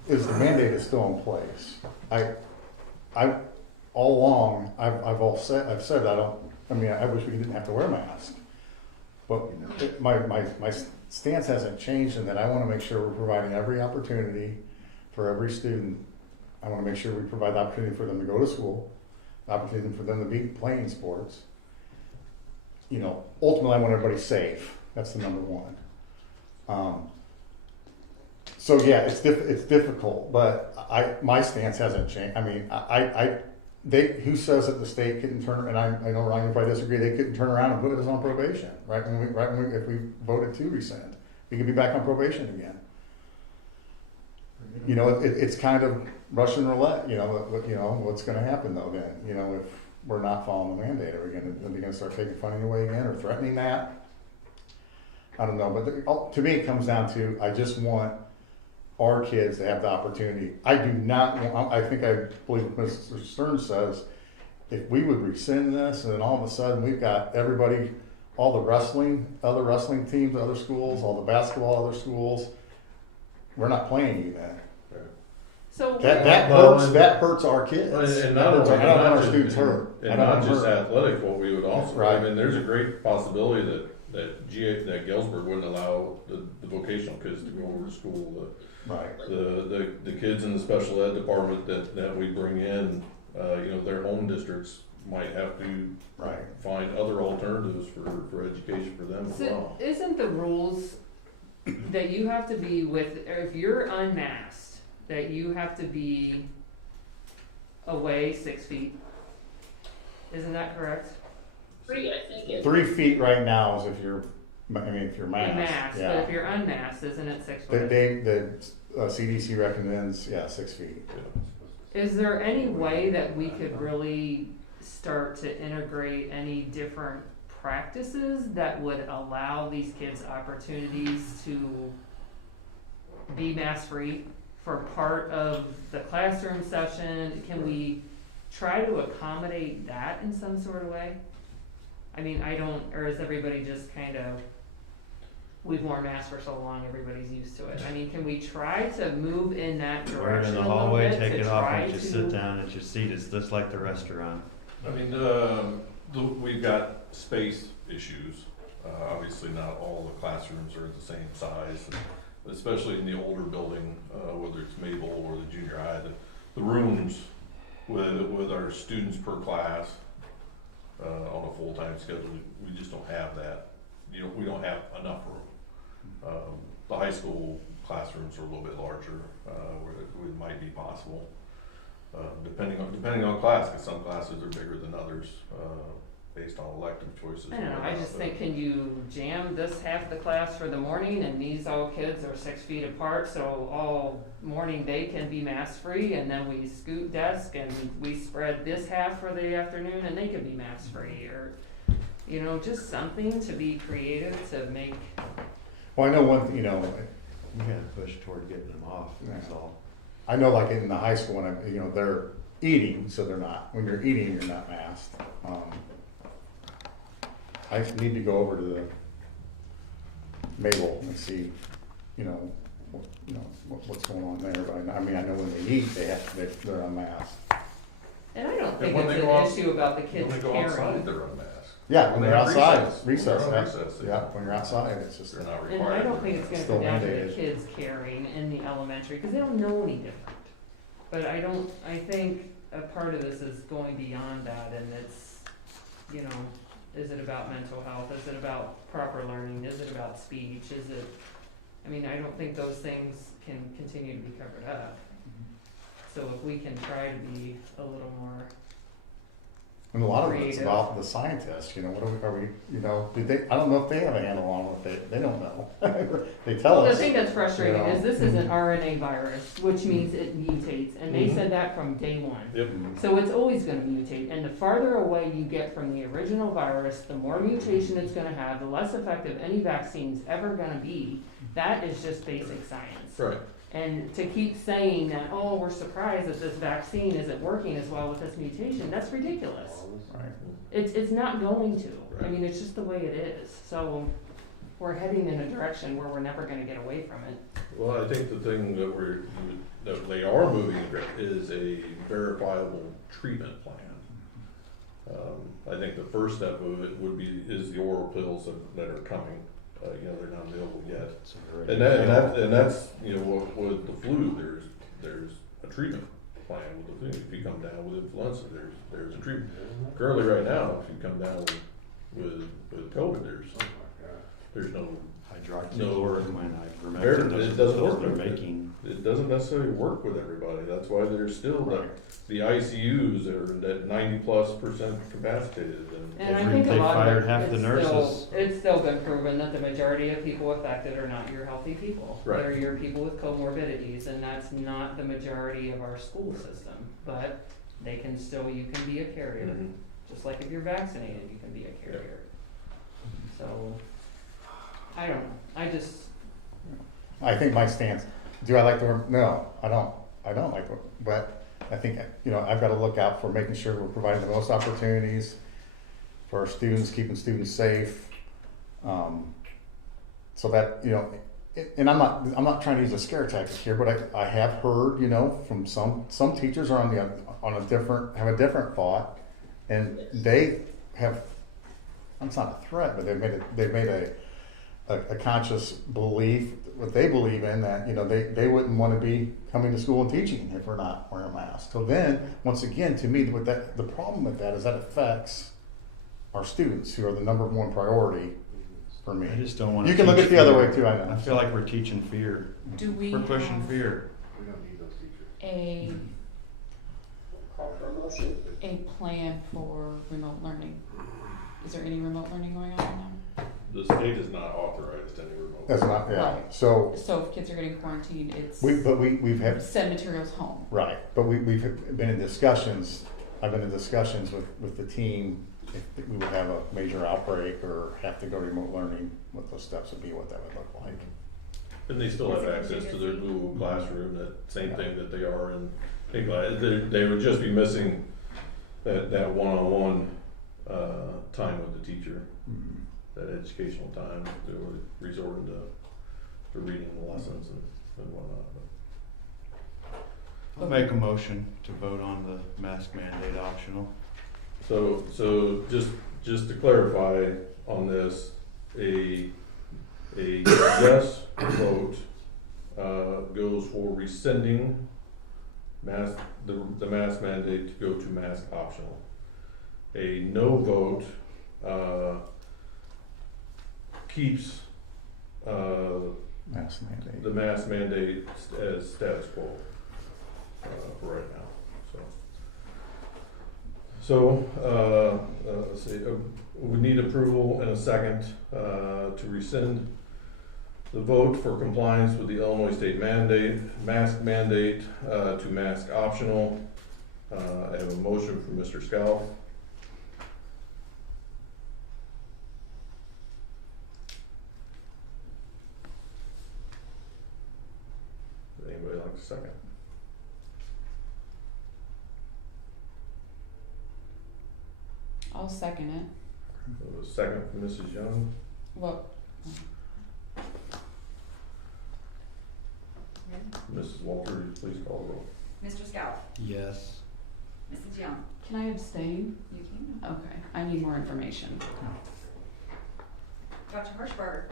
is the mandate is still in place. I all along I've said I don't. I mean, I wish we didn't have to wear a mask, but my stance hasn't changed in that I want to make sure we're providing every opportunity for every student. I want to make sure we provide the opportunity for them to go to school, the opportunity for them to be playing sports. You know, ultimately, I want everybody safe. That's the number one. So yeah, it's difficult, but my stance hasn't changed. I mean, who says that the state couldn't turn, and I know Ryan would probably disagree, they couldn't turn around and put us on probation, right? If we voted to rescind, we could be back on probation again. You know, it's kind of Russian roulette. You know what's going to happen though. Then if we're not following the mandate, are we going to start taking funding away again or threatening that? I don't know, but to me it comes down to I just want our kids to have the opportunity. I do not want, I believe what Mr. Stern says, if we would rescind this and then all of a sudden we've got everybody, all the other wrestling teams, other schools, all the basketball, other schools, we're not playing you then. So that hurts our kids. And not only I don't want our students hurt. And not just athletic, what we would also, I mean, there's a great possibility that Galesburg wouldn't allow the vocational kids to go over to school. The kids in the special ed department that we bring in, their home districts might have to find other alternatives for education for them as well. Isn't the rules that you have to be with, or if you're unmasked, that you have to be away 6 feet? Isn't that correct? 3, I think. 3 feet right now is if you're masked. Masked, yeah. but if you're unmasked, isn't it 6 The foot? CDC recommends 6 feet. Is there any way that we could really start to integrate any different practices that would allow these kids opportunities to be mask free for part of the classroom session? Can we try to accommodate that in some sort of way? I mean, or is everybody just kind of, we've worn masks for so long, everybody's used to it. I mean, can we try to move in that direction We're in the a little hallway, bit take to it off try and just sit down at your seat. It's just like the restaurant. I mean, we've got space issues. Obviously, not all the classrooms are the same size, especially in the older building, whether it's Mayfield or the junior high. The rooms with our students per class on a full-time schedule. We just don't have that. We don't have enough room. The high school classrooms are a little bit larger, where it might be possible, depending on class, because some classes are bigger than others, based on elective choices. I don't know, I just think, can you jam this half the class for the morning, and these all kids are 6 feet apart, so all morning they can be mask-free, and then we scoot desk, and we spread this half for the afternoon, and they can be mask-free, or, you know, just something to be creative, to make. Well, I know one, You gotta push toward getting them off, that's all. I know like in the high school, when they're eating, so they're not, when you're eating, you're not masked. I need to go over to the Mabel and see, what's going on there, but I mean, I know when they eat, they're unmasked. And I don't And think when it's they an go out- issue about the kids When they go outside, caring. they're unmasked. Yeah, when they're have outside, recess, yeah. recess, Yeah, when you're outside, it's just. they're not And required. I don't think it's gonna Still come down to the mandated. kids caring in the elementary, because they don't know any different. But I think a part of this is going beyond that, and it's, is it about mental health? Is it about proper learning? Is it about speech? I don't think those things can continue to be covered up. So if we can try to be a little more. And a lot of it's creative. about the scientists, what I don't know if they have a handle on it, they don't know. They tell Well, us. the thing that's frustrating you know. is this is an RNA virus, which means it mutates, and they said that from day one. Yep. So it's always gonna mutate, and the farther away you get from the original virus, the more mutation it's gonna have, the less effective any vaccine's ever gonna be. That is just basic science. Right. And to keep saying that, oh, we're surprised that this vaccine isn't working as well with this mutation, that's ridiculous. Right. It's not going to. I Right. mean, it's just the way it is. So we're heading in a direction where we're never gonna get away from it. Well, I think the thing that they are moving is a verifiable treatment plan. I think the first step of it is the oral pills that are coming. They're not available yet. And that's, with the flu, there's a treatment plan with the flu. If you come down with influenza, there's a treatment. Currently, right now, if you come down with COVID, there's no Hydroxychloroquine, it doesn't work. they're making. It doesn't necessarily work with everybody. That's why there's still the ICUs are at 90+% capacitated. And I think a They lot fired of half it, the it's nurses. still, it's still been proven that the majority of people affected are not your healthy people. Right. They're your people with comorbidities, and that's not the majority of our school system. But you can be a carrier. Mhm. Just like if you're vaccinated, you can be a carrier. So, I don't know, I think my stance, do I like the word? No, I don't like it, but I think, I've got to look out for making sure we're providing the most opportunities for our students, keeping students safe. So that, and I'm not trying to use a scare tactic here, but I have heard, from some teachers are have a different thought, and they have, it's not a threat, but they've made a conscious belief, what they believe in, that they wouldn't want to be coming to school and teaching if we're not wearing a mask. So then, once again, to me, the problem with that is that affects our students, who are the number one priority for me. I just don't want to. You can look at the other way too. I know. I feel like we're teaching fear. We're pushing have fear. We don't need those teachers. a plan for remote learning? Is there any remote learning going on right now? The state is not authorized any remote. That's not, yeah. Right. So if kids are getting quarantined, it's we've had, send materials home. right, but we've been in discussions. I've been in discussions with the team if we would have a major outbreak or have to go remote learning, what those steps would be, what that would look like. And they still have access to their Google Classroom, that same thing that they are in class. They would just be missing that one-on-one time with the teacher, that educational time. They would resort to reading the lessons and whatnot. I'll make a motion to vote on the mask mandate optional. So just to clarify on this, a yes vote goes for rescinding the mask mandate to go to mask optional. A no vote, keeps, Mask mandate. the mask mandate as status quo, for right now, let's see, we need approval in a second, to rescind the vote for compliance with the Illinois state mask mandate, to mask optional. I have a motion from Mr. Scow. Would anybody like a second? I'll second it. A second from Mrs. Young. Well, Mrs. Walter, please call the roll. Mr. Scout, Yes. Mrs. Young, can I abstain? you can. Okay, I need more information. Dr. Hirschberg,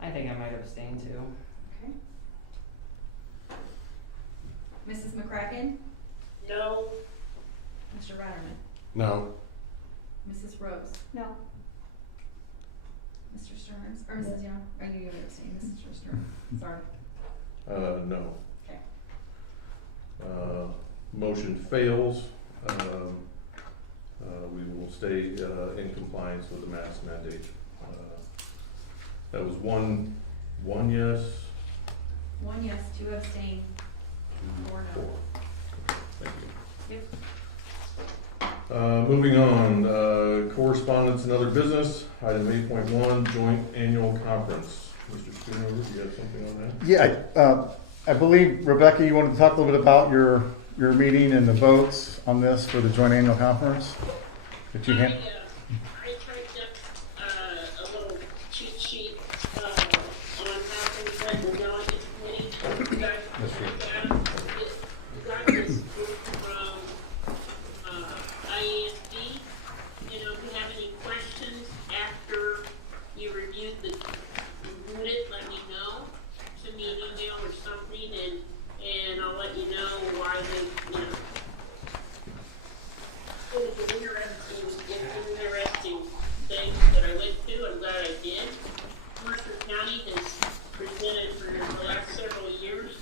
I think I might abstain too. okay. Mrs. McCracken, No, Mr. Ratterman, No. Mrs. Rose. No. Mr. Stearns, or Mrs. Young, are you gonna abstain, Mr. Stearns? Sorry. No. Okay. Motion fails. We will stay in compliance with the mask mandate. That was one yes. 1 yes, 2 abstain, 4 no. 4. Thank you. Yep. Moving on, correspondence and other business, item 8.1, joint annual conference. Mr. Schoonover, do you have something on that? Yeah, I believe, Rebecca, you wanted to talk a little bit about your meeting and the votes on this for the joint annual conference? That you had. I typed up a little cheat sheet on how things went with the Delegates Committee. You guys can check out. We got this group from IASD. You know, if you have any questions after you reviewed it, let me know. Send me an email or something, and I'll let you know why they, you know. It was an interesting thing that I went to. I'm glad I did. Mercer County has presented for the last several years.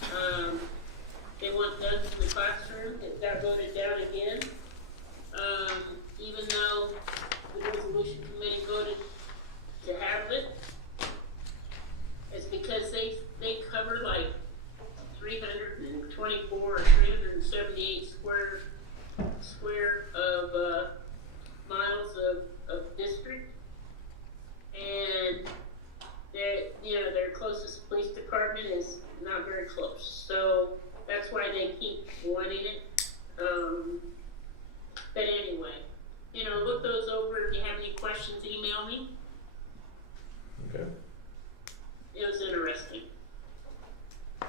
They want guns in the classroom. It got voted down again. Even though the resolution committee voted to have it, it's because they cover like 324 or 378 square of miles of district, and their closest police department is not very close, so that's why they keep wanting it. But anyway, look those over. If you have any questions, email me. Okay. It was interesting.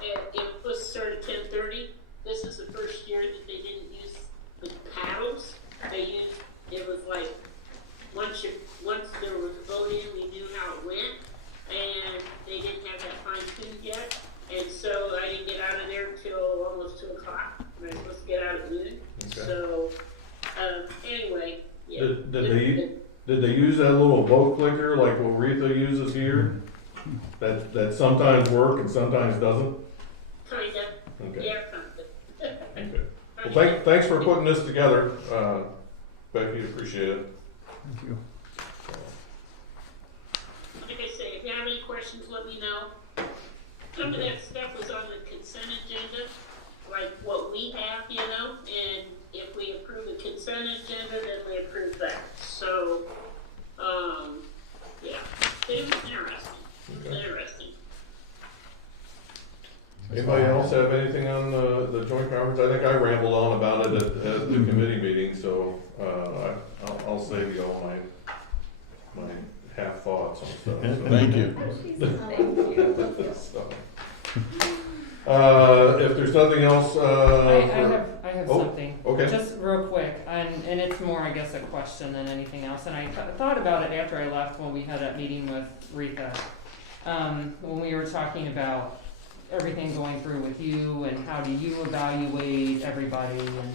It was started at 10:30. This is the first year that they didn't use the paddles. It was like, once there was voting, we knew how it went, and they didn't have that fine-tuned yet, and so I didn't get out of there until almost 2 o'clock, and I was supposed to get out at noon. Okay. So, anyway, yeah. Did they use that little vote clicker like what Retha uses here? That sometimes work and sometimes doesn't? Kinda. Okay. Yeah, kinda. Okay. Well, thanks for putting this together, Becky, appreciate it. Thank you. Like I say, if you have any questions, let me know. Some of that stuff was on the consent agenda, like what we have, and if we approve the consent agenda, then we approve that. So, yeah, it was interesting. It was interesting. Anybody else have anything on the joint conference? I think I rambled on about it at the committee meeting, so I'll save you all my half thoughts on stuff. So. Thank you. So, if there's nothing else, I have something. Okay. Just real quick, and it's more, I guess, a question than anything else. And I thought about it after I left when we had that meeting with Rita. when we were talking about everything going through with you and how do you evaluate everybody, and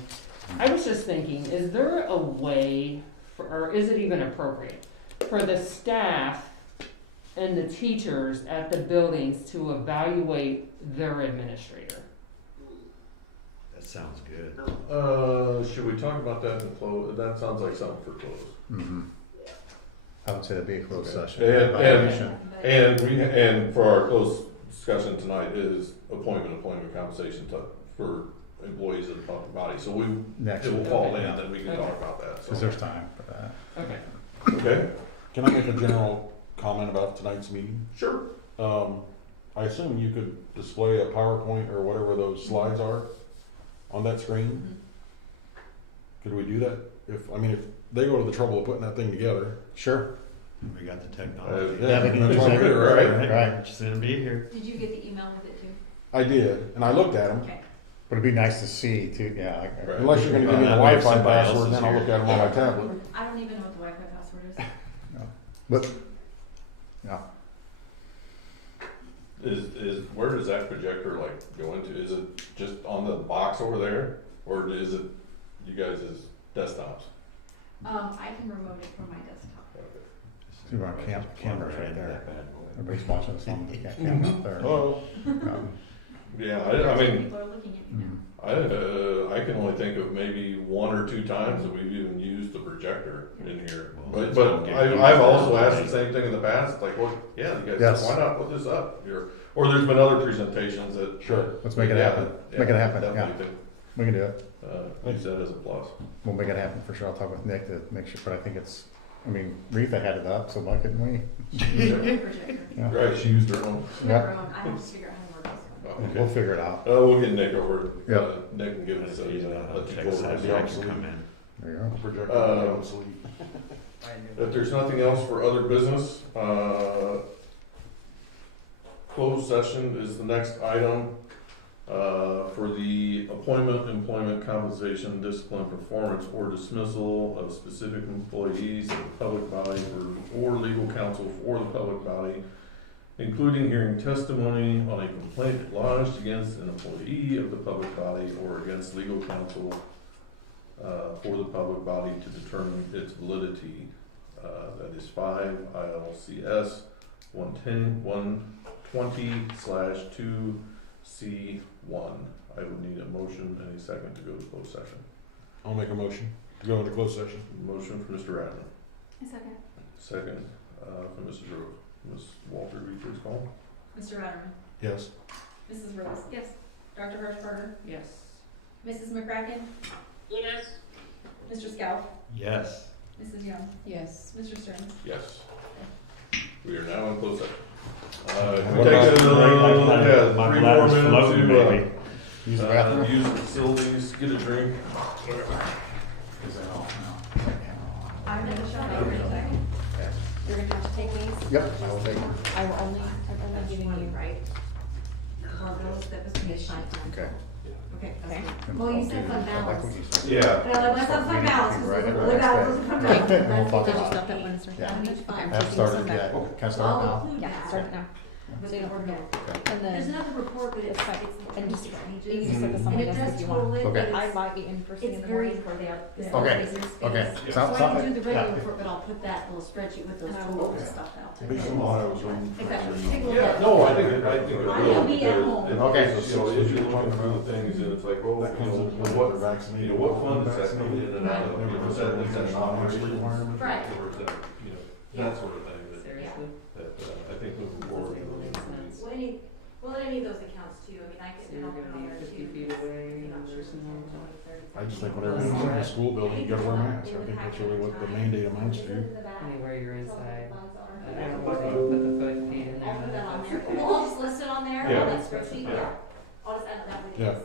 I was just thinking, is there a way, or is it even appropriate, for the staff and the teachers at the buildings to evaluate their administrator? That sounds good. Should we talk about that in close? That sounds like something for close. Mm-hmm. I would say that'd be a closed session. And for our closed discussion tonight is employment compensation for employees of the public body. So it will fall in, then we can talk about that. Because there's time for that. Okay. Okay. Can I make a general comment about tonight's meeting? Sure. I assume you could display a PowerPoint or whatever those slides are on that screen. Could we do that? If they go to the trouble of putting that thing together. Sure. We got the technology. Right. Just gonna be here. Did you get the email with it too? I did, and I looked at them. Okay. But it'd be nice to see too, yeah. Unless you're gonna give me the Wi-Fi password, then I'll look at them on my tablet. I don't even know what the Wi-Fi password is. But, yeah. Is where does that projector go into? Is it just on the box over there, or is it you guys' desktops? I can remote it from my desktop. See, we're on cameras right there. Everybody's watching us on the camera up there. Oh. Yeah, People are looking at me now. I can only think of maybe one or two times that we've even used the projector in here. Well, But I've also asked the same thing in the past, like, well, yeah, you guys, Yes. why not put this up here? Or there's been other presentations that. Sure. Let's make it happen. Make it happen, yeah. Definitely think, We can do it. use that as a plus. We'll make it happen for sure. I'll talk with Nick to make sure, but I think Retha had it up, so why couldn't we? Projector. Yeah. Right, she used her own. Never own. I have to figure out how to work this one. We'll figure it out. We'll get Nick over. Yep. Nick can give us a I can come in. There you go. Projector obsolete. If there's nothing else for other business, closed session is the next item for the appointment, employment, compensation, discipline, performance, or dismissal of specific employees of the public body or legal counsel for the public body, including hearing testimony on a complaint lodged against an employee of the public body or against legal counsel for the public body to determine its validity. That is 5 ILCS 120/2C1. I would need a motion and a second to go to closed session. I'll make a motion to go into closed session. Motion for Mr. Radman. A second. Second for Mrs. Rose. Ms. Walter, will you please call? Mr. Ratterman. Yes. Mrs. Rose. Yes. Dr. Hirschberger. Yes. Mrs. McCracken. Yes. Mr. Scout. Yes. Mrs. Young. Yes. Mr. Stearns. Yes. We are now in closed session. What We take about my 3 more bladder's minutes floating, to baby. Use the bathroom. use the facilities, get a drink. I'm gonna shut up for a second. You're gonna have to take these? Yep, I will take it. I'm only giving you. Right? Well, those that was paid 5 times. Okay. Okay, that's Okay. good. Well, you said fund I like balance. what you said. Yeah. But I like, let's have fund balance, Right, because right, what about, right. those are fund Okay. balance. We'll talk Did you about stop it. that one? Sorry. Yeah. On each fund. I have started yet. Can I start now? I'll include Yeah, that. start it now. With So you the don't board forget. doc. And There's then, another report, but it's, Fine. it's And just- pages. you can set this on And my it desk does if you want. total it, Okay. but I it's, might be in first thing in it's the very morning. for the, Okay. Okay. So Sounds I can do the yeah. regular report, but I'll put that little spreadsheet with those And I totals will- and stuff that I'll take. Based on what I was reading. Exactly. Take a look Yeah, at it. no, I think it will. I'll be at home. Okay. As you're looking through the things, and it's like, well, That comes in with what, they're vaccinated. what fund is that coming in and out of? Is that Obviously, requirement. Right. Or is that, that sort of thing Seriously? that I think moving forward. Well, any of those accounts too, I mean, I So can, you're I'll put gonna on be there 50 too. feet away, You're not and sure there's if it's no- 20, 30. I just think whenever you're in a school building, you gotta wear a mask. I think that's really what the mandate amounts to. Anywhere you're inside. I don't want to put the foot and feet in there. I'll put that on there. Well, I'll just list it on there, Yeah. on that spreadsheet, yeah. I'll just add that with Yeah. this.